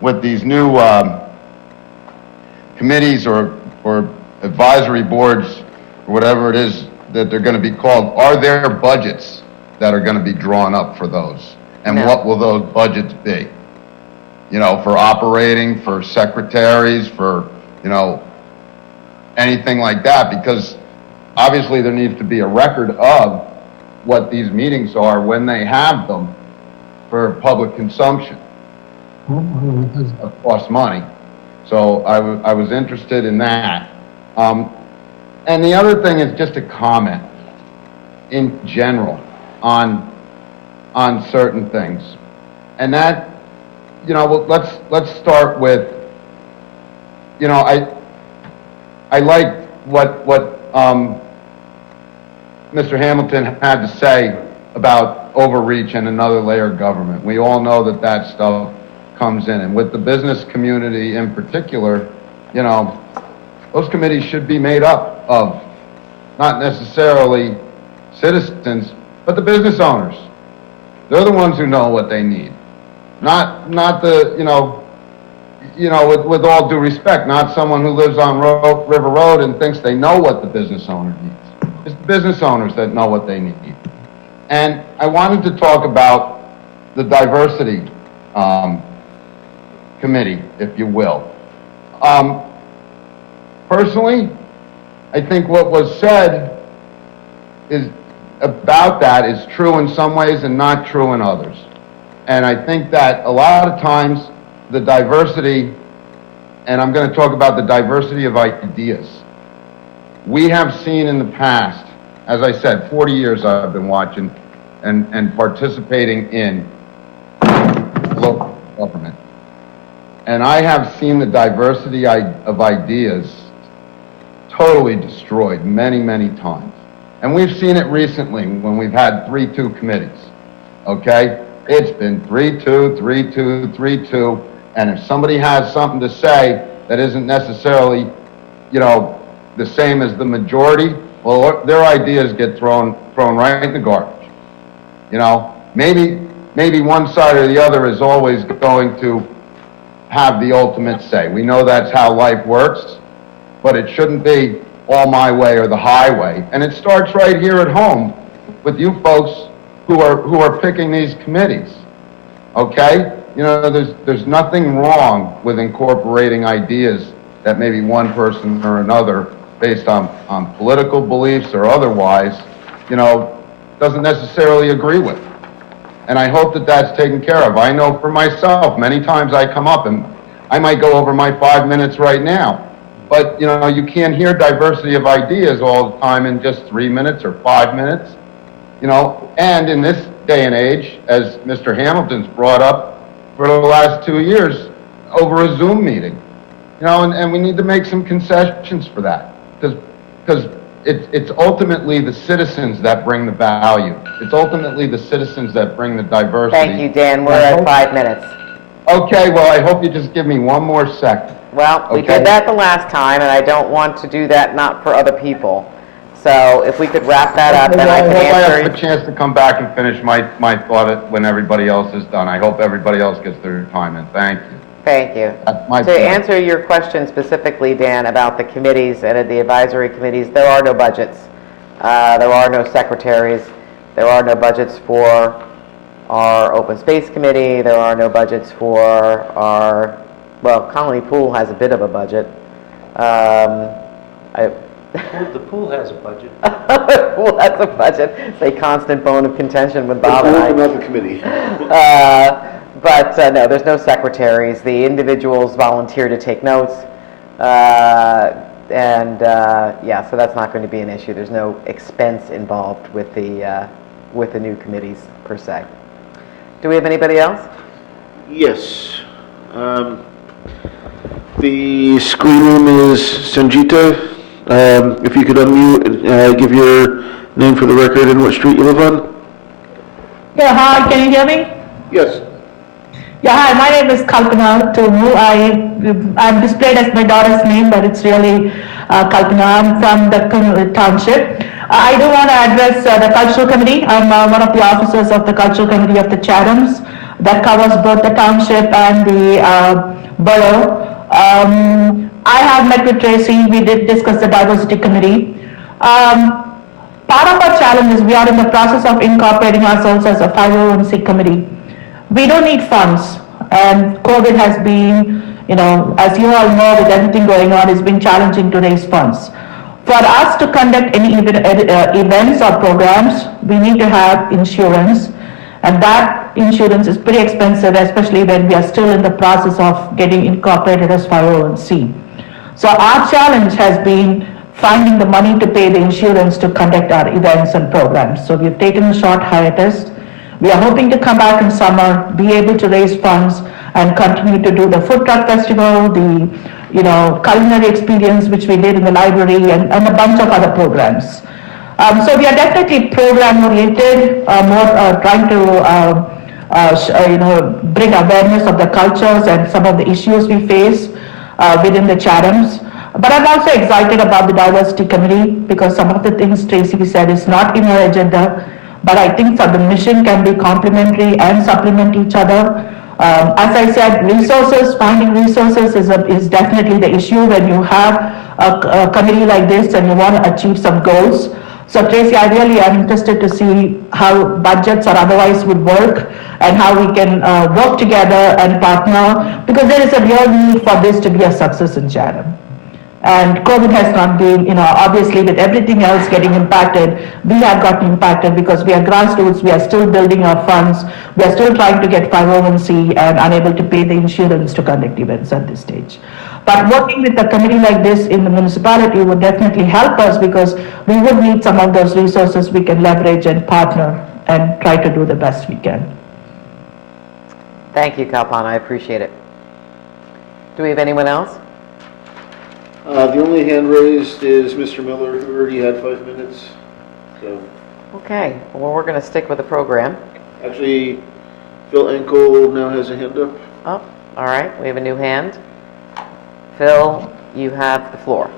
with these new committees or advisory boards, or whatever it is that they're going to be called. Are there budgets that are going to be drawn up for those? And what will those budgets be? For operating, for secretaries, for, anything like that, because obviously there needs to be a record of what these meetings are when they have them for public consumption. It costs money. So I was interested in that. And the other thing is just a comment in general on certain things. And that, let's start with, I like what Mr. Hamilton had to say about overreach and another layer of government. We all know that stuff comes in. And with the business community in particular, those committees should be made up of not necessarily citizens, but the business owners. They're the ones who know what they need. Not the, with all due respect, not someone who lives on River Road and thinks they know what the business owner needs. It's the business owners that know what they need. And I wanted to talk about the diversity committee, if you will. Personally, I think what was said is about that is true in some ways and not true in others. And I think that a lot of times the diversity, and I'm going to talk about the diversity of ideas. We have seen in the past, as I said, 40 years I've been watching and participating in local government. And I have seen the diversity of ideas totally destroyed many, many times. And we've seen it recently when we've had 3-2 committees, okay? It's been 3-2, 3-2, 3-2, and if somebody has something to say that isn't necessarily, you know, the same as the majority, well, their ideas get thrown right in the garbage. You know, maybe one side or the other is always going to have the ultimate say. We know that's how life works, but it shouldn't be all my way or the highway. And it starts right here at home with you folks who are picking these committees. Okay? You know, there's nothing wrong with incorporating ideas that maybe one person or another, based on political beliefs or otherwise, you know, doesn't necessarily agree with. And I hope that that's taken care of. I know for myself, many times I come up and I might go over my 5 minutes right now. But, you know, you can't hear diversity of ideas all the time in just 3 minutes or 5 minutes. You know, and in this day and age, as Mr. Hamilton's brought up for the last 2 years, over a Zoom meeting. You know, and we need to make some concessions for that. Because it's ultimately the citizens that bring the value. It's ultimately the citizens that bring the diversity. Thank you, Dan. We're at 5 minutes. Okay, well, I hope you just give me one more second. Well, we did that the last time, and I don't want to do that not for other people. So if we could wrap that up, then I can I answer. have a chance to come back and finish my thought when everybody else is done. I hope everybody else gets their time in. Thank you. Thank you. That's my To point. answer your question specifically, Dan, about the committees and the advisory committees, there are no budgets. There are no secretaries. There are no budgets for our open space committee. There are no budgets for our, well, Colony Pool has a bit of a budget. The pool has a budget. The pool has a budget. It's a constant bone of contention with Bob and I. Another committee. But no, there's no secretaries. The individuals volunteer to take notes. Yeah, so that's not going to be an issue. There's no expense involved with the new committees per se. Do we have anybody else? Yes. The screen name is Sanjita. If you could unmute, give your name for the record and what street you live on. Yeah, hi, can you hear me? Yes. Yeah, hi, my name is Kalpana Tumu. I'm displayed as my daughter's name, but it's really Kalpana. I'm from the Township. I do want to address the Cultural Committee. I'm one of the officers of the Cultural Committee of the Chathams that covers both the Township and the borough. I have met with Tracy. We did discuss the Diversity Committee. Part of our challenge is we are in the process of incorporating ourselves as a 501c committee. We don't need funds, and COVID has been, you know, as you all know, with everything going on, it's been challenging to raise funds. For us to conduct any events or programs, we need to have insurance, and that insurance is pretty expensive, especially when we are still in the process of getting incorporated as 501c. So our challenge has been finding the money to pay the insurance to conduct our events and programs. So we've taken a short hiatus. We are hoping to come back in summer, be able to raise funds and continue to do the food truck festival, the culinary experience which we did in the library, and a bunch of other programs. So we are definitely program oriented, more trying to bring awareness of the cultures and some of the issues we face within the Chathams. But I'm also excited about the Diversity Committee because some of the things Tracy said is not in her agenda. But I think for the mission can be complementary and supplement each other. As I said, finding resources is definitely the issue when you have a committee like this and you want to achieve some goals. So Tracy, I really am interested to see how budgets or otherwise would work and how we can work together and partner, because there is a real need for this to be a success in Chatham. And COVID has not been, obviously with everything else getting impacted, we have gotten impacted because we are grassroots, we are still building our funds, we are still trying to get 501c and unable to pay the insurance to conduct events at this stage. But working with a committee like this in the municipality would definitely help us because we would need some of those resources we can leverage and partner and try to do the best we can. Thank you, Kalpana, I appreciate it. Do we have anyone else? The only hand raised is Mr. Miller, who already had 5 minutes. So, Okay, well, we're going to stick with the program. actually, Phil Enkel now has a hand up. Oh, all right, we have a new hand. Phil, you have the floor.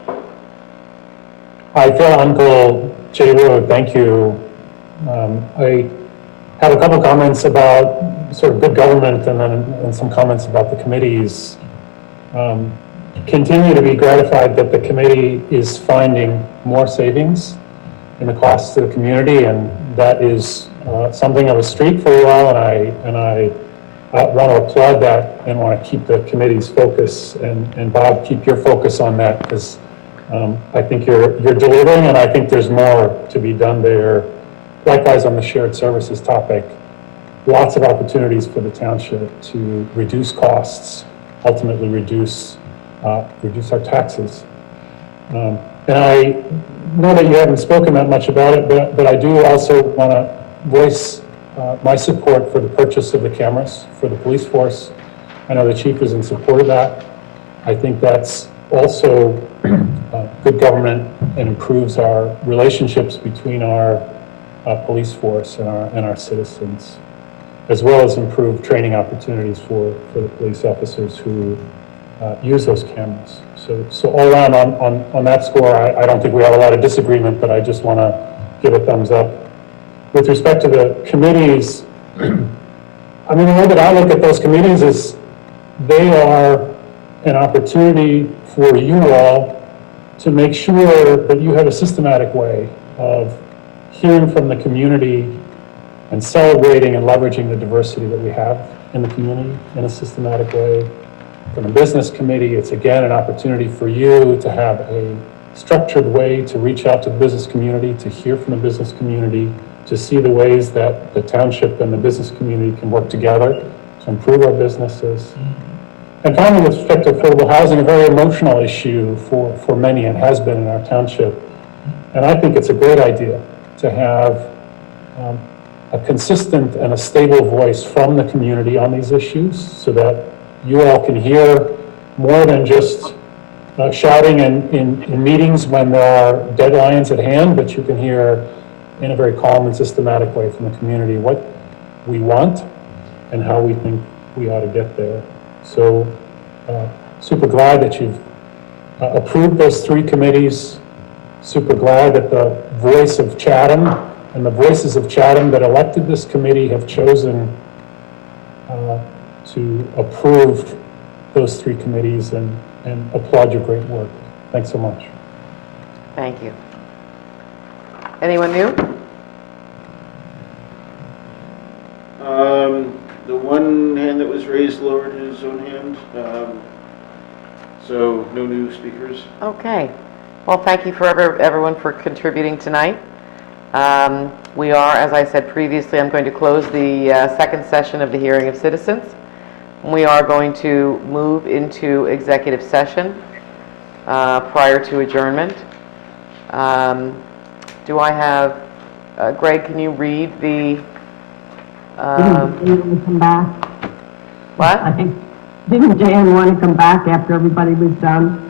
Hi, Phil Uncle, J Road, thank you. I have a couple comments about sort of good government and some comments about the committees. Continue to be gratified that the committee is finding more savings in the costs to the community, and that is something of a streak for a while, and I want to applaud that and want to keep the committee's focus, and Bob, keep your focus on that, because I think you're delivering, and I think there's more to be done there. Likewise, on the shared services topic, lots of opportunities for the township to reduce costs, ultimately reduce our taxes. And I know that you haven't spoken that much about it, but I do also want to voice my support for the purchase of the cameras for the police force. I know the chief is in support of that. I think that's also good government and improves our relationships between our police force and our citizens, as well as improve training opportunities for the police officers who use those cameras. So all around on that score, I don't think we have a lot of disagreement, but I just want to give a thumbs up. With respect to the committees, I mean, the way that I look at those committees is they are an opportunity for you all to make sure that you have a systematic way of hearing from the community and celebrating and leveraging the diversity that we have in the community in a systematic way. From the business committee, it's again an opportunity for you to have a structured way to reach out to the business community, to hear from the business community, to see the ways that the township and the business community can work together to improve our businesses. And finally, with respect to affordable housing, a very emotional issue for many, and has been in our township. And I think it's a great idea to have a consistent and a stable voice from the community on these issues so that you all can hear more than just shouting in meetings when there are deadlines at hand, but you can hear in a very calm and systematic way from the community what we want and how we think we ought to get there. So super glad that you've approved those 3 committees. Super glad that the voice of Chatham and the voices of Chatham that elected this committee have chosen to approve those 3 committees and applaud your great work. Thanks so much. Thank you. Anyone new? The one hand that was raised lowered his own hand, so no new speakers. Okay. Well, thank you for everyone for contributing tonight. We are, as I said previously, I'm going to close the second session of the hearing of citizens. We are going to move into executive session prior to adjournment. Do I have, Greg, can you read the... Didn't Jan come back? What? I think, didn't Jan want to come back after everybody was done?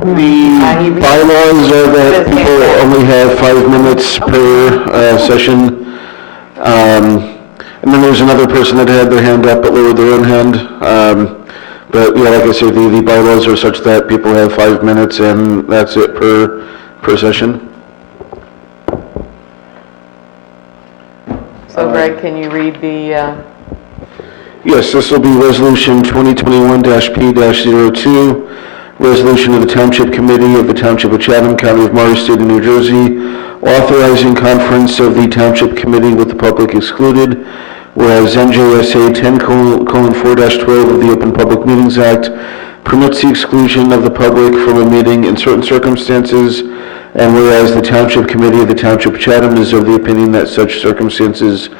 The bylaws are that people only have 5 minutes per session. And then there's another person that had their hand up but lowered their own hand. But yeah, like I said, the bylaws are such that people have 5 minutes and that's it per session. So Greg, can you read the... Yes, this will be Resolution 2021-P-02, Resolution of the Township Committee of the Township of Chatham, County of Morris, State of New Jersey, authorizing conference of the Township Committee with the public excluded, whereas NJSA 10:4-12 of the Open Public Meetings Act permits the exclusion of the public from a meeting in certain circumstances, and whereas the Township Committee of the Township of Chatham is of the opinion that such circumstances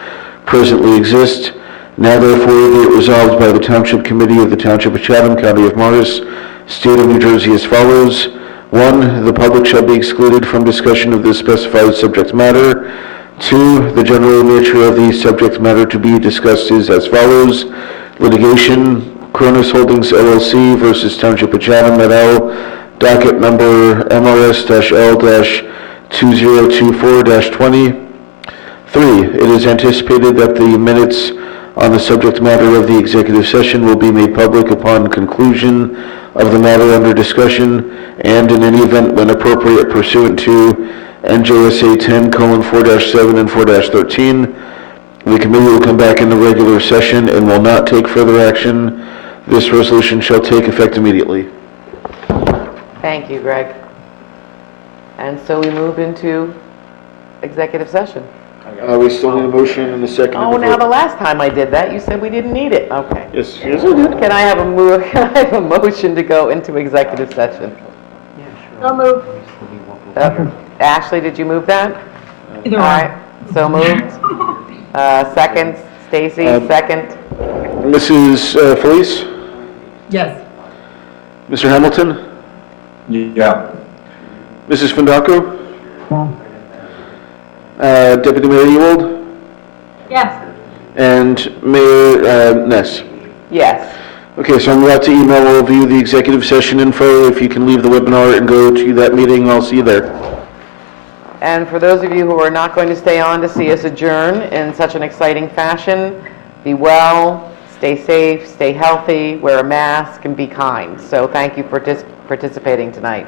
presently exist, now therefore be it resolved by the Township Committee of the Township of Chatham, County of Morris, State of New Jersey as follows. 1, the public shall be excluded from discussion of the specified subject matter. 2, the general nature of the subject matter to be discussed is as follows. Litigation, Cronus Holdings LLC versus Township of Chatham et al., docket number MRS-L-2024-20. 3, it is anticipated that the minutes on the subject matter of the executive session will be made public upon conclusion of the matter under discussion, and in any event when appropriate pursuant to NJSA 10:4-7 and 4-13, the committee will come back in the regular session and will not take further action. This resolution shall take effect immediately. Thank you, Greg. And so we move into executive session. We still need a motion and a second. Oh, now the last time I did that, you said we didn't need it. Okay. Yes, I did. Can I have a motion to go into executive session? So moved. Ashley, did you move that? Either All one. right, so moved. Second, Stacy, second. Mrs. Felice? Yes. Mr. Hamilton? Yeah. Mrs. Fundaco? Yeah. Deputy Mayor Ewald? Yes. And Mayor Ness? Yes. Okay, so I'm about to email all of you the executive session info. If you can leave the webinar and go to that meeting, I'll see you there. And for those of you who are not going to stay on to see us adjourn in such an exciting fashion, be well, stay safe, stay healthy, wear a mask, and be kind. So thank you for participating tonight.